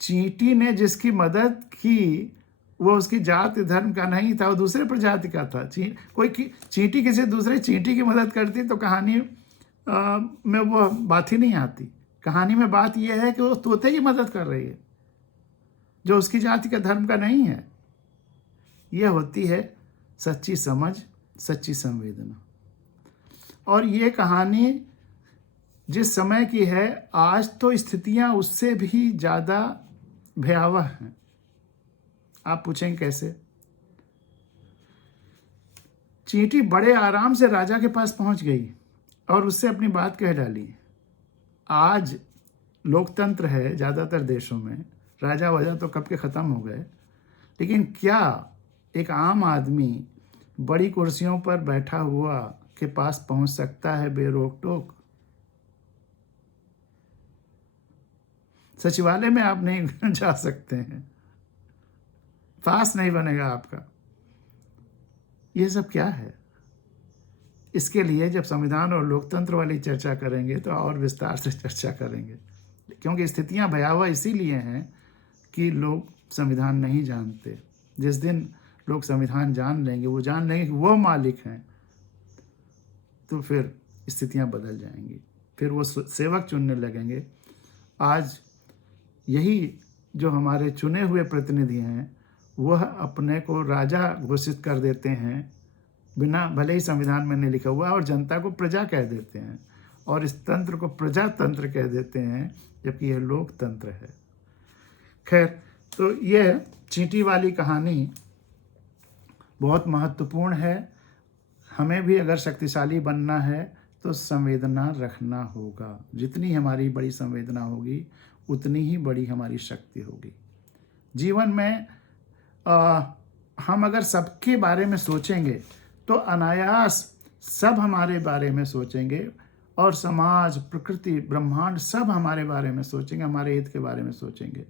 चींटी ने जिसकी मदद की वो उसकी जाति धर्म का नहीं था, वो दूसरे प्रजाति का था। चींटी किसी दूसरे चींटी की मदद करती तो कहानी में वो बात ही नहीं आती। कहानी में बात यह है कि वो तोते की मदद कर रही है जो उसकी जाति का धर्म का नहीं है। यह होती है सच्ची समझ, सच्ची संवेदना। और ये कहानी जिस समय की है, आज तो स्थितियां उससे भी ज़्यादा भयावह हैं। आप पूछेंगे कैसे? चींटी बड़े आराम से राजा के पास पहुंच गई और उससे अपनी बात कह डाली। आज लोकतंत्र है ज़्यादातर देशों में, राजा वजह तो कब के ख़त्म हो गए, लेकिन क्या एक आम आदमी बड़ी कुर्सियों पर बैठा हुआ के पास पहुंच सकता है बेरोक टोक? सचिवालय में आप नहीं जा सकते हैं, पास नहीं बनेगा आपका। ये सब क्या है? इसके लिए जब संविधान और लोकतंत्र वाली चर्चा करेंगे तो और विस्तार से चर्चा करेंगे, क्योंकि स्थितियां भयावह इसीलिए हैं कि लोग संविधान नहीं जानते। जिस दिन लोग संविधान जान लेंगे, वो जान लेंगे कि वो मालिक हैं, तो फिर स्थितियां बदल जाएंगी, फिर वो सेवक चुनने लगेंगे। आज यही जो हमारे चुने हुए प्रतिनिधि हैं, वह अपने को राजा घोषित कर देते हैं, बिना भले ही संविधान में नहीं लिखा हुआ, और जनता को प्रजा कह देते हैं, और इस तंत्र को प्रजातंत्र कह देते हैं, जबकि यह लोकतंत्र है। खैर, तो यह चींटी वाली कहानी बहुत महत्वपूर्ण है। हमें भी अगर शक्तिशाली बनना है तो संवेदना रखना होगा। जितनी हमारी बड़ी संवेदना होगी उतनी ही बड़ी हमारी शक्ति होगी। जीवन में हम अगर सबके बारे में सोचेंगे तो अनायास सब हमारे बारे में सोचेंगे, और समाज, प्रकृति, ब्रह्मांड सब हमारे बारे में सोचेंगे, हमारे हित के बारे में सोचेंगे।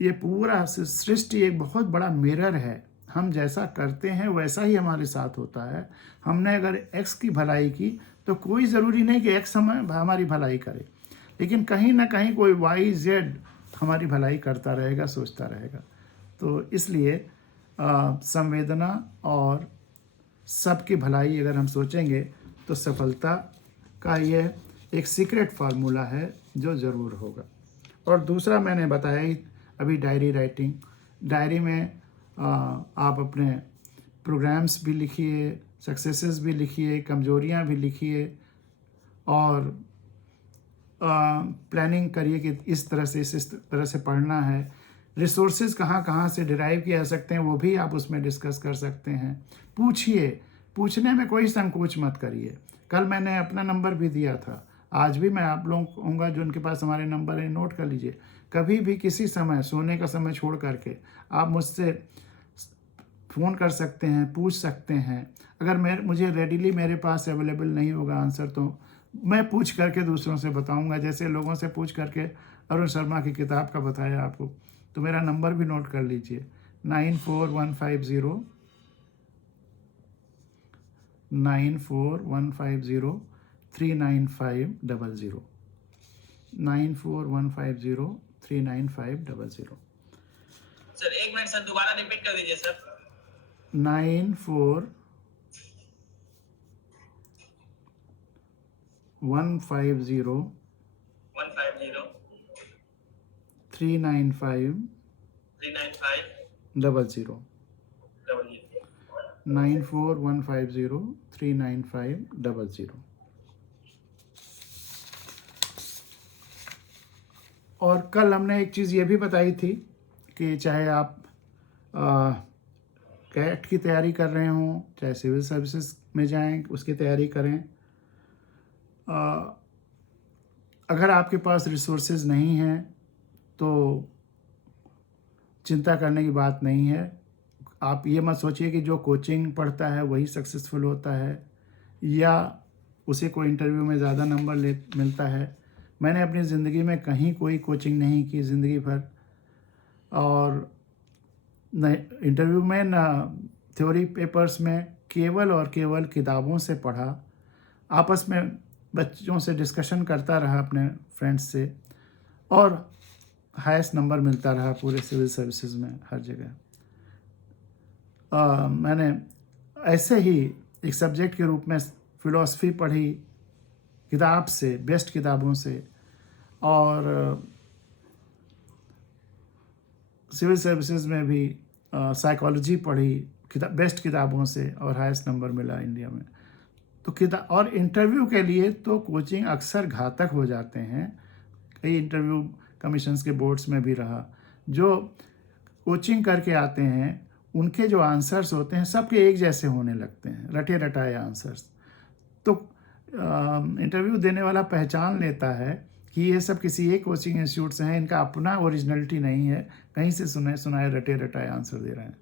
ये पूरा सृष्टि एक बहुत बड़ा मिरर है। हम जैसा करते हैं वैसा ही हमारे साथ होता है। हमने अगर एक्स की भलाई की तो कोई ज़रूरी नहीं कि एक्स हमारी भलाई करे, लेकिन कहीं ना कहीं कोई वाई जेड हमारी भलाई करता रहेगा, सोचता रहेगा। तो इसलिए संवेदना और सबकी भलाई अगर हम सोचेंगे तो सफलता का यह एक सीक्रेट फार्मूला है जो ज़रूर होगा। और दूसरा मैंने बताया ही अभी, डायरी राइटिंग। डायरी में आप अपने प्रोग्राम्स भी लिखिए, सक्सेसेस भी लिखिए, कमजोरियां भी लिखिए, और प्लानिंग करिए कि इस तरह से पढ़ना है। रिसोर्सेज कहाँ से डिराइव किए जा सकते हैं वो भी आप उसमें डिस्कस कर सकते हैं। पूछिए, पूछने में कोई संकोच मत करिए। कल मैंने अपना नंबर भी दिया था, आज भी मैं आप लोगों को कहूँगा जो उनके पास हमारे नंबर है, नोट कर लीजिए। कभी भी किसी समय, सोने का समय छोड़ करके, आप मुझसे फ़ोन कर सकते हैं, पूछ सकते हैं। अगर मुझे रेडीली मेरे पास अवेलेबल नहीं होगा आंसर, तो मैं पूछ करके दूसरों से बताऊंगा। जैसे लोगों से पूछ करके अरुण शर्मा की किताब का बताया आपको, तो मेरा नंबर भी नोट कर लीजिए, 94150 39500, 94150 सर 1 मिनट सर, दोबारा रिपीट कर दीजिए सर। 94150 395 00 94150 395 00। और कल हमने एक चीज़ ये भी बताई थी कि चाहे आप कैट की तैयारी कर रहे हों, चाहे सिविल सर्विसेज में जाएं, उसकी तैयारी करें, अगर आपके पास रिसोर्सेज नहीं हैं तो चिंता करने की बात नहीं है। आप ये मत सोचिए कि जो कोचिंग पढ़ता है वही सक्सेसफुल होता है या उसे कोई इंटरव्यू में ज़्यादा नंबर मिलता है। मैंने अपनी ज़िंदगी में कहीं कोई कोचिंग नहीं की ज़िंदगी भर, और न इंटरव्यू में न थ्योरी पेपर्स में, केवल और केवल किताबों से पढ़ा, आपस में बच्चों से डिस्कशन करता रहा अपने फ्रेंड्स से, और हाईएस्ट नंबर मिलता रहा पूरे सिविल सर्विसेज में हर जगह। मैंने ऐसे ही एक सब्जेक्ट के रूप में फ़िलॉसफी पढ़ी किताब से, बेस्ट किताबों से, और सिविल सर्विसेज में भी साइकोलॉजी पढ़ी बेस्ट किताबों से, और हाईएस्ट नंबर मिला इंडिया में। तो किताब और इंटरव्यू के लिए तो कोचिंग अक्सर घातक हो जाते हैं। कई इंटरव्यू कमीशंस के बोर्ड्स में भी रहा, जो कोचिंग करके आते हैं उनके जो आंसर्स होते हैं सबके एक जैसे होने लगते हैं, रटे रटाए आंसर्स। तो इंटरव्यू देने वाला पहचान लेता है कि ये सब किसी एक कोचिंग इंस्टीट्यूट से हैं, इनका अपना ओरिजिनलिटी नहीं है, कहीं से सुनाए रटे रटाए आंसर दे रहे हैं।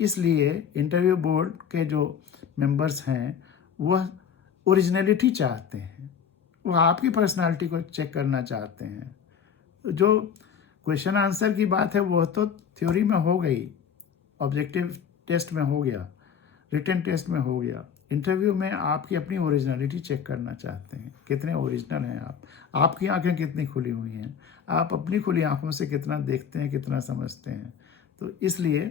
इसलिए इंटरव्यू बोर्ड के जो मेंबर्स हैं वह ओरिजिनलिटी चाहते हैं, वो आपकी पर्सनालिटी को चेक करना चाहते हैं। जो क्वेश्चन आंसर की बात है वो तो थ्योरी में हो गई, ऑब्जेक्टिव टेस्ट में हो गया, रिटन टेस्ट में हो गया। इंटरव्यू में आपकी अपनी ओरिजिनलिटी चेक करना चाहते हैं, कितने ओरिजिनल हैं आप, आपकी आंखें कितनी खुली हुई हैं, आप अपनी खुली आंखों से कितना देखते हैं, कितना समझते हैं। तो इसलिए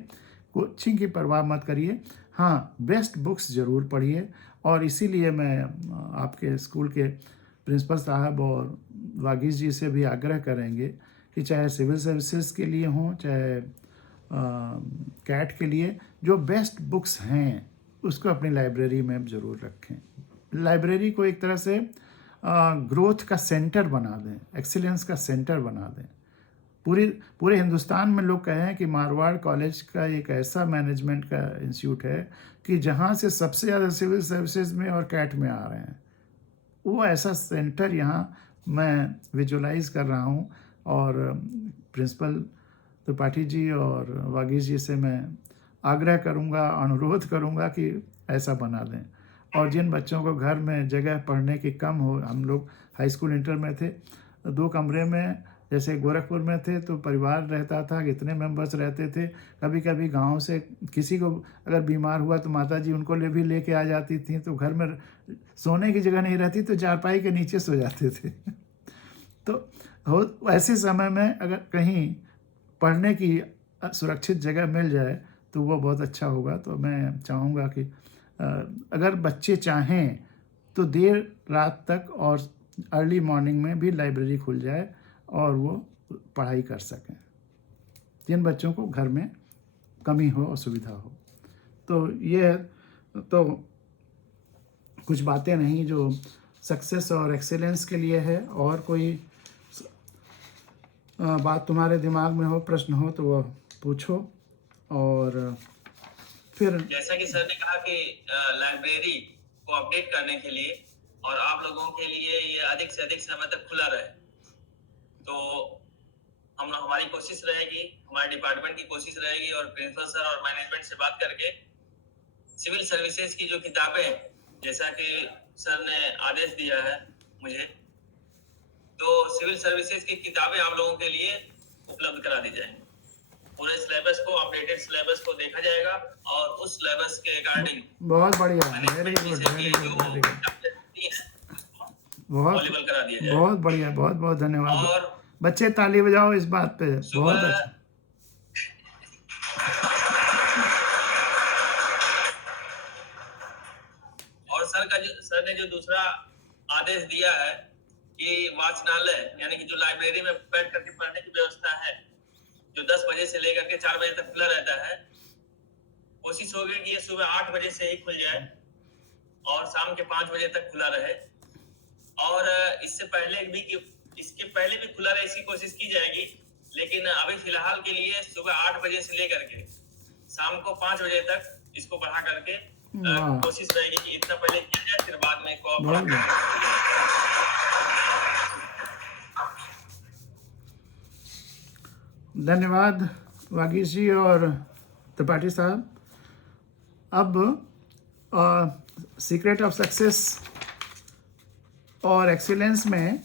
कोचिंग की परवाह मत करिए, हाँ बेस्ट बुक्स ज़रूर पढ़िए। और इसीलिए मैं आपके स्कूल के प्रिंसिपल साहब और वागीश जी से भी आग्रह करेंगे कि चाहे सिविल सर्विसेज के लिए हों, चाहे कैट के लिए, जो बेस्ट बुक्स हैं उसको अपनी लाइब्रेरी में ज़रूर रखें। लाइब्रेरी को एक तरह से ग्रोथ का सेंटर बना दें, एक्सीलेंस का सेंटर बना दें। पूरे हिंदुस्तान में लोग कहे हैं कि मारवाड़ कॉलेज का एक ऐसा मैनेजमेंट का इंस्टीट्यूट है कि जहाँ से सबसे ज़्यादा सिविल सर्विसेज में और कैट में आ रहे हैं। वो ऐसा सेंटर यहाँ मैं विजुलाइज कर रहा हूँ, और प्रिंसिपल त्रिपाठी जी और वागीश जी से मैं आग्रह करूँगा, अनुरोध करूँगा कि ऐसा बना दें। और जिन बच्चों को घर में जगह पढ़ने की कम हो, हम लोग हाई स्कूल इंटर में थे 2 कमरे में, जैसे गोरखपुर में थे तो परिवार रहता था, कितने मेंबर्स रहते थे। कभी कभी गांव से किसी को अगर बीमार हुआ तो माता जी उनको भी लेके आ जाती थी, तो घर में सोने की जगह नहीं रहती तो चारपाई के नीचे सो जाते थे। तो ऐसे समय में अगर कहीं पढ़ने की सुरक्षित जगह मिल जाए तो वो बहुत अच्छा होगा। तो मैं चाहूँगा कि अगर बच्चे चाहें तो देर रात तक और अर्ली मॉर्निंग में भी लाइब्रेरी खुल जाए और वो पढ़ाई कर सकें, जिन बच्चों को घर में कमी हो, असुविधा हो। तो ये तो कुछ बातें नहीं जो सक्सेस और एक्सेलेंस के लिए है। और कोई बात तुम्हारे दिमाग में हो, प्रश्न हो तो वो पूछो। और फिर जैसा कि सर ने कहा कि लाइब्रेरी को अपडेट करने के लिए और आप लोगों के लिए ये अधिक से अधिक समय तक खुला रहे, तो हमारी कोशिश रहेगी, हमारे डिपार्टमेंट की कोशिश रहेगी और प्रिंसिपल सर और मैनेजमेंट से बात करके सिविल सर्विसेज की जो किताबें, जैसा कि सर ने आदेश दिया है मुझे, तो सिविल सर्विसेज की किताबें आप लोगों के लिए उपलब्ध करा दी जाएंगी। पूरे सिलेबस को, अपडेटेड सिलेबस को देखा जाएगा और उस सिलेबस के अकॉर्डिंग बहुत बढ़िया, वेरी गुड, बहुत बढ़िया, बहुत बहुत धन्यवाद। और बच्चे ताली बजाओ इस बात पे, बहुत अच्छा। और सर ने जो दूसरा आदेश दिया है कि वाचनालय यानी कि जो लाइब्रेरी में बैठ करके पढ़ने की व्यवस्था है, जो 10 बजे से लेकर के 4 बजे तक खुला रहता है, कोशिश होगी कि ये सुबह 8 बजे से ही खुल जाए और शाम के 5 बजे तक खुला रहे। और इसके पहले भी खुला रहे इसकी कोशिश की जाएगी, लेकिन अभी फिलहाल के लिए सुबह 8 बजे से लेकर के शाम को 5 बजे तक इसको बढ़ा करके कोशिश रहेगी कि इतना पहले किया जाए, फिर बाद में को धन्यवाद वागीश जी और त्रिपाठी साहब, अब सीक्रेट ऑफ सक्सेस और एक्सीलेंस में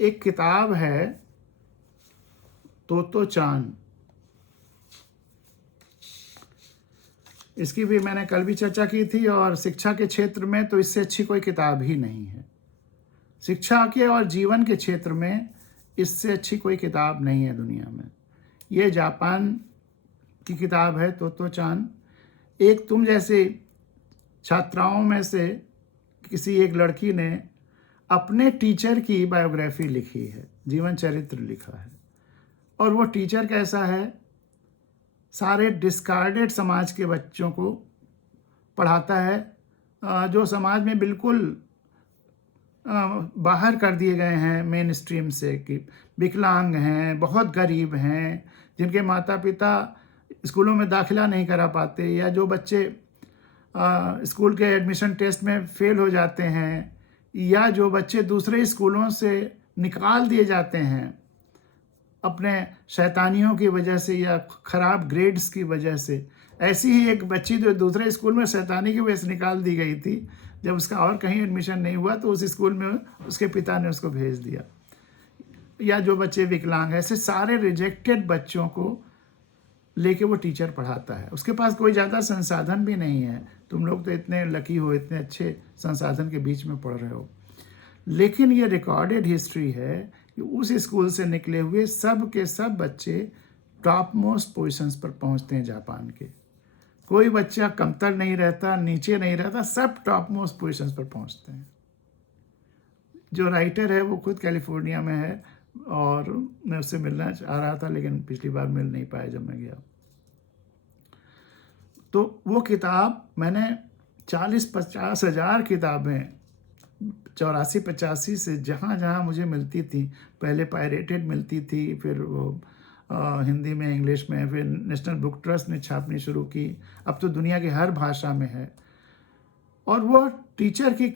एक किताब है तोतो चान। इसकी भी मैंने कल भी चर्चा की थी, और शिक्षा के क्षेत्र में तो इससे अच्छी कोई किताब ही नहीं है। शिक्षा के और जीवन के क्षेत्र में इससे अच्छी कोई किताब नहीं है दुनिया में। ये जापान की किताब है तोतो चान। एक तुम जैसी छात्राओं में से किसी एक लड़की ने अपने टीचर की बायोग्राफी लिखी है, जीवन चरित्र लिखा है। और वो टीचर कैसा है? सारे डिस्कार्डेड समाज के बच्चों को पढ़ाता है, जो समाज में बिल्कुल बाहर कर दिए गए हैं मेन स्ट्रीम से, कि विकलांग हैं, बहुत गरीब हैं, जिनके माता पिता स्कूलों में दाखिला नहीं करा पाते, या जो बच्चे स्कूल के एडमिशन टेस्ट में फेल हो जाते हैं, या जो बच्चे दूसरे स्कूलों से निकाल दिए जाते हैं अपने शैतानियों की वजह से या ख़राब ग्रेड्स की वजह से। ऐसी ही एक बच्ची जो दूसरे स्कूल में शैतानी की वजह से निकाल दी गई थी, जब उसका और कहीं एडमिशन नहीं हुआ तो उस स्कूल में उसके पिता ने उसको भेज दिया। या जो बच्चे विकलांग हैं, ऐसे सारे रिजेक्टेड बच्चों को लेके वो टीचर पढ़ाता है। उसके पास कोई ज़्यादा संसाधन भी नहीं है। तुम लोग तो इतने लकी हो, इतने अच्छे संसाधन के बीच में पढ़ रहे हो। लेकिन ये रिकॉर्डेड हिस्ट्री है कि उस स्कूल से निकले हुए सब के सब बच्चे टॉप मोस्ट पोजिशंस पर पहुंचते हैं जापान के। कोई बच्चा कमतर नहीं रहता, नीचे नहीं रहता, सब टॉप मोस्ट पोजिशंस पर पहुंचते हैं। जो राइटर है वो खुद कैलिफोर्निया में है, और मैं उससे मिलना चाह रहा था, लेकिन पिछली बार मिल नहीं पाया जब मैं गया। तो वो किताब मैंने 40-50 हज़ार किताबें 84-85 से जहाँ मुझे मिलती थी, पहले पायरेटेड मिलती थी, फिर वो हिंदी में, इंग्लिश में, फिर नेशनल बुक ट्रस्ट ने छापनी शुरू की, अब तो दुनिया की हर भाषा में है। और वो टीचर की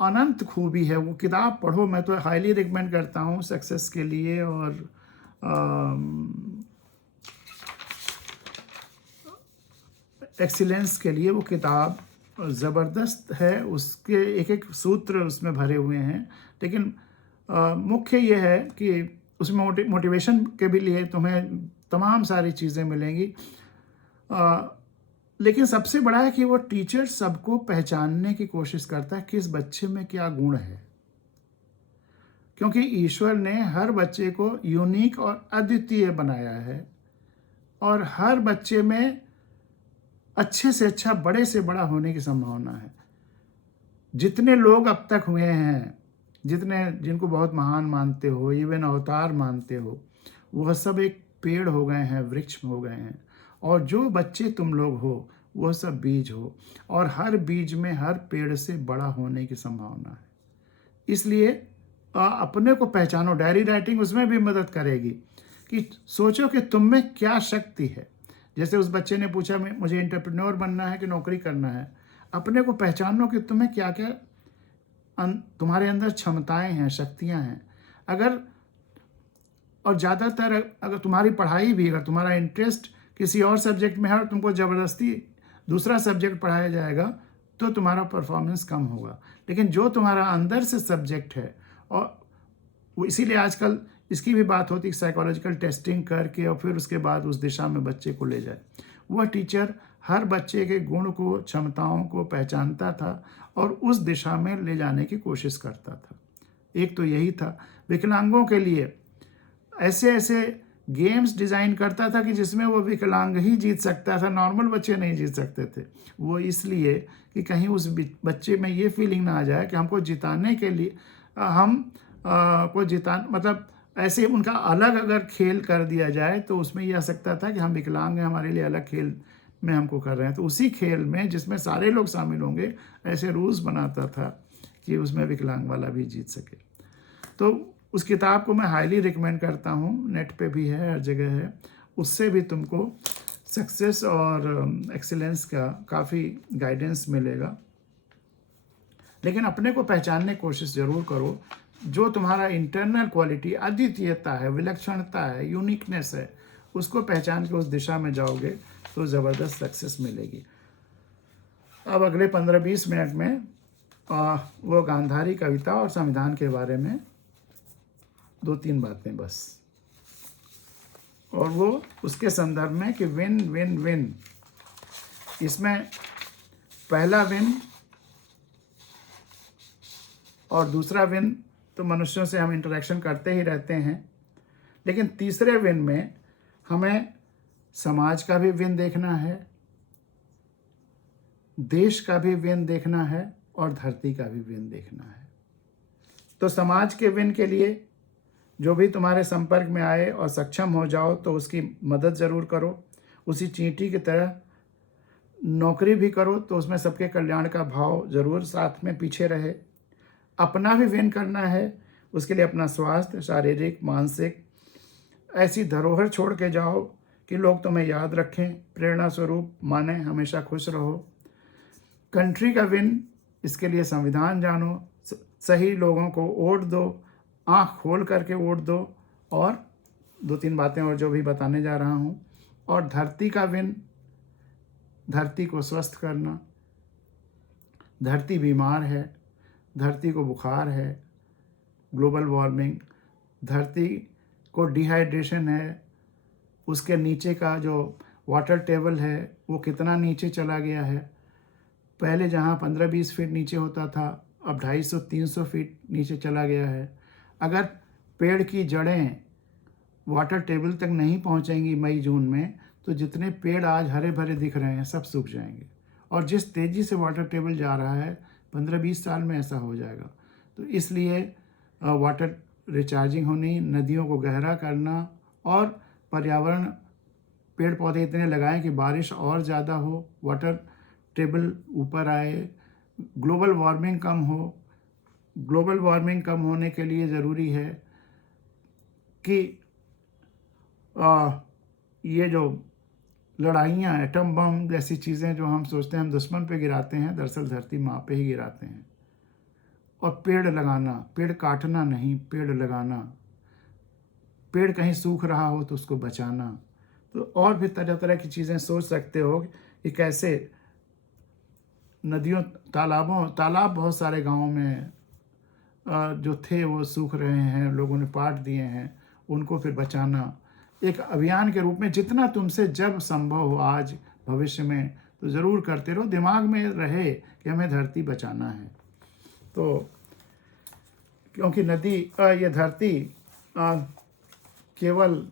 अनंत खूबी है। वो किताब पढ़ो, मैं तो हाईली रिकमेंड करता हूँ सक्सेस के लिए और एक्सीलेंस के लिए। वो किताब ज़बरदस्त है, उसके एक एक सूत्र उसमें भरे हुए हैं। लेकिन मुख्य ये है कि उसमें मोटिवेशन के भी लिए तुम्हें तमाम सारी चीज़ें मिलेंगी। लेकिन सबसे बड़ा है कि वो टीचर सबको पहचानने की कोशिश करता है किस बच्चे में क्या गुण है, क्योंकि ईश्वर ने हर बच्चे को यूनिक और अद्वितीय बनाया है, और हर बच्चे में अच्छे से अच्छा, बड़े से बड़ा होने की संभावना है। जितने लोग अब तक हुए हैं, जिनको बहुत महान मानते हो, इवन अवतार मानते हो, वह सब एक पेड़ हो गए हैं, वृक्ष हो गए हैं। और जो बच्चे तुम लोग हो वह सब बीज हो, और हर बीज में हर पेड़ से बड़ा होने की संभावना है। इसलिए अपने को पहचानो। डायरी राइटिंग उसमें भी मदद करेगी कि सोचो कि तुम में क्या शक्ति है। जैसे उस बच्चे ने पूछा, मुझे एंटरप्रेन्योर बनना है कि नौकरी करना है। अपने को पहचानो कि तुम्हें क्या क्या तुम्हारे अंदर क्षमताएं हैं, शक्तियां हैं। और ज़्यादातर अगर तुम्हारी पढ़ाई भी, अगर तुम्हारा इंटरेस्ट किसी और सब्जेक्ट में है और तुमको ज़बरदस्ती दूसरा सब्जेक्ट पढ़ाया जाएगा तो तुम्हारा परफॉर्मेंस कम होगा। लेकिन जो तुम्हारा अंदर से सब्जेक्ट है, और वो इसीलिए आजकल इसकी भी बात होती है, साइकोलॉजिकल टेस्टिंग करके और फिर उसके बाद उस दिशा में बच्चे को ले जाए। वह टीचर हर बच्चे के गुण को, क्षमताओं को पहचानता था और उस दिशा में ले जाने की कोशिश करता था। एक तो यही था। विकलांगों के लिए ऐसे ऐसे गेम्स डिज़ाइन करता था कि जिसमें वो विकलांग ही जीत सकता था, नॉर्मल बच्चे नहीं जीत सकते थे। वो इसलिए कि कहीं उस बच्चे में ये फीलिंग ना आ जाए कि हमको जिताने के लिए मतलब ऐसे उनका अलग अगर खेल कर दिया जाए तो उसमें ये आ सकता था कि हम विकलांग हैं, हमारे लिए अलग खेल में हमको कर रहे हैं। तो उसी खेल में जिसमें सारे लोग शामिल होंगे, ऐसे रूल्स बनाता था कि उसमें विकलांग वाला भी जीत सके। तो उस किताब को मैं हाईली रिकमेंड करता हूँ, नेट पे भी है, हर जगह है। उससे भी तुमको सक्सेस और एक्सीलेंस का काफ़ी गाइडेंस मिलेगा। लेकिन अपने को पहचानने की कोशिश ज़रूर करो जो तुम्हारा इंटरनल क्वालिटी अद्वितीयता है, विलक्षणता है, यूनिकनेस है, उसको पहचान के उस दिशा में जाओगे तो ज़बरदस्त सक्सेस मिलेगी। अब अगले 15-20 मिनट में वो गांधारी कविता और संविधान के बारे में 2-3 बातें बस, और वो उसके संदर्भ में कि विन विन विन। इसमें पहला विन और दूसरा विन तो मनुष्यों से हम इंटरेक्शन करते ही रहते हैं, लेकिन तीसरे विन में हमें समाज का भी विन देखना है, देश का भी विन देखना है और धरती का भी विन देखना है। तो समाज के विन के लिए जो भी तुम्हारे संपर्क में आए और सक्षम हो जाओ तो उसकी मदद ज़रूर करो। उसी चींटी की तरह नौकरी भी करो तो उसमें सबके कल्याण का भाव ज़रूर साथ में पीछे रहे। अपना भी विन करना है, उसके लिए अपना स्वास्थ्य, शारीरिक, मानसिक ऐसी धरोहर छोड़ के जाओ कि लोग तुम्हें याद रखें, प्रेरणा स्वरूप माने, हमेशा खुश रहो। कंट्री का विन, इसके लिए संविधान जानो, सही लोगों को वोट दो, आँख खोल करके वोट दो, और 2-3 बातें और जो भी बताने जा रहा हूँ। और धरती का विन, धरती को स्वस्थ करना। धरती बीमार है, धरती को बुखार है, ग्लोबल वार्मिंग, धरती को डिहाइड्रेशन है, उसके नीचे का जो वाटर टेबल है वो कितना नीचे चला गया है। पहले जहाँ 15-20 फीट नीचे होता था, अब 250-300 फीट नीचे चला गया है। अगर पेड़ की जड़ें वाटर टेबल तक नहीं पहुँचेंगी मई जून में, तो जितने पेड़ आज हरे भरे दिख रहे हैं सब सूख जाएंगे। और जिस तेज़ी से वाटर टेबल जा रहा है, 15-20 साल में ऐसा हो जाएगा। तो इसलिए वाटर रिचार्जिंग होनी, नदियों को गहरा करना, और पर्यावरण पेड़ पौधे इतने लगाएं कि बारिश और ज़्यादा हो, वाटर टेबल ऊपर आए, ग्लोबल वार्मिंग कम हो। ग्लोबल वार्मिंग कम होने के लिए ज़रूरी है कि ये जो लड़ाइयाँ, एटम बम जैसी चीज़ें जो हम सोचते हैं हम दुश्मन पे गिराते हैं, दरअसल धरती माँ पे ही गिराते हैं। और पेड़ लगाना, पेड़ काटना नहीं, पेड़ लगाना। पेड़ कहीं सूख रहा हो तो उसको बचाना। तो और भी तरह तरह की चीज़ें सोच सकते हो कि कैसे नदियों, तालाब बहुत सारे गाँवों में जो थे वो सूख रहे हैं, लोगों ने पाट दिए हैं, उनको फिर बचाना एक अभियान के रूप में जितना तुमसे जब संभव हो आज भविष्य में तो ज़रूर करते रहो। दिमाग में रहे कि हमें धरती बचाना है। तो क्योंकि ये धरती केवल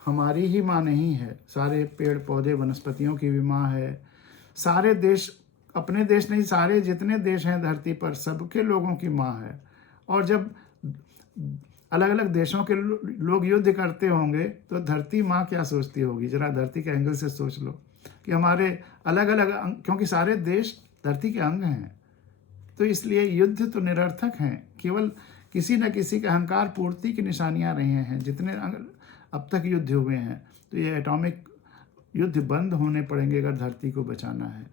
हमारी ही माँ नहीं है, सारे पेड़ पौधे वनस्पतियों की भी माँ है। सारे देश, अपने देश नहीं, सारे जितने देश हैं धरती पर, सबके लोगों की माँ है। और जब अलग अलग देशों के लोग युद्ध करते होंगे तो धरती माँ क्या सोचती होगी, जरा धरती के एंगल से सोच लो कि हमारे अलग अलग क्योंकि सारे देश धरती के अंग हैं, तो इसलिए युद्ध तो निरर्थक हैं, केवल किसी न किसी के अहंकार पूर्ति की निशानियाँ रही हैं जितने अब तक युद्ध हुए हैं। तो ये एटॉमिक युद्ध बंद होने पड़ेंगे अगर धरती को बचाना है।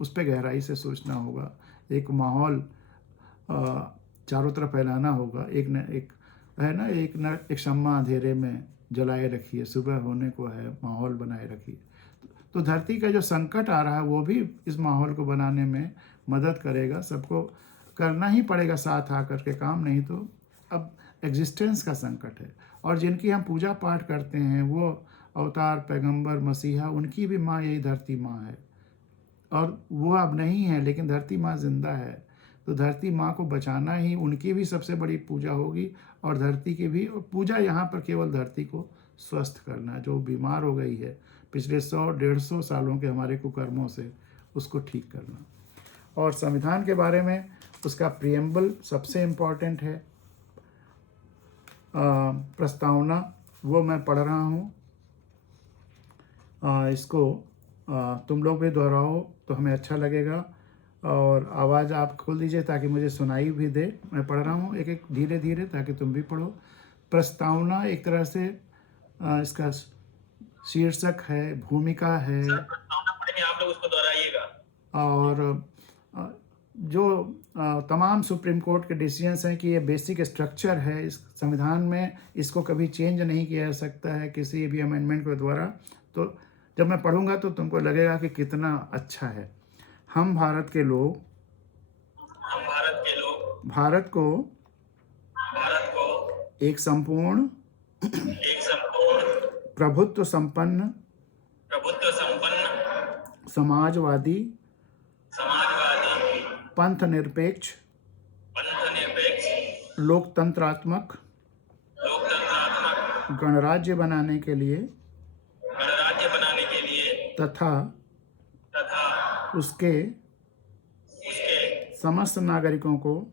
उस पर गहराई से सोचना होगा, एक माहौल चारों तरफ फैलाना होगा। एक शम्मा अंधेरे में जलाए रखिए, सुबह होने को है, माहौल बनाए रखिए। तो धरती का जो संकट आ रहा है वो भी इस माहौल को बनाने में मदद करेगा। सबको करना ही पड़ेगा साथ आकर के काम, नहीं तो अब एग्जिस्टेंस का संकट है। और जिनकी हम पूजा पाठ करते हैं वो अवतार, पैगंबर, मसीहा, उनकी भी माँ यही धरती माँ है। और वो अब नहीं है, लेकिन धरती माँ जिंदा है। तो धरती माँ को बचाना ही उनकी भी सबसे बड़ी पूजा होगी, और धरती की भी। और पूजा यहाँ पर केवल धरती को स्वस्थ करना, जो बीमार हो गई है पिछले 100-150 सालों के हमारे कुकर्मों से, उसको ठीक करना। और संविधान के बारे में उसका प्रियम्बल सबसे इम्पॉर्टेंट है, प्रस्तावना, वो मैं पढ़ रहा हूँ। इसको तुम लोग भी दोहराओ तो हमें अच्छा लगेगा, और आवाज़ आप खोल दीजिए ताकि मुझे सुनाई भी दे। मैं पढ़ रहा हूँ एक एक धीरे धीरे, ताकि तुम भी पढ़ो। प्रस्तावना एक तरह से इसका शीर्षक है, भूमिका है, प्रस्तावना पढ़ेंगे, आप लोग उसको दोहराइएगा। और जो तमाम सुप्रीम कोर्ट के डिसीजंस हैं कि ये बेसिक स्ट्रक्चर है इस संविधान में, इसको कभी चेंज नहीं किया जा सकता है किसी भी अमेंडमेंट के द्वारा। तो जब मैं पढ़ूंगा तो तुमको लगेगा कि कितना अच्छा है। हम भारत के लोग भारत को एक संपूर्ण प्रभुत्व संपन्न समाजवादी पंथ निरपेक्ष लोकतंत्रात्मक गणराज्य बनाने के लिए तथा उसके समस्त नागरिकों को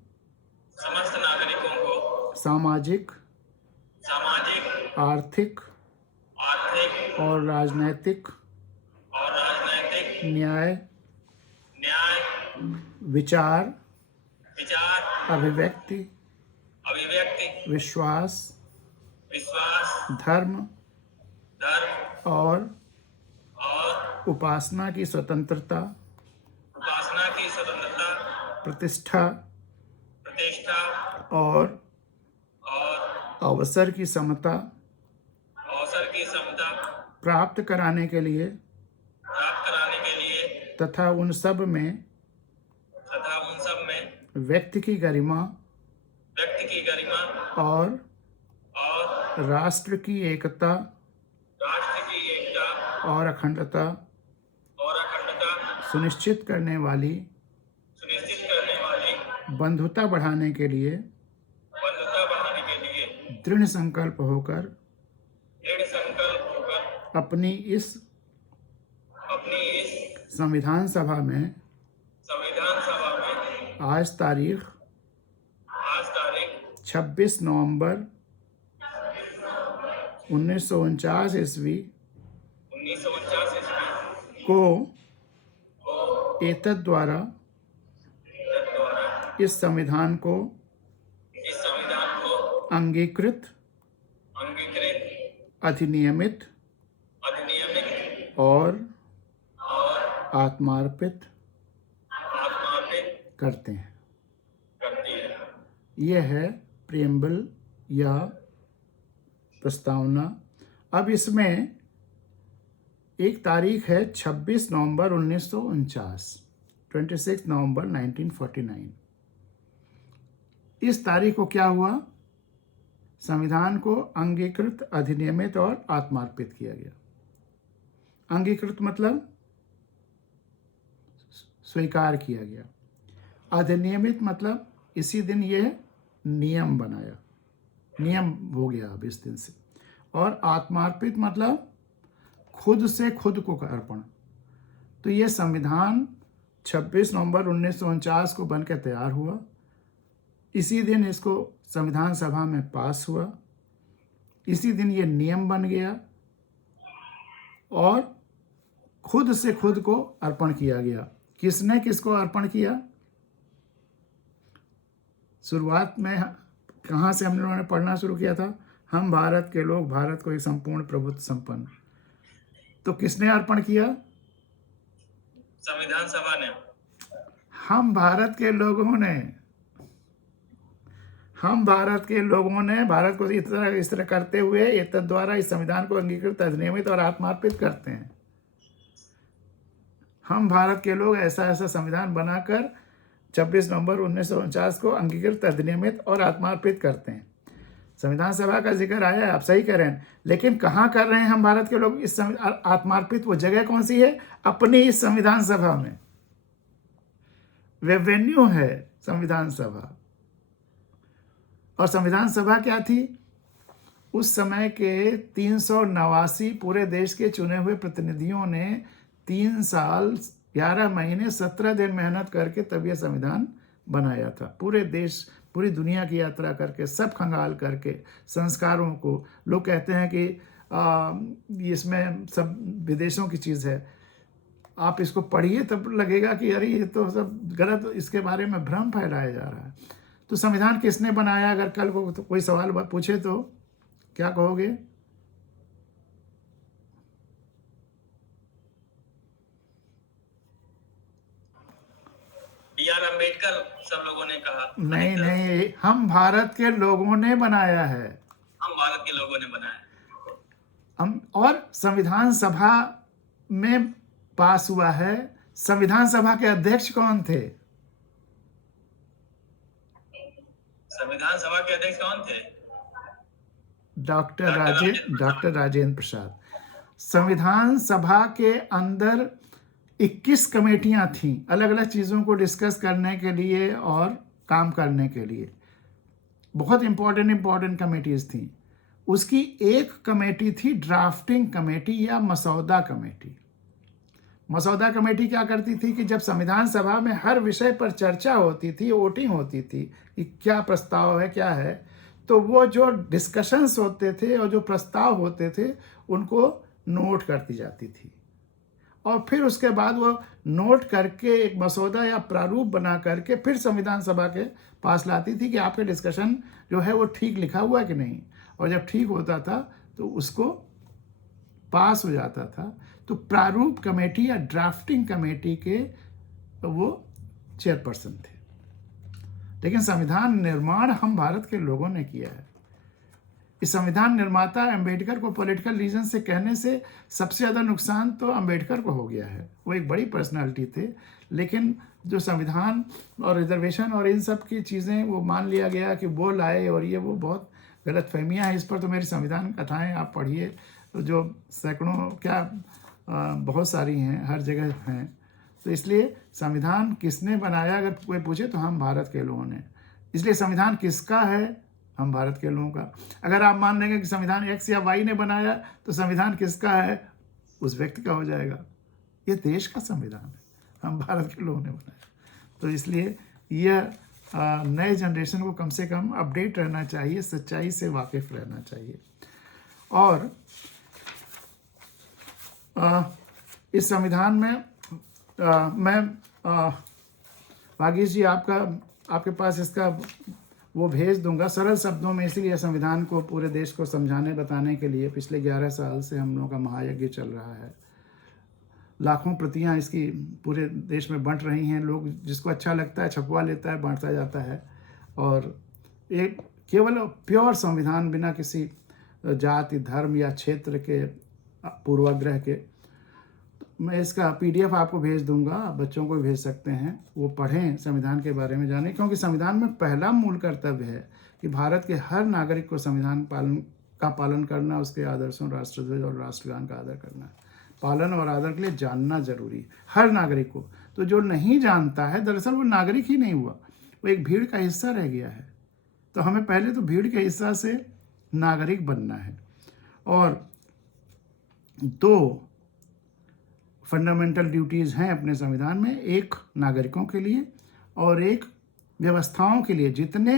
सामाजिक, आर्थिक और राजनैतिक न्याय, विचार, अभिव्यक्ति, विश्वास, धर्म और उपासना की स्वतंत्रता, प्रतिष्ठा और अवसर की समता प्राप्त कराने के लिए तथा उन सब में व्यक्ति की गरिमा और राष्ट्र की एकता और अखंडता सुनिश्चित करने वाली बंधुता बढ़ाने के लिए दृढ़ संकल्प होकर अपनी इस संविधान सभा में आज तारीख 26 नवंबर 1949 ईस्वी को एतद द्वारा इस संविधान को अंगीकृत, अधिनियमित और आत्मार्पित करते हैं। यह है प्रियम्बल या प्रस्तावना। अब इसमें एक तारीख है 26 नवंबर 1949, 26 नवंबर 1949। इस तारीख को क्या हुआ? संविधान को अंगीकृत, अधिनियमित और आत्मार्पित किया गया। अंगीकृत मतलब स्वीकार किया गया। अधिनियमित मतलब इसी दिन ये नियम बनाया, नियम हो गया अब इस दिन से। और आत्मार्पित मतलब खुद से खुद को अर्पण। तो ये संविधान 26 नवंबर 1949 को बनकर तैयार हुआ। इसी दिन इसको संविधान सभा में पास हुआ। इसी दिन ये नियम बन गया और खुद से खुद को अर्पण किया गया। किसने किसको अर्पण किया? शुरुआत में कहाँ से हम लोगों ने पढ़ना शुरू किया था? हम भारत के लोग भारत को एक संपूर्ण प्रभुत्व संपन्न। तो किसने अर्पण किया? संविधान सभा ने। हम भारत के लोगों ने भारत को इस तरह करते हुए एतद द्वारा इस संविधान को अंगीकृत, अधिनियमित और आत्मार्पित करते हैं। हम भारत के लोग ऐसा संविधान बनाकर 26 नवंबर 1949 को अंगीकृत, अधिनियमित और आत्मार्पित करते हैं। संविधान सभा का जिक्र आया है, आप सही कह रहे हैं, लेकिन कहाँ कर रहे हैं हम भारत के लोग इस आत्मार्पित? वो जगह कौन सी है? अपनी इस संविधान सभा में। वे वेन्यू है संविधान सभा। और संविधान सभा क्या थी? उस समय के 389 पूरे देश के चुने हुए प्रतिनिधियों ने 3 साल 11 महीने 17 दिन मेहनत करके तब यह संविधान बनाया था। पूरे देश, पूरी दुनिया की यात्रा करके, सब खंगाल करके, संस्कारों को। लोग कहते हैं कि इसमें सब विदेशों की चीज़ है। आप इसको पढ़िए तब लगेगा कि अरे ये तो सब गलत, इसके बारे में भ्रम फैलाया जा रहा है। तो संविधान किसने बनाया? अगर कल को तो कोई सवाल पूछे तो क्या कहोगे? B.R. अम्बेडकर सब लोगों ने कहा। नहीं नहीं, हम भारत के लोगों ने बनाया है। हम भारत के लोगों ने बनाया। हम, और संविधान सभा में पास हुआ है। संविधान सभा के अध्यक्ष कौन थे? संविधान सभा के अध्यक्ष कौन थे? डॉक्टर राजेंद्र प्रसाद। संविधान सभा के अंदर 21 कमेटियां थीं, अलग अलग चीज़ों को डिस्कस करने के लिए और काम करने के लिए। बहुत इंपॉर्टेंट कमेटीज थीं। उसकी एक कमेटी थी ड्राफ्टिंग कमेटी या मसौदा कमेटी। मसौदा कमेटी क्या करती थी कि जब संविधान सभा में हर विषय पर चर्चा होती थी, वोटिंग होती थी कि क्या प्रस्ताव है, क्या है, तो वो जो डिस्कशंस होते थे और जो प्रस्ताव होते थे उनको नोट करती जाती थी, और फिर उसके बाद वो नोट करके एक मसौदा या प्रारूप बना करके फिर संविधान सभा के पास लाती थी कि आपके डिस्कशन जो है वो ठीक लिखा हुआ है कि नहीं। और जब ठीक होता था तो उसको पास हो जाता था। तो प्रारूप कमेटी या ड्राफ्टिंग कमेटी के वो चेयरपर्सन थे। लेकिन संविधान निर्माण हम भारत के लोगों ने किया है। इस संविधान निर्माता अंबेडकर को पॉलिटिकल रीजन से कहने से सबसे ज़्यादा नुकसान तो अंबेडकर को हो गया है। वो एक बड़ी पर्सनालिटी थे, लेकिन जो संविधान और रिजर्वेशन और इन सब की चीज़ें वो मान लिया गया कि वो लाए, और ये वो बहुत गलत फहमियाँ हैं। इस पर तो मेरी संविधान कथाएं आप पढ़िए, तो जो सैकड़ों क्या बहुत सारी हैं, हर जगह हैं। तो इसलिए संविधान किसने बनाया अगर कोई पूछे तो हम भारत के लोगों ने। इसलिए संविधान किसका है? हम भारत के लोगों का। अगर आप मान लेंगे कि संविधान एक्स या वाई ने बनाया तो संविधान किसका है? उस व्यक्ति का हो जाएगा। ये देश का संविधान है, हम भारत के लोगों ने बनाया। तो इसलिए यह नए जनरेशन को कम से कम अपडेट रहना चाहिए, सच्चाई से वाकिफ रहना चाहिए। और इस संविधान में मैं भागीश जी आपके पास इसका वो भेज दूंगा सरल शब्दों में, इसलिए संविधान को पूरे देश को समझाने बताने के लिए पिछले 11 साल से हम लोगों का महायज्ञ चल रहा है। लाखों प्रतियां इसकी पूरे देश में बंट रही हैं। लोग जिसको अच्छा लगता है छपवा लेता है, बांटता जाता है। और एक केवल प्योर संविधान, बिना किसी जाति, धर्म या क्षेत्र के पूर्वाग्रह के। मैं इसका PDF आपको भेज दूंगा, आप बच्चों को भी भेज सकते हैं, वो पढ़ें, संविधान के बारे में जानें। क्योंकि संविधान में पहला मूल कर्तव्य है कि भारत के हर नागरिक को संविधान का पालन करना, उसके आदर्शों, राष्ट्रध्वज और राष्ट्रगान का आदर करना। पालन और आदर के लिए जानना जरूरी है हर नागरिक को। तो जो नहीं जानता है दरअसल वो नागरिक ही नहीं हुआ, वो एक भीड़ का हिस्सा रह गया है। तो हमें पहले तो भीड़ के हिस्सा से नागरिक बनना है। और 2 फंडामेंटल ड्यूटीज़ हैं अपने संविधान में, एक नागरिकों के लिए और एक व्यवस्थाओं के लिए। जितने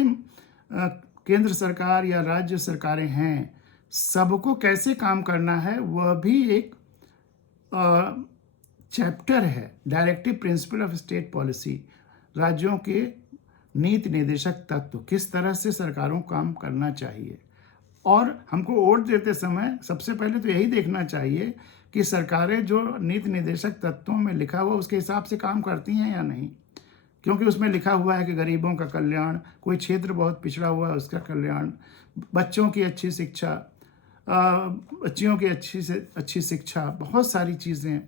केंद्र सरकार या राज्य सरकारें हैं, सबको कैसे काम करना है वह भी एक चैप्टर है। Directive principle of state policy, राज्यों के नीति निर्देशक तत्व, किस तरह से सरकारों को काम करना चाहिए। और हमको वोट देते समय सबसे पहले तो यही देखना चाहिए कि सरकारें जो नीति निर्देशक तत्वों में लिखा हुआ उसके हिसाब से काम करती हैं या नहीं। क्योंकि उसमें लिखा हुआ है कि गरीबों का कल्याण, कोई क्षेत्र बहुत पिछड़ा हुआ है उसका कल्याण, बच्चों की अच्छी शिक्षा, बच्चियों की अच्छी शिक्षा, बहुत सारी चीज़ें।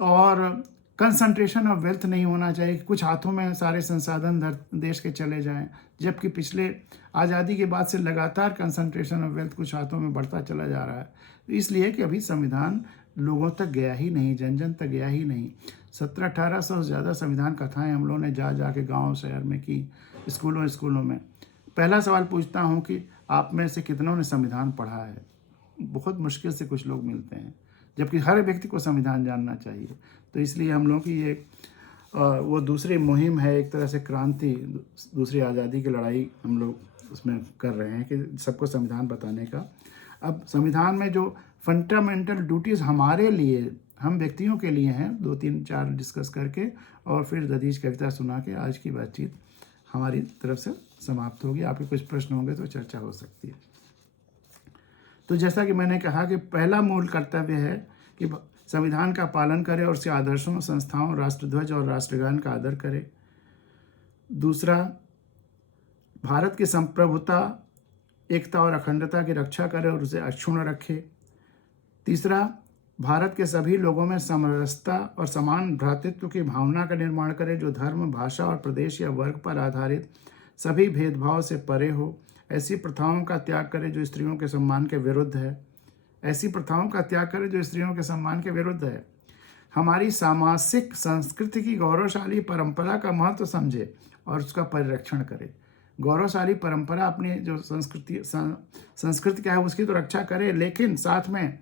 और कंसंट्रेशन ऑफ वेल्थ नहीं होना चाहिए कि कुछ हाथों में सारे संसाधन देश के चले जाएं, जबकि पिछले आज़ादी के बाद से लगातार कंसंट्रेशन ऑफ वेल्थ कुछ हाथों में बढ़ता चला जा रहा है। तो इसलिए कि अभी संविधान लोगों तक गया ही नहीं, जन जन तक गया ही नहीं। 1700-1800 से ज़्यादा संविधान कथाएं हम लोगों ने जा के गाँव शहर में की, स्कूलों में। पहला सवाल पूछता हूँ कि आप में से कितनों ने संविधान पढ़ा है? बहुत मुश्किल से कुछ लोग मिलते हैं, जबकि हर व्यक्ति को संविधान जानना चाहिए। तो इसलिए हम लोग की ये वो दूसरी मुहिम है, एक तरह से क्रांति, दूसरी आज़ादी की लड़ाई हम लोग उसमें कर रहे हैं कि सबको संविधान बताने का। अब संविधान में जो फंडामेंटल ड्यूटीज़ हमारे लिए, हम व्यक्तियों के लिए हैं, 2, 3, 4 डिस्कस करके और फिर दधीच कविता सुना के आज की बातचीत हमारी तरफ से समाप्त होगी। आपके कुछ प्रश्न होंगे तो चर्चा हो सकती है। तो जैसा कि मैंने कहा कि पहला मूल कर्तव्य है कि संविधान का पालन करे और उसके आदर्शों, संस्थाओं, राष्ट्रध्वज और राष्ट्रगान का आदर करे। दूसरा, भारत की संप्रभुता, एकता और अखंडता की रक्षा करे और उसे अक्षुण्ण रखे। तीसरा, भारत के सभी लोगों में समरसता और समान भ्रातृत्व की भावना का निर्माण करे, जो धर्म, भाषा और प्रदेश या वर्ग पर आधारित सभी भेदभाव से परे हो। ऐसी प्रथाओं का त्याग करे जो स्त्रियों के सम्मान के विरुद्ध है। ऐसी प्रथाओं का त्याग करे जो स्त्रियों के सम्मान के विरुद्ध है। हमारी सामासिक संस्कृति की गौरवशाली परंपरा का महत्व समझे और उसका परिरक्षण करे। गौरवशाली परंपरा, अपनी जो संस्कृति क्या है उसकी तो रक्षा करे, लेकिन साथ में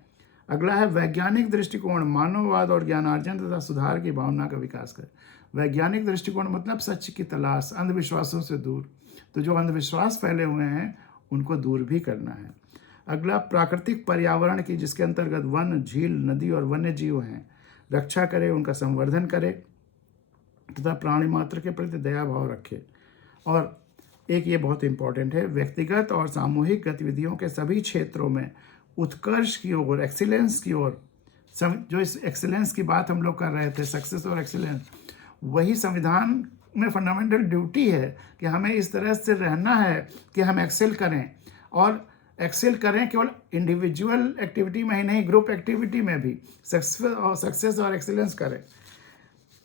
अगला है वैज्ञानिक दृष्टिकोण, मानववाद और ज्ञानार्जन तथा सुधार की भावना का विकास करे। वैज्ञानिक दृष्टिकोण मतलब सच की तलाश, अंधविश्वासों से दूर। तो जो अंधविश्वास फैले हुए हैं उनको दूर भी करना है। अगला, प्राकृतिक पर्यावरण की, जिसके अंतर्गत वन, झील, नदी और वन्य जीव हैं, रक्षा करे, उनका संवर्धन करे तथा प्राणी मात्र के प्रति दया भाव रखे। और एक ये बहुत इंपॉर्टेंट है, व्यक्तिगत और सामूहिक गतिविधियों के सभी क्षेत्रों में उत्कर्ष की ओर, एक्सीलेंस की ओर, जो इस एक्सीलेंस की बात हम लोग कर रहे थे, सक्सेस और एक्सीलेंस, वही संविधान में फंडामेंटल ड्यूटी है कि हमें इस तरह से रहना है कि हम एक्सेल करें, और एक्सेल करें केवल इंडिविजुअल एक्टिविटी में ही नहीं, ग्रुप एक्टिविटी में भी सक्सेस और एक्सीलेंस करें।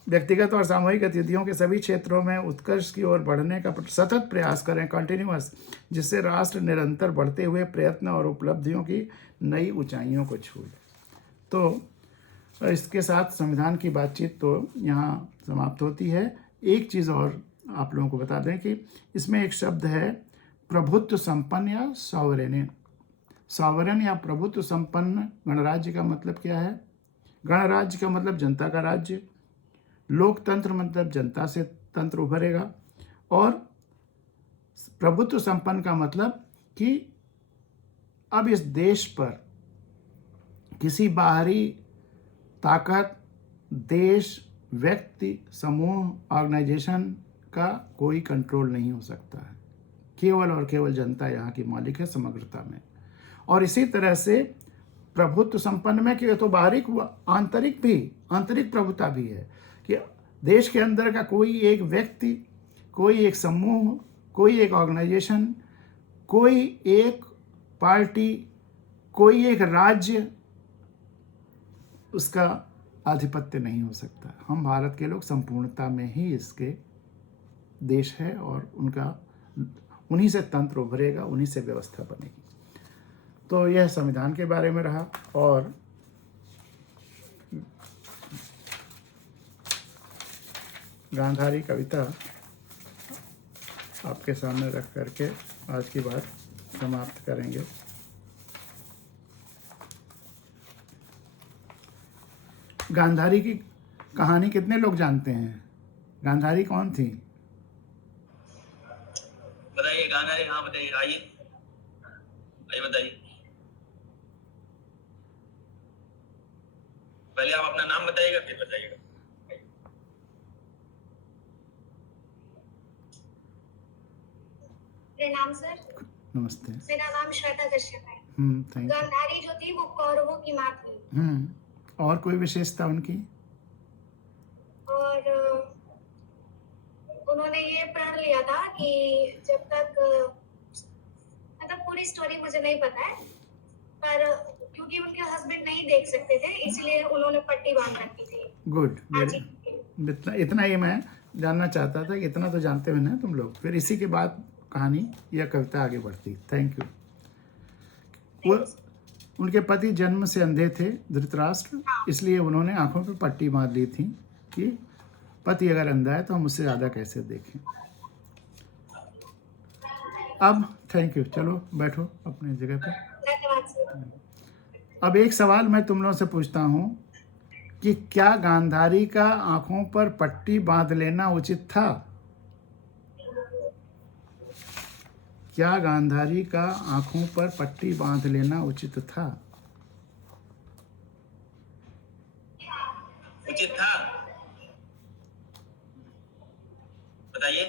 व्यक्तिगत और सामूहिक गतिविधियों के सभी क्षेत्रों में उत्कर्ष की ओर बढ़ने का सतत प्रयास करें, कंटिन्यूअस, जिससे राष्ट्र निरंतर बढ़ते हुए प्रयत्न और उपलब्धियों की नई ऊंचाइयों को छूए। तो इसके साथ संविधान की बातचीत तो यहाँ समाप्त होती है। एक चीज़ और आप लोगों को बता दें कि इसमें एक शब्द है प्रभुत्व संपन्न या सॉवरेन। सॉवरेन या प्रभुत्व संपन्न गणराज्य का मतलब क्या है? गणराज्य का मतलब जनता का राज्य, लोकतंत्र मतलब जनता से तंत्र उभरेगा, और प्रभुत्व संपन्न का मतलब कि अब इस देश पर किसी बाहरी ताकत, देश, व्यक्ति, समूह, ऑर्गेनाइजेशन का कोई कंट्रोल नहीं हो सकता है। केवल और केवल जनता यहाँ की मालिक है समग्रता में। और इसी तरह से प्रभुत्व संपन्न में कि तो बाहरी, आंतरिक प्रभुता भी है कि देश के अंदर का कोई एक व्यक्ति, कोई एक समूह, कोई एक ऑर्गेनाइजेशन, कोई एक पार्टी, कोई एक राज्य, उसका आधिपत्य नहीं हो सकता। हम भारत के लोग संपूर्णता में ही इसके देश है, और उन्हीं से तंत्र उभरेगा, उन्हीं से व्यवस्था बनेगी। तो यह संविधान के बारे में रहा। और गांधारी कविता आपके सामने रख करके आज की बात समाप्त करेंगे। गांधारी की कहानी कितने लोग जानते हैं? गांधारी कौन थी? बताइए गांधारी। हाँ बताइए, आइए बताइए। पहले आप अपना नाम बताइएगा फिर बताइएगा। प्रणाम सर। नमस्ते। मेरा नाम श्वेता कश्यप है। Thank you. गांधारी जो थी वो कौरवों की माँ थी। और कोई विशेषता उनकी? और उन्होंने ये प्रण लिया था कि जब तक, मतलब पूरी स्टोरी मुझे नहीं पता है, पर क्योंकि उनके हस्बैंड नहीं देख सकते थे इसलिए उन्होंने पट्टी बांध रखी थी। गुड। इतना ही मैं जानना चाहता था कि इतना तो जानते हो ना तुम लोग। फिर इसी के बाद कहानी या कविता आगे बढ़ती। Thank you. वो उनके पति जन्म से अंधे थे, धृतराष्ट्र, इसलिए उन्होंने आंखों पर पट्टी बांध ली थी कि पति अगर अंधा है तो हम उससे ज़्यादा कैसे देखें। अब थैंक यू, चलो बैठो अपनी जगह पे। धन्यवाद सर। अब एक सवाल मैं तुम लोगों से पूछता हूँ कि क्या गांधारी का आंखों पर पट्टी बांध लेना उचित था? क्या गांधारी का आंखों पर पट्टी बांध लेना उचित था? उचित था? बताइए।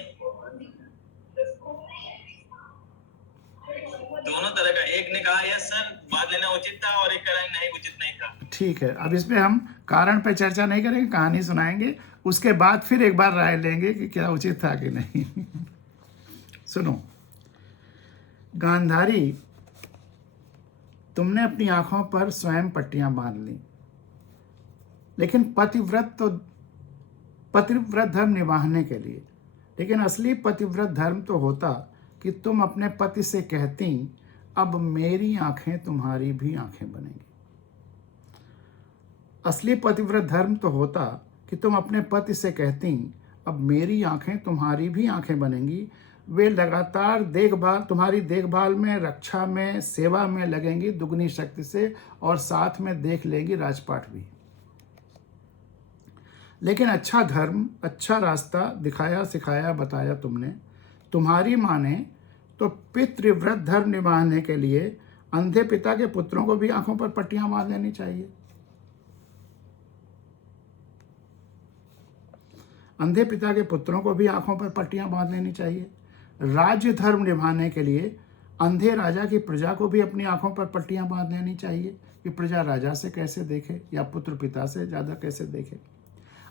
दोनों तरह का, एक ने कहा यस सर बांध लेना उचित था, और एक कह रहा नहीं उचित नहीं था। ठीक है, अब इस पे हम कारण पे चर्चा नहीं करेंगे, कहानी सुनाएंगे, उसके बाद फिर एक बार राय लेंगे कि क्या उचित था कि नहीं। सुनो, गांधारी, तुमने अपनी आंखों पर स्वयं पट्टियां बांध ली, लेकिन पतिव्रत धर्म निभाने के लिए। लेकिन असली पतिव्रत धर्म तो होता कि तुम अपने पति से कहती, अब मेरी आंखें तुम्हारी भी आंखें बनेंगी। असली पतिव्रत धर्म तो होता कि तुम अपने पति से कहती, अब मेरी आंखें तुम्हारी भी आंखें बनेंगी। वे लगातार तुम्हारी देखभाल में, रक्षा में, सेवा में लगेंगी दुगनी शक्ति से, और साथ में देख लेंगी राजपाट भी। लेकिन अच्छा धर्म, अच्छा रास्ता दिखाया, सिखाया, बताया तुमने। तुम्हारी माँ ने तो पितृव्रत धर्म निभाने के लिए अंधे पिता के पुत्रों को भी आंखों पर पट्टियां बांध लेनी चाहिए। अंधे पिता के पुत्रों को भी आंखों पर पट्टियां बांध लेनी चाहिए। राज्य धर्म निभाने के लिए अंधे राजा की प्रजा को भी अपनी आंखों पर पट्टियां बांध लेनी चाहिए कि प्रजा राजा से कैसे देखे या पुत्र पिता से ज़्यादा कैसे देखे।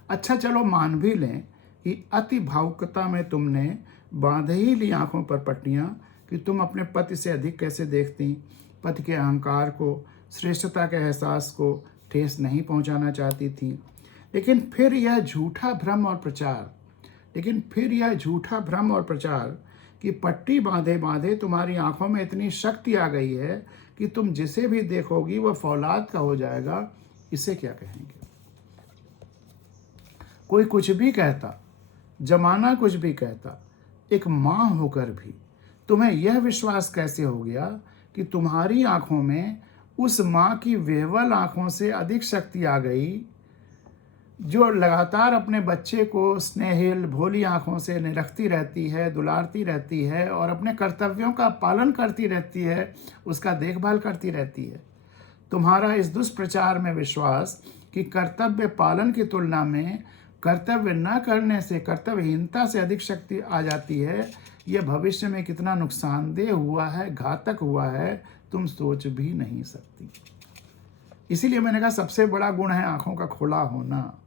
अच्छा, चलो मान भी लें कि अति भावुकता में तुमने बांध ही ली आंखों पर पट्टियां कि तुम अपने पति से अधिक कैसे देखती, पति के अहंकार को, श्रेष्ठता के एहसास को ठेस नहीं पहुंचाना चाहती थी। लेकिन फिर यह झूठा भ्रम और प्रचार कि पट्टी बांधे बांधे तुम्हारी आंखों में इतनी शक्ति आ गई है कि तुम जिसे भी देखोगी वह फौलाद का हो जाएगा, इसे क्या कहेंगे? कोई कुछ भी कहता, जमाना कुछ भी कहता, एक माँ होकर भी तुम्हें यह विश्वास कैसे हो गया कि तुम्हारी आंखों में उस माँ की वेवल आंखों से अधिक शक्ति आ गई, जो लगातार अपने बच्चे को स्नेहिल भोली आंखों से निरखती रहती है, दुलारती रहती है और अपने कर्तव्यों का पालन करती रहती है, उसका देखभाल करती रहती है। तुम्हारा इस दुष्प्रचार में विश्वास कि कर्तव्य पालन की तुलना में कर्तव्य न करने से, कर्तव्यहीनता से अधिक शक्ति आ जाती है, यह भविष्य में कितना नुकसानदेह हुआ है, घातक हुआ है, तुम सोच भी नहीं सकती। इसीलिए मैंने कहा सबसे बड़ा गुण है आंखों का खुला होना।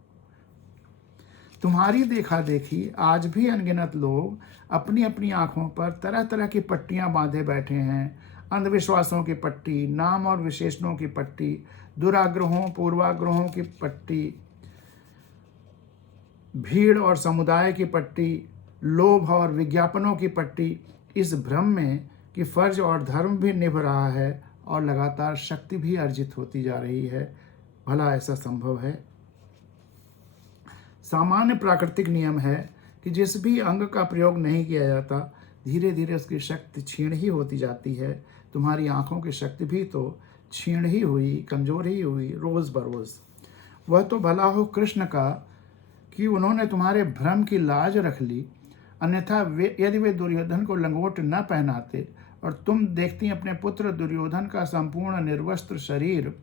तुम्हारी देखा देखी आज भी अनगिनत लोग अपनी अपनी आंखों पर तरह तरह की पट्टियां बांधे बैठे हैं। अंधविश्वासों की पट्टी, नाम और विशेषणों की पट्टी, दुराग्रहों पूर्वाग्रहों की पट्टी, भीड़ और समुदाय की पट्टी, लोभ और विज्ञापनों की पट्टी, इस भ्रम में कि फर्ज और धर्म भी निभ रहा है और लगातार शक्ति भी अर्जित होती जा रही है। भला ऐसा संभव है? सामान्य प्राकृतिक नियम है कि जिस भी अंग का प्रयोग नहीं किया जाता, धीरे धीरे उसकी शक्ति क्षीण ही होती जाती है। तुम्हारी आंखों की शक्ति भी तो क्षीण ही हुई, कमजोर ही हुई रोज़ बरोज़। वह तो भला हो कृष्ण का कि उन्होंने तुम्हारे भ्रम की लाज रख ली, अन्यथा यदि वे दुर्योधन को लंगोट न पहनाते और तुम देखती अपने पुत्र दुर्योधन का संपूर्ण निर्वस्त्र शरीर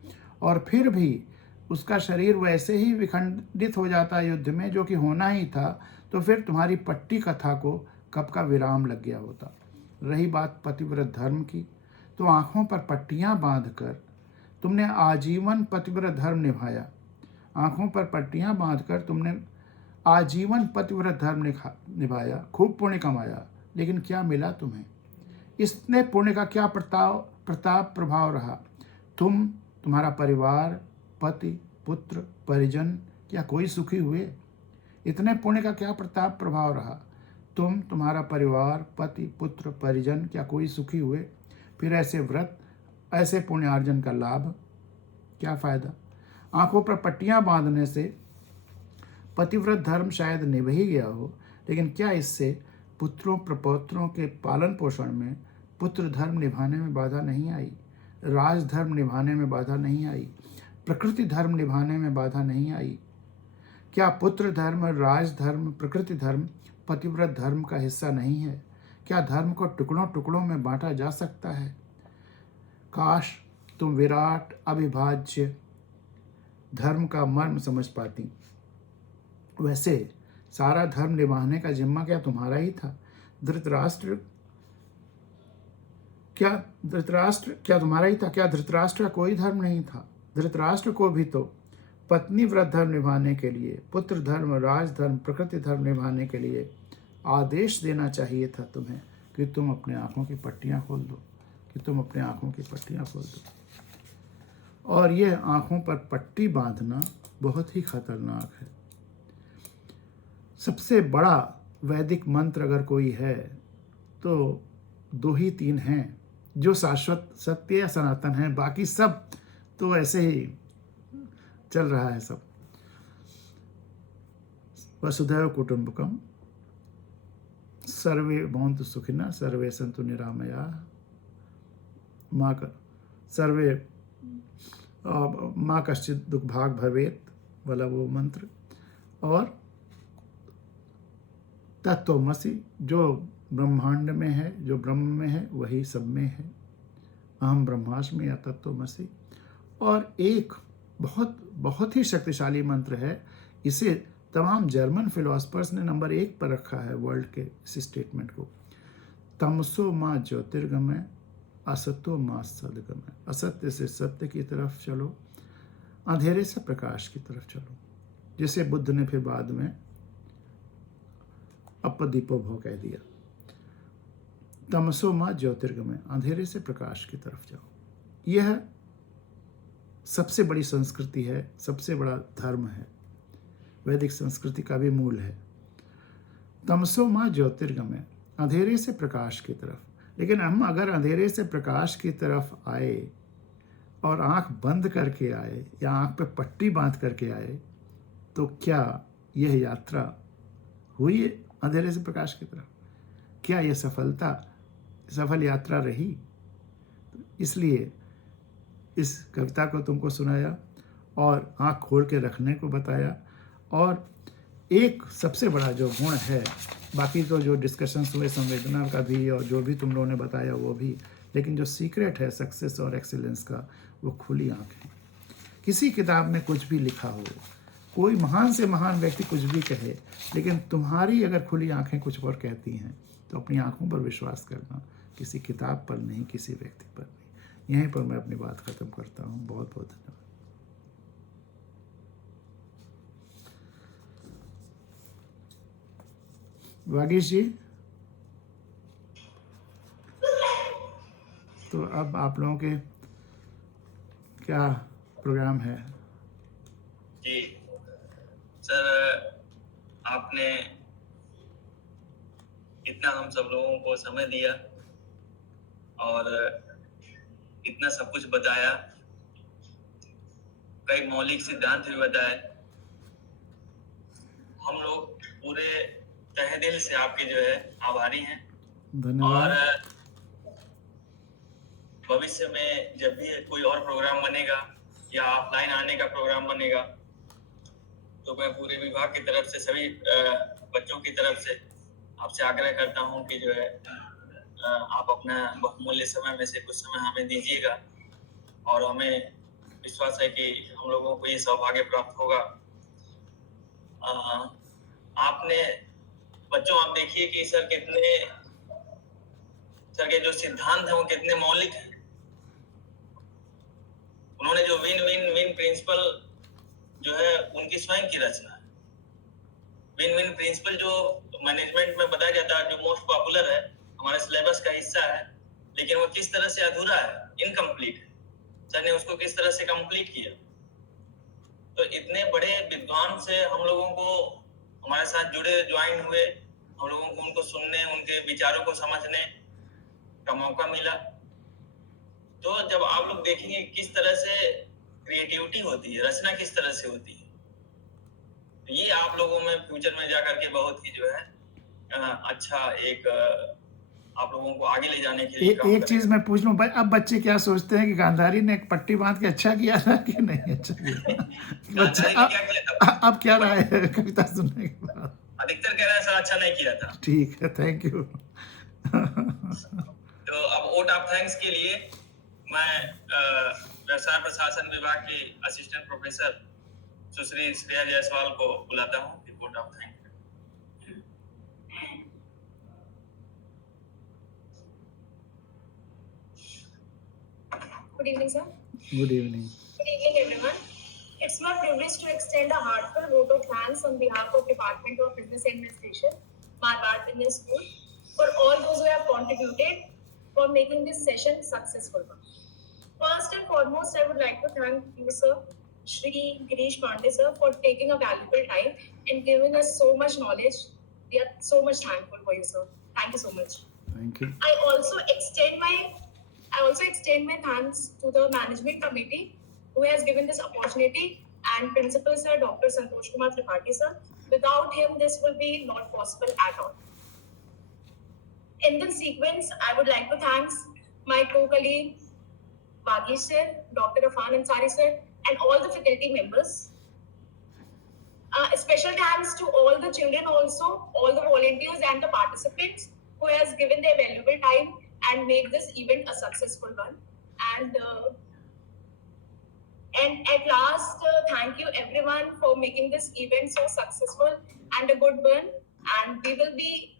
और फिर भी उसका शरीर वैसे ही विखंडित हो जाता युद्ध में, जो कि होना ही था, तो फिर तुम्हारी पट्टी कथा को कब का विराम लग गया होता। रही बात पतिव्रत धर्म की, तो आंखों पर पट्टियां बांधकर तुमने आजीवन पतिव्रत धर्म निभाया। आंखों पर पट्टियां बांधकर तुमने आजीवन पतिव्रत धर्म निभाया, खूब पुण्य कमाया, लेकिन क्या मिला तुम्हें? इसने पुण्य का क्या प्रताप प्रभाव रहा? तुम्हारा परिवार, पति, पुत्र, परिजन, क्या कोई सुखी हुए? इतने पुण्य का क्या प्रताप प्रभाव रहा? तुम्हारा परिवार, पति, पुत्र, परिजन, क्या कोई सुखी हुए? फिर ऐसे व्रत, ऐसे पुण्यार्जन का लाभ, क्या फायदा? आंखों पर पट्टियां बांधने से पतिव्रत धर्म शायद निभ ही गया हो, लेकिन क्या इससे पुत्रों प्रपौत्रों के पालन पोषण में, पुत्र धर्म निभाने में बाधा नहीं आई? राजधर्म निभाने में बाधा नहीं आई? प्रकृति धर्म निभाने में बाधा नहीं आई? क्या पुत्र धर्म, राजधर्म, प्रकृति धर्म पतिव्रत धर्म का हिस्सा नहीं है? क्या धर्म को टुकड़ों टुकड़ों में बांटा जा सकता है? काश तुम विराट अविभाज्य धर्म का मर्म समझ पाती। वैसे सारा धर्म निभाने का जिम्मा क्या तुम्हारा ही था? धृतराष्ट्र क्या तुम्हारा ही था? क्या धृतराष्ट्र का कोई धर्म नहीं था? धृतराष्ट्र को भी तो पत्नी व्रत धर्म निभाने के लिए, पुत्र धर्म, राजधर्म, प्रकृति धर्म निभाने के लिए आदेश देना चाहिए था तुम्हें कि तुम अपने आँखों की पट्टियाँ खोल दो, कि तुम अपने आँखों की पट्टियाँ खोल दो। और यह आँखों पर पट्टी बांधना बहुत ही खतरनाक है। सबसे बड़ा वैदिक मंत्र अगर कोई है तो 2 ही 3 हैं जो शाश्वत सत्य या सनातन है, बाकी सब तो ऐसे ही चल रहा है सब। वसुधैव कुटुंबकम, सर्वे भवन्तु सुखिनः, सर्वे सन्तु निरामयाः, सर्वे माँ कश्चित् दुःखभाग् भवेत् वाला वो मंत्र। और तत्त्वमसि, जो ब्रह्मांड में है, जो ब्रह्म में है वही सब में है, अहम ब्रह्मास्मि या तत्त्वमसि। और एक बहुत बहुत ही शक्तिशाली मंत्र है, इसे तमाम जर्मन फिलोसफर्स ने नंबर 1 पर रखा है वर्ल्ड के इस स्टेटमेंट को। तमसो माँ ज्योतिर्गमय, असतो माँ सद्गमय। असत्य से सत्य की तरफ चलो, अंधेरे से प्रकाश की तरफ चलो, जिसे बुद्ध ने फिर बाद में अपदीपो भव कह दिया। तमसो माँ ज्योतिर्गमय, अंधेरे से प्रकाश की तरफ जाओ। यह सबसे बड़ी संस्कृति है, सबसे बड़ा धर्म है, वैदिक संस्कृति का भी मूल है। तमसो माँ ज्योतिर्गमय, अंधेरे से प्रकाश की तरफ। लेकिन हम अगर अंधेरे से प्रकाश की तरफ आए और आंख बंद करके आए या आंख पे पट्टी बांध करके आए, तो क्या यह यात्रा हुई अंधेरे से प्रकाश की तरफ? क्या यह सफल यात्रा रही? इसलिए इस कविता को तुमको सुनाया और आँख खोल के रखने को बताया। और एक सबसे बड़ा जो गुण है, बाकी तो जो डिस्कशंस हुए संवेदना का भी और जो भी तुम लोगों ने बताया वो भी, लेकिन जो सीक्रेट है सक्सेस और एक्सीलेंस का, वो खुली आँखें। किसी किताब में कुछ भी लिखा हो, कोई महान से महान व्यक्ति कुछ भी कहे, लेकिन तुम्हारी अगर खुली आँखें कुछ और कहती हैं तो अपनी आँखों पर विश्वास करना, किसी किताब पर नहीं, किसी व्यक्ति पर नहीं। यहीं पर मैं अपनी बात खत्म करता हूँ। बहुत बहुत धन्यवाद। वागीश जी, तो अब आप लोगों के क्या प्रोग्राम है? जी सर, आपने इतना हम सब लोगों को समय दिया और इतना सब कुछ बताया, कई मौलिक सिद्धांत भी बताए। हम लोग पूरे तहे दिल से आपके जो है आभारी हैं। धन्यवाद। और भविष्य में जब भी कोई और प्रोग्राम बनेगा या ऑफलाइन आने का प्रोग्राम बनेगा, तो मैं पूरे विभाग की तरफ से, सभी बच्चों की तरफ से आपसे आग्रह करता हूं कि जो है आप अपना बहुमूल्य समय में से कुछ समय हमें दीजिएगा। और हमें विश्वास है कि हम लोगों को ये सौभाग्य प्राप्त होगा। आपने बच्चों, आप देखिए कि सर के जो सिद्धांत हैं वो कितने मौलिक हैं। उन्होंने जो विन विन विन प्रिंसिपल जो है उनकी स्वयं की रचना है। विन विन प्रिंसिपल जो मैनेजमेंट में बताया जाता है, जो मोस्ट पॉपुलर है, हमारे सिलेबस का हिस्सा है, लेकिन वो किस तरह से अधूरा है, इनकम्प्लीट है। सर ने उसको किस तरह से कंप्लीट किया। तो इतने बड़े विद्वान से हम लोगों को हमारे साथ जुड़े, ज्वाइन हुए, हम लोगों को उनको सुनने, उनके विचारों को समझने का मौका मिला। तो जब आप लोग देखेंगे किस तरह से क्रिएटिविटी होती है, रचना किस तरह से होती है, तो ये आप लोगों में फ्यूचर में जाकर के बहुत ही जो है अच्छा एक आप लोगों को आगे ले जाने के लिए एक चीज मैं पूछ लूं भाई, अब बच्चे क्या सोचते हैं कि गांधारी ने एक पट्टी बांध के अच्छा किया था कि नहीं अच्छा किया? बच्चे अब क्या राय है कविता सुनने के बाद? अधिकतर कह रहे हैं सर अच्छा नहीं किया था। ठीक है, थैंक यू। तो अब वोट ऑफ थैंक्स के लिए मैं व्यवसाय प्रशासन विभाग की असिस्टेंट प्रोफेसर सुश्री श्रेया जायसवाल को बुलाता हूँ कि vote of thanks. Good evening sir. Good evening. Good evening, everyone. It's my privilege to extend a heartfelt vote of thanks on behalf of Department of Business Administration, Marwar Business School, for all those who have contributed for making this session successful. First and foremost, I would like to thank you, sir, Shri Girish Pandey, sir, for taking a valuable time and giving us so much knowledge. We are so much thankful for you, sir. Thank you so much. Thank you. I also extend my thanks to the management committee who has given this opportunity, and Principal Sir Dr. Santosh Kumar Tripathi sir. Without him, this will be not possible at all. In this sequence, I would like to thank my co-colleague Vagish sir, Dr. Afan Ansari sir, and all the faculty members. A special thanks to all the children also, all the volunteers and the participants who has given their valuable time and made this event a successful one. And at last, thank you everyone for making this event so successful and a good one. And we will be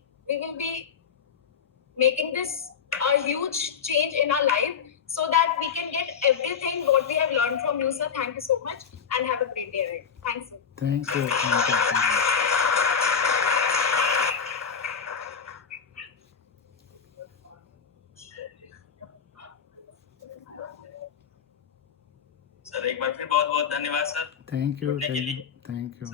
making this a huge change in our life so that we can get everything what we have learned from you, sir. Thank you so much and have a great day ahead. Thanks, sir. Thank you. Thank you. Sir एक बार फिर बहुत बहुत धन्यवाद sir. Thank you. Thank you.